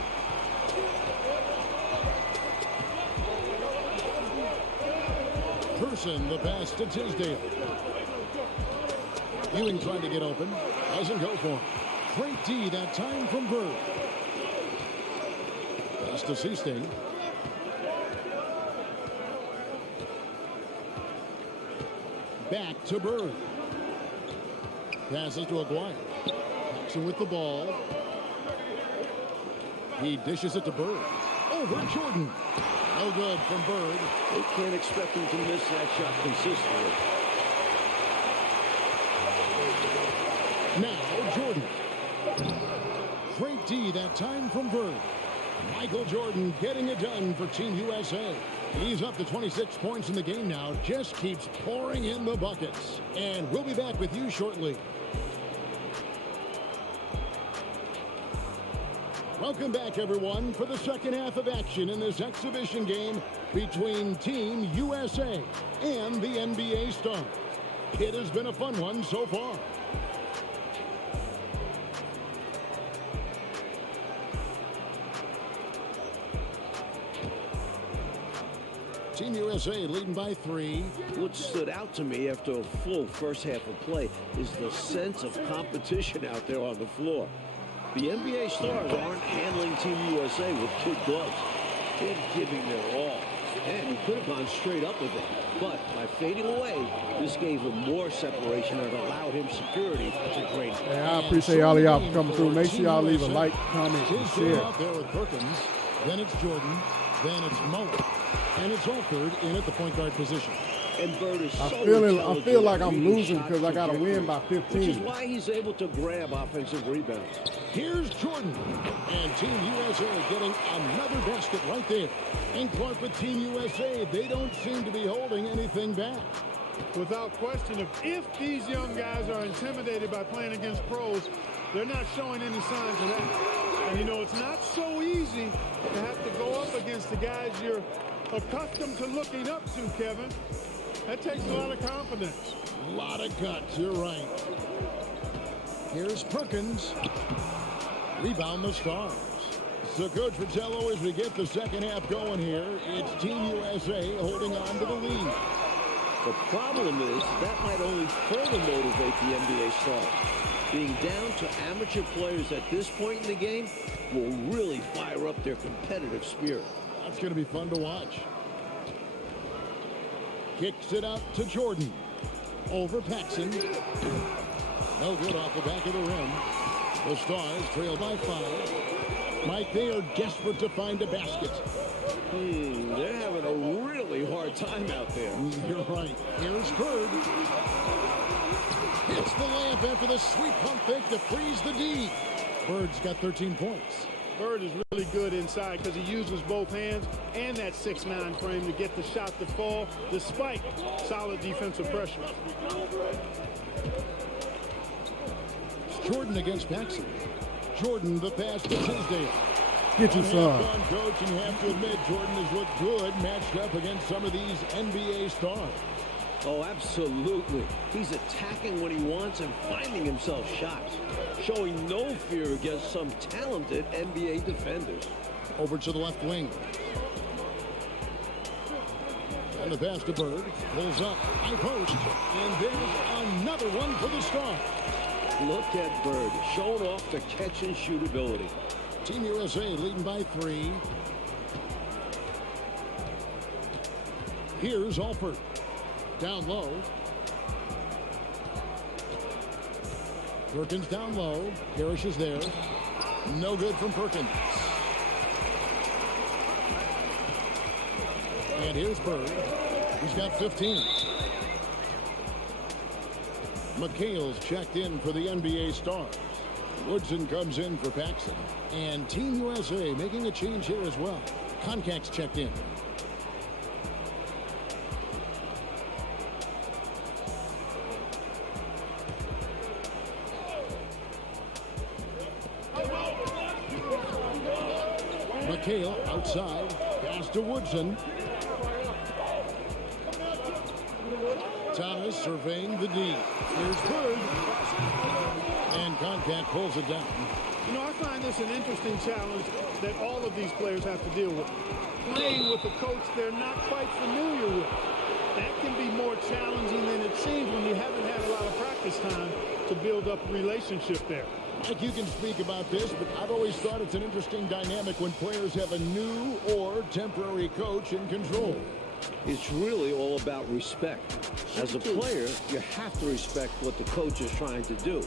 Person the pass to Tisdale. Ewing trying to get open. Doesn't go for him. Great D that time from Bird. Pass to Seasting. Back to Bird. Passes to Aguirre. Paxson with the ball. He dishes it to Bird. Over Jordan. No good from Bird. They can't expect him to miss that shot consistently. Now Jordan. Great D that time from Bird. Michael Jordan getting it done for Team USA. He's up to 26 points in the game now. Just keeps pouring in the buckets. And we'll be back with you shortly. Welcome back, everyone, for the second half of action in this exhibition game between Team USA and the NBA Stars. It has been a fun one so far. Team USA leading by 3. What stood out to me after a full first half of play is the sense of competition out there on the floor. The NBA stars aren't handling Team USA with kid gloves. They're giving their all. And he could have gone straight up with it. But by fading away, this gave him more separation and allowed him security to drain. Hey, I appreciate all of y'all for coming through. Make sure y'all leave a like, comment, and share. Out there with Perkins. Then it's Jordan. Then it's Mullen. And it's Alford in at the point guard position. And Bird is I feel like I'm losing because I got to win by 15. Which is why he's able to grab offensive rebounds. Here's Jordan. And Team USA getting another basket right there. And Clark with Team USA, they don't seem to be holding anything back. Without question, if these young guys are intimidated by playing against pros, they're not showing any signs of that. And, you know, it's not so easy to have to go up against the guys you're accustomed to looking up to, Kevin. That takes a lot of confidence. A lot of guts, you're right. Here's Perkins. Rebound the Stars. So, Coach Fratello, as we get the second half going here, it's Team USA holding on to the lead. The problem is that might only further motivate the NBA stars. Being down to amateur players at this point in the game will really fire up their competitive spirit. That's going to be fun to watch. Kicks it out to Jordan. Over Paxson. No good off the back of the rim. The Stars trail by 5. Mike, they are desperate to find a basket. They're having a really hard time out there. You're right. Here's Bird. Hits the layup after the sweep pump fake to freeze the D. Bird's got 13 points. Bird is really good inside because he uses both hands and that 6'9" frame to get the shot to fall despite solid defensive pressure. Jordan against Paxson. Jordan, the pass to Tisdale. Get you some. Coach, and you have to admit, Jordan has looked good matched up against some of these NBA stars. Oh, absolutely. He's attacking when he wants and finding himself shots, showing no fear against some talented NBA defenders. Over to the left wing. And the pass to Bird. Pulls up. High post. And there's another one for the Star. Look at Bird, showing off the catch and shoot ability. Team USA leading by 3. Here's Alford. Down low. Perkins down low. Parrish is there. No good from Perkins. And here's Bird. He's got 15. McHale's checked in for the NBA Stars. Woodson comes in for Paxson. And Team USA making a change here as well. Koncak's checked in. McHale outside. Pass to Woodson. Thomas surveying the D. Here's Bird. And Koncak pulls it down. You know, I find this an interesting challenge that all of these players have to deal with. Playing with a coach they're not quite familiar with. That can be more challenging than it seems when you haven't had a lot of practice time to build up a relationship there. Mike, you can speak about this, but I've always thought it's an interesting dynamic when players have a new or temporary coach in control. It's really all about respect. As a player, you have to respect what the coach is trying to do.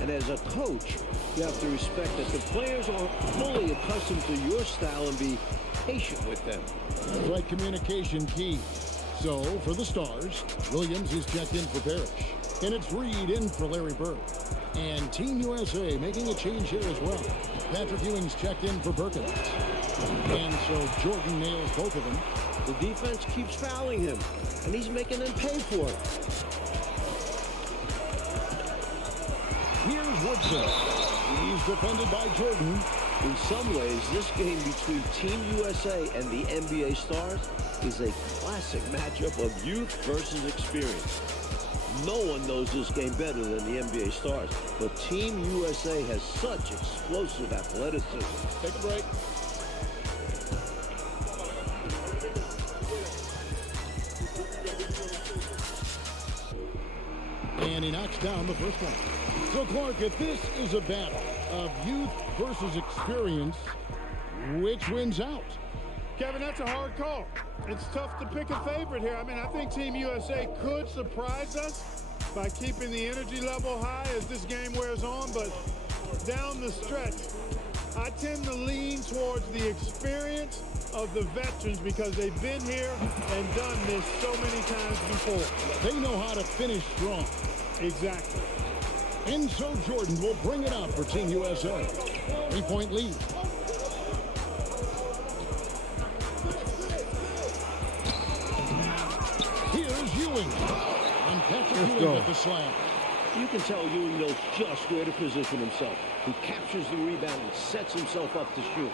And as a coach, you have to respect that the players are fully accustomed to your style and be patient with them. Right communication key. So, for the Stars, Williams is checked in for Parrish. And it's Reed in for Larry Bird. And Team USA making a change here as well. Patrick Ewing's checked in for Perkins. And so Jordan nails both of them. The defense keeps fouling him, and he's making them pay for it. Here's Woodson. He's defended by Jordan. In some ways, this game between Team USA and the NBA Stars is a classic matchup of youth versus experience. No one knows this game better than the NBA Stars, but Team USA has such explosive athleticism. Take a break. And he knocks down the first one. So, Clark, if this is a battle of youth versus experience, which wins out? Kevin, that's a hard call. It's tough to pick a favorite here. I mean, I think Team USA could surprise us by keeping the energy level high as this game wears on, but down the stretch, I tend to lean towards the experience of the veterans because they've been here and done this so many times before. They know how to finish strong. Exactly. And so Jordan will bring it up for Team USA. 3-point lead. Here's Ewing. And Patrick Ewing with the slam. You can tell Ewing knows just where to position himself. He captures the rebound and sets himself up to shoot.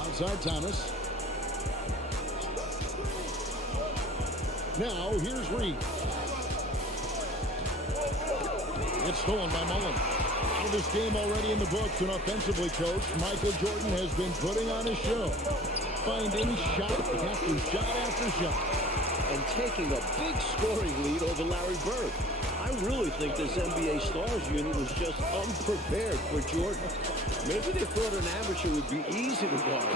Outside Thomas. Now here's Reed. It's stolen by Mullen. Out of this game already in the books, and offensively coached, Michael Jordan has been putting on a show. Finding shot after shot after shot. And taking a big scoring lead over Larry Bird. I really think this NBA Stars unit was just unprepared for Jordan. Maybe they thought an amateur would be easy to guard.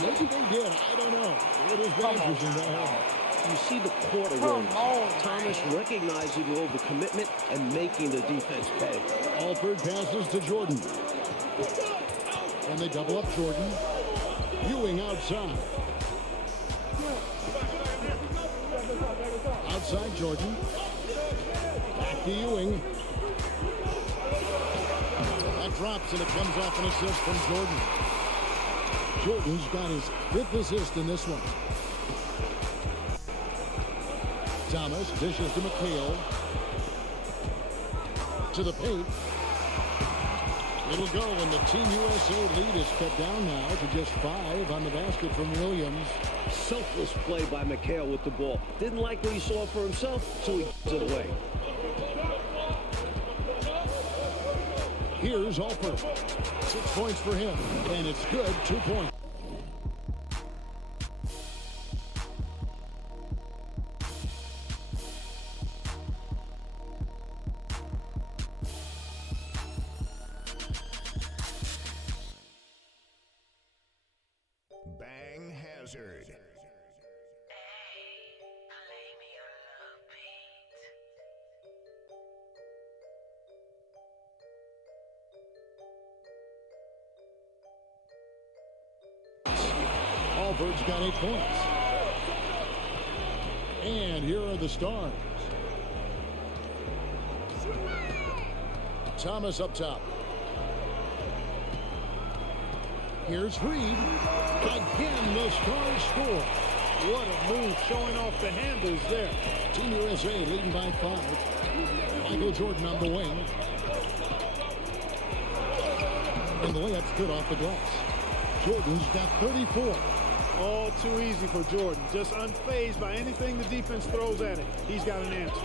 Maybe they did. I don't know. It has been interesting to have. You see the quarter runs. Thomas recognizing the overcommitment and making the defense pay. Alford passes to Jordan. And they double up Jordan. Ewing outside. Outside Jordan. Back to Ewing. That drops and it comes off an assist from Jordan. Jordan's got his 5th assist in this one. Thomas dishes to McHale. To the paint. It'll go, and the Team USA lead is cut down now to just 5 on the basket from Williams. Selfless play by McHale with the ball. Didn't like what he saw for himself, so he gives it away. Here's Alford. 6 points for him, and it's good. 2 points. Bang hazard. Alford's got 8 points. And here are the stars. Thomas up top. Here's Reed. Again, the Stars score. What a move, showing off the handles there. Team USA leading by 5. Michael Jordan on the wing. And the layup's good off the glass. Jordan's got 34. All too easy for Jordan. Just unfazed by anything the defense throws at him. He's got an answer.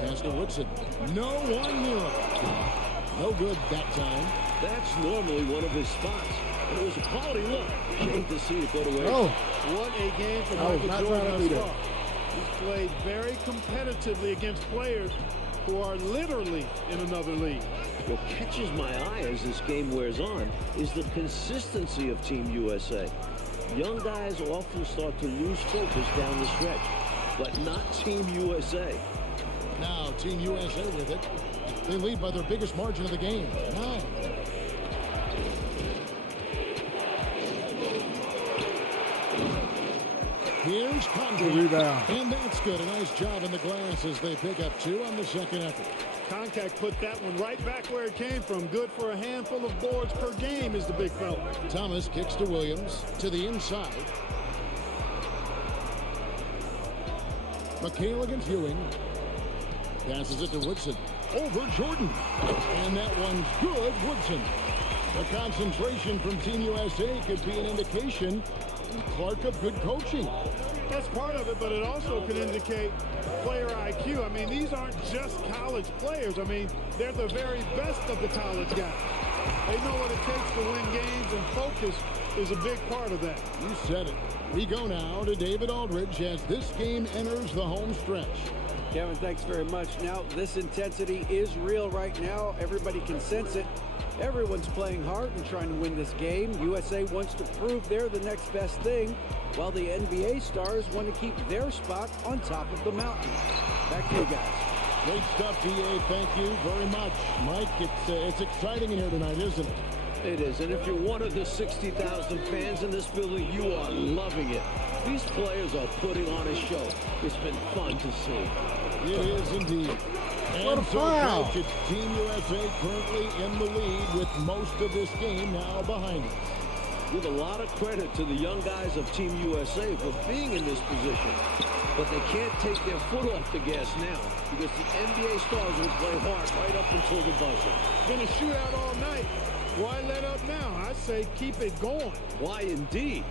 Pass to Woodson. No one near him. No good that time. That's normally one of his spots. It was a quality look. Shame to see it go to waste. Oh, what a game for Michael Jordan thus far. He's played very competitively against players who are literally in another league. What catches my eye as this game wears on is the consistency of Team USA. Young guys often start to lose focus down the stretch, but not Team USA. Now Team USA with it. They lead by their biggest margin of the game, 9. Here's Condon. Rebound. And that's good. A nice job in the glass as they pick up 2 on the second effort. Contact put that one right back where it came from. Good for a handful of boards per game is the big fella. Thomas kicks to Williams to the inside. McHale against Ewing. Passes it to Woodson. Over Jordan. And that one's good. Woodson. The concentration from Team USA could be an indication, Clark, of good coaching. That's part of it, but it also could indicate player IQ. I mean, these aren't just college players. I mean, they're the very best of the college guys. They know what it takes to win games, and focus is a big part of that. You said it. We go now to David Aldridge as this game enters the home stretch. Kevin, thanks very much. Now, this intensity is real right now. Everybody can sense it. Everyone's playing hard and trying to win this game. USA wants to prove they're the next best thing, while the NBA stars want to keep their spot on top of the mountain. Back to you guys. Great stuff, DA. Thank you very much. Mike, it's exciting in here tonight, isn't it? It is, and if you're one of the 60,000 fans in this building, you are loving it. These players are putting on a show. It's been fun to see. It is indeed. What a foul. Coach, it's Team USA currently in the lead with most of this game now behind us. Give a lot of credit to the young guys of Team USA for being in this position. But they can't take their foot off the gas now because the NBA stars will play hard right up until the buzzer. Been a shootout all night. Why let up now? I say keep it going. Why indeed?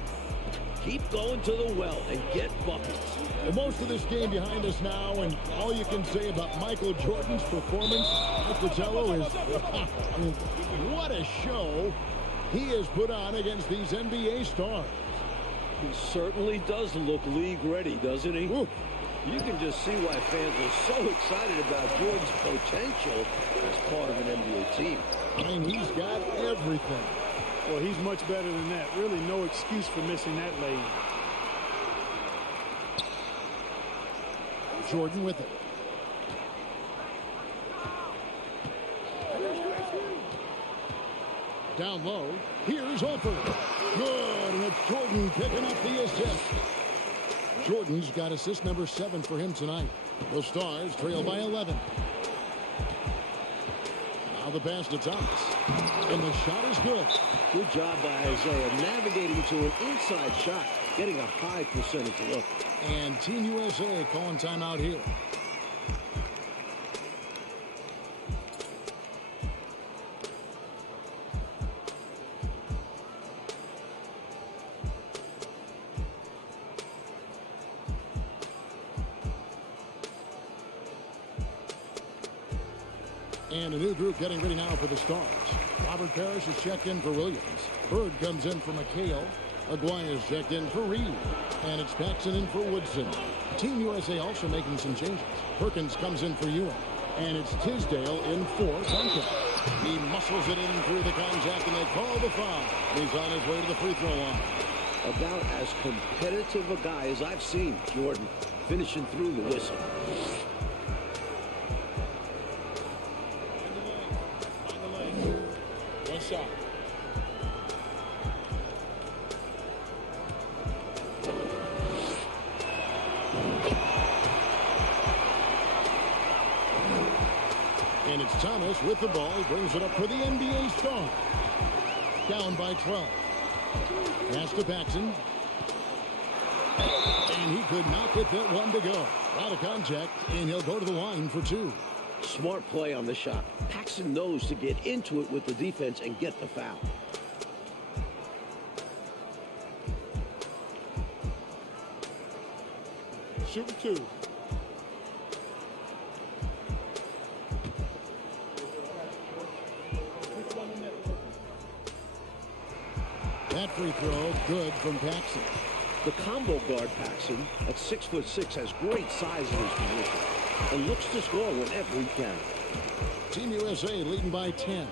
Keep going to the well and get buckets. Well, most of this game behind us now, and all you can say about Michael Jordan's performance, Fratello, is I mean, what a show he has put on against these NBA stars. He certainly does look league ready, doesn't he? Ooh. You can just see why fans are so excited about Jordan's potential as part of an NBA team. I mean, he's got everything. Well, he's much better than that. Really no excuse for missing that lane. Jordan with it. Down low. Here's Hofer. Good. And it's Jordan picking up the assist. Jordan's got assist number 7 for him tonight. The Stars trail by 11. Now the pass to Thomas. And the shot is good. Good job by Isaiah navigating to an inside shot, getting a high percentage look. And Team USA calling timeout here. And a new group getting ready now for the Stars. Robert Parrish is checked in for Williams. Bird comes in for McHale. Aguirre is checked in for Reed. And it's Paxson in for Woodson. Team USA also making some changes. Perkins comes in for Ewing. And it's Tisdale in for Duncan. He muscles it in through the contact, and they call the foul. He's on his way to the free throw line. About as competitive a guy as I've seen, Jordan, finishing through the whistle. One shot. And it's Thomas with the ball. He brings it up for the NBA star. Down by 12. Pass to Paxson. And he could not get that one to go. Out of contact, and he'll go to the line for 2. Smart play on the shot. Paxson knows to get into it with the defense and get the foul. Shoot 2. That free throw, good from Paxson. The combo guard Paxson at 6'6" has great size in his position and looks to score whenever he can. Team USA leading by 10.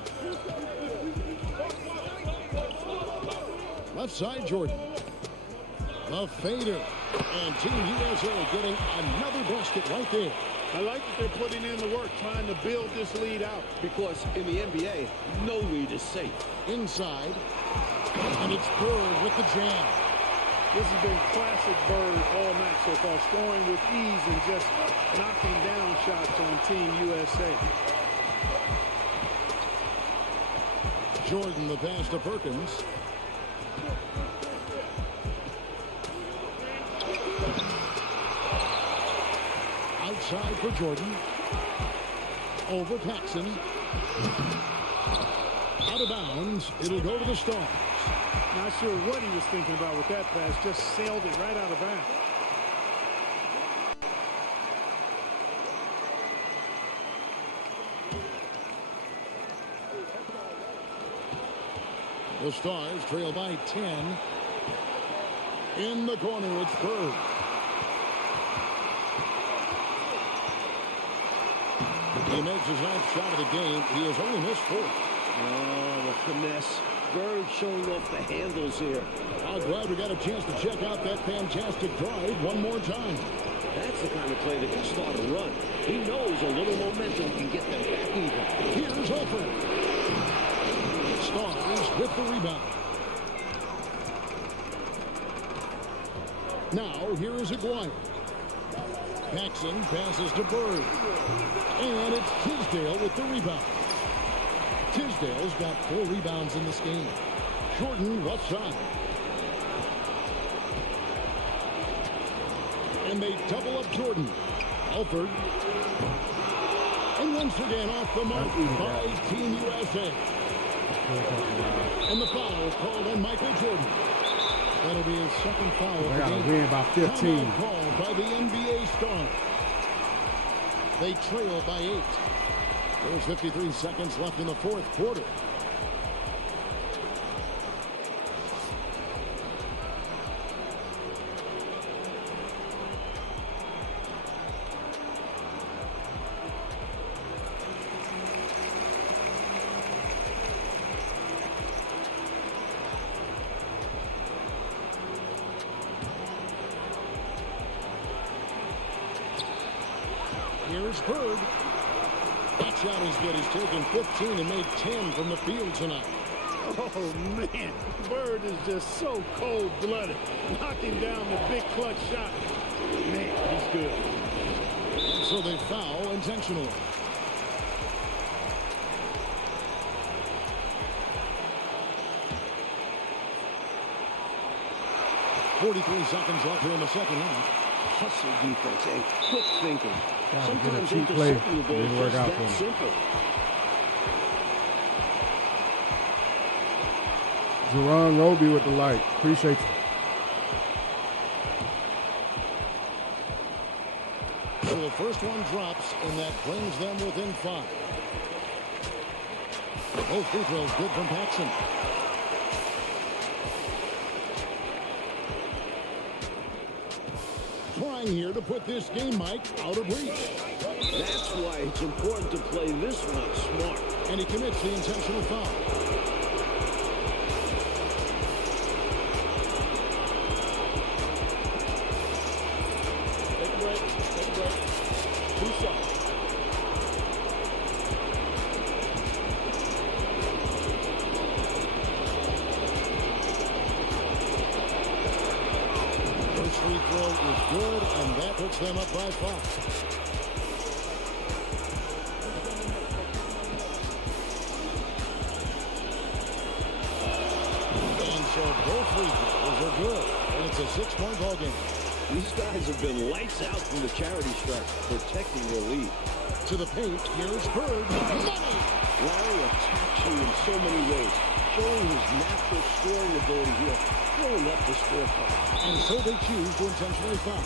Left side, Jordan. The fader. And Team USA getting another basket right there. I like that they're putting in the work, trying to build this lead out. Because in the NBA, no lead is safe. Inside. And it's Bird with the jam. This has been classic Bird all night so far, scoring with ease and just knocking down shots on Team USA. Jordan, the pass to Perkins. Outside for Jordan. Over Paxson. Out of bounds. It'll go to the Stars. Not sure what he was thinking about with that pass. Just sailed it right out of bounds. The Stars trail by 10. In the corner, it's Bird. He makes his ninth shot of the game. He has only missed 4. Oh, the finesse. Bird showing off the handles here. I'm glad we got a chance to check out that fantastic drive one more time. That's the kind of play that can start a run. He knows a little momentum can get them back even. Here's Hofer. Stars with the rebound. Now, here is Aguirre. Paxson passes to Bird. And it's Tisdale with the rebound. Tisdale's got 4 rebounds in this game. Jordan left side. And they double up Jordan. Alford. And once again off the mark by Team USA. And the foul called on Michael Jordan. That'll be his second foul of the game. They gotta win by 15. Timeout called by the NBA Stars. They trail by 8. There's 53 seconds left in the fourth quarter. Here's Bird. That shot is good. He's taken 15 and made 10 from the field tonight. Oh, man. Bird is just so cold-blooded. Knocking down the big clutch shot. Man, he's good. And so they foul intentionally. .43 seconds left here in the second half. Hustle defense and quick thinking. Sometimes cheap play didn't work out for him. Simple. Jerron Roby with the light. Appreciate you. So the first one drops, and that brings them within 5. Both free throws good from Paxson. Trying here to put this game, Mike, out of reach. That's why it's important to play this one smart. And he commits the intentional foul. Take a break. Take a break. 2 shots. First free throw is good, and that puts them up by 5. And so both free throws are good, and it's a 6-point ball game. These guys have been lights out from the charity stripe, protecting their lead. To the paint, here's Bird. Money! Larry attacks you in so many ways, showing his natural scoring ability here, throwing up the scorecard. And so they choose to intentionally foul.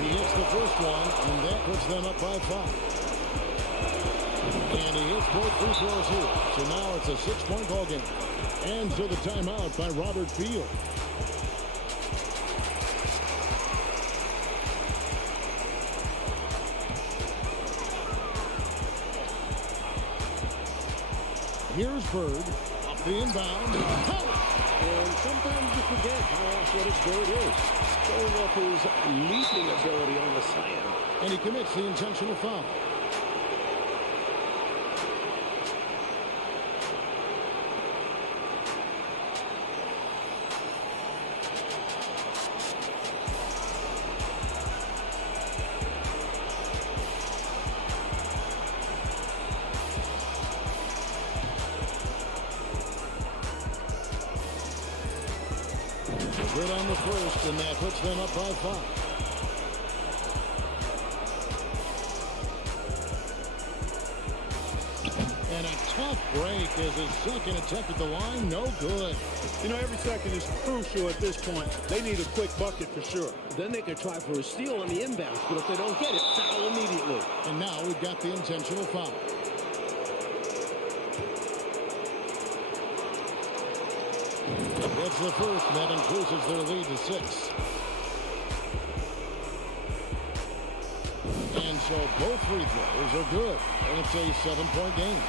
He hits the first one, and that puts them up by 5. And he hits both free throws here. So now it's a 6-point ball game. And so the timeout by Robert Field. Here's Bird. Up the inbound. And sometimes you forget how athletic Bird is, showing off his leaping ability on the slam. And he commits the intentional foul. Good on the first, and that puts them up by 5. And a tough break as his second attempt at the line, no good. You know, every second is crucial at this point. They need a quick bucket for sure. Then they could try for a steal on the inbounds, but if they don't get it, foul immediately. And now we've got the intentional foul. It's the first, and that increases their lead to 6. And so both free throws are good, and it's a 7-point game.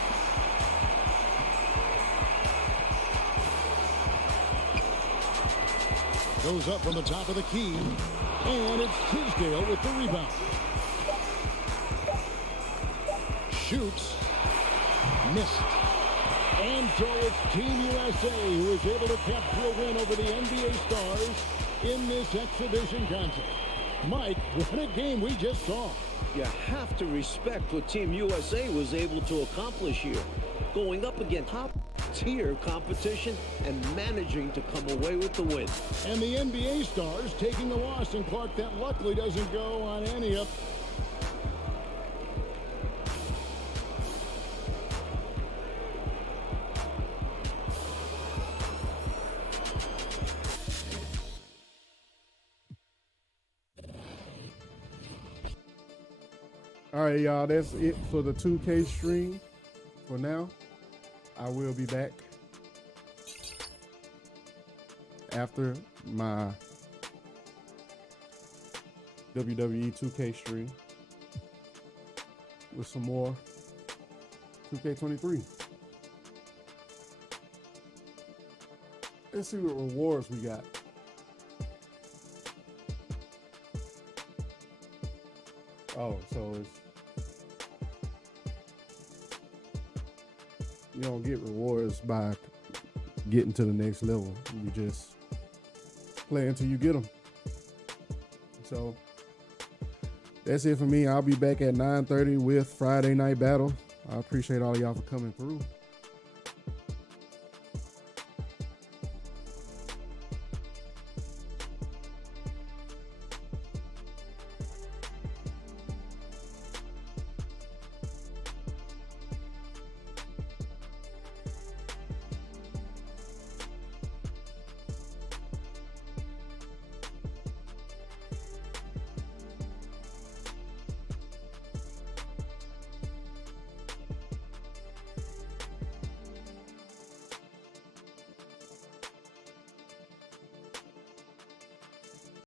Goes up from the top of the key, and it's Tisdale with the rebound. Shoots, missed. And so it's Team USA who is able to capture a win over the NBA Stars in this exhibition contest. Mike, what a game we just saw. You have to respect what Team USA was able to accomplish here, going up against top-tier competition and managing to come away with the win. And the NBA Stars taking the loss, and Clark, that luckily doesn't go on any of... All right, y'all, that's it for the 2K stream for now. I will be back after my WWE 2K stream with some more 2K23. Let's see what rewards we got. Oh, so you don't get rewards by getting to the next level. You just play until you get them. So that's it for me. I'll be back at 9:30 with Friday Night Battle. I appreciate all y'all for coming through.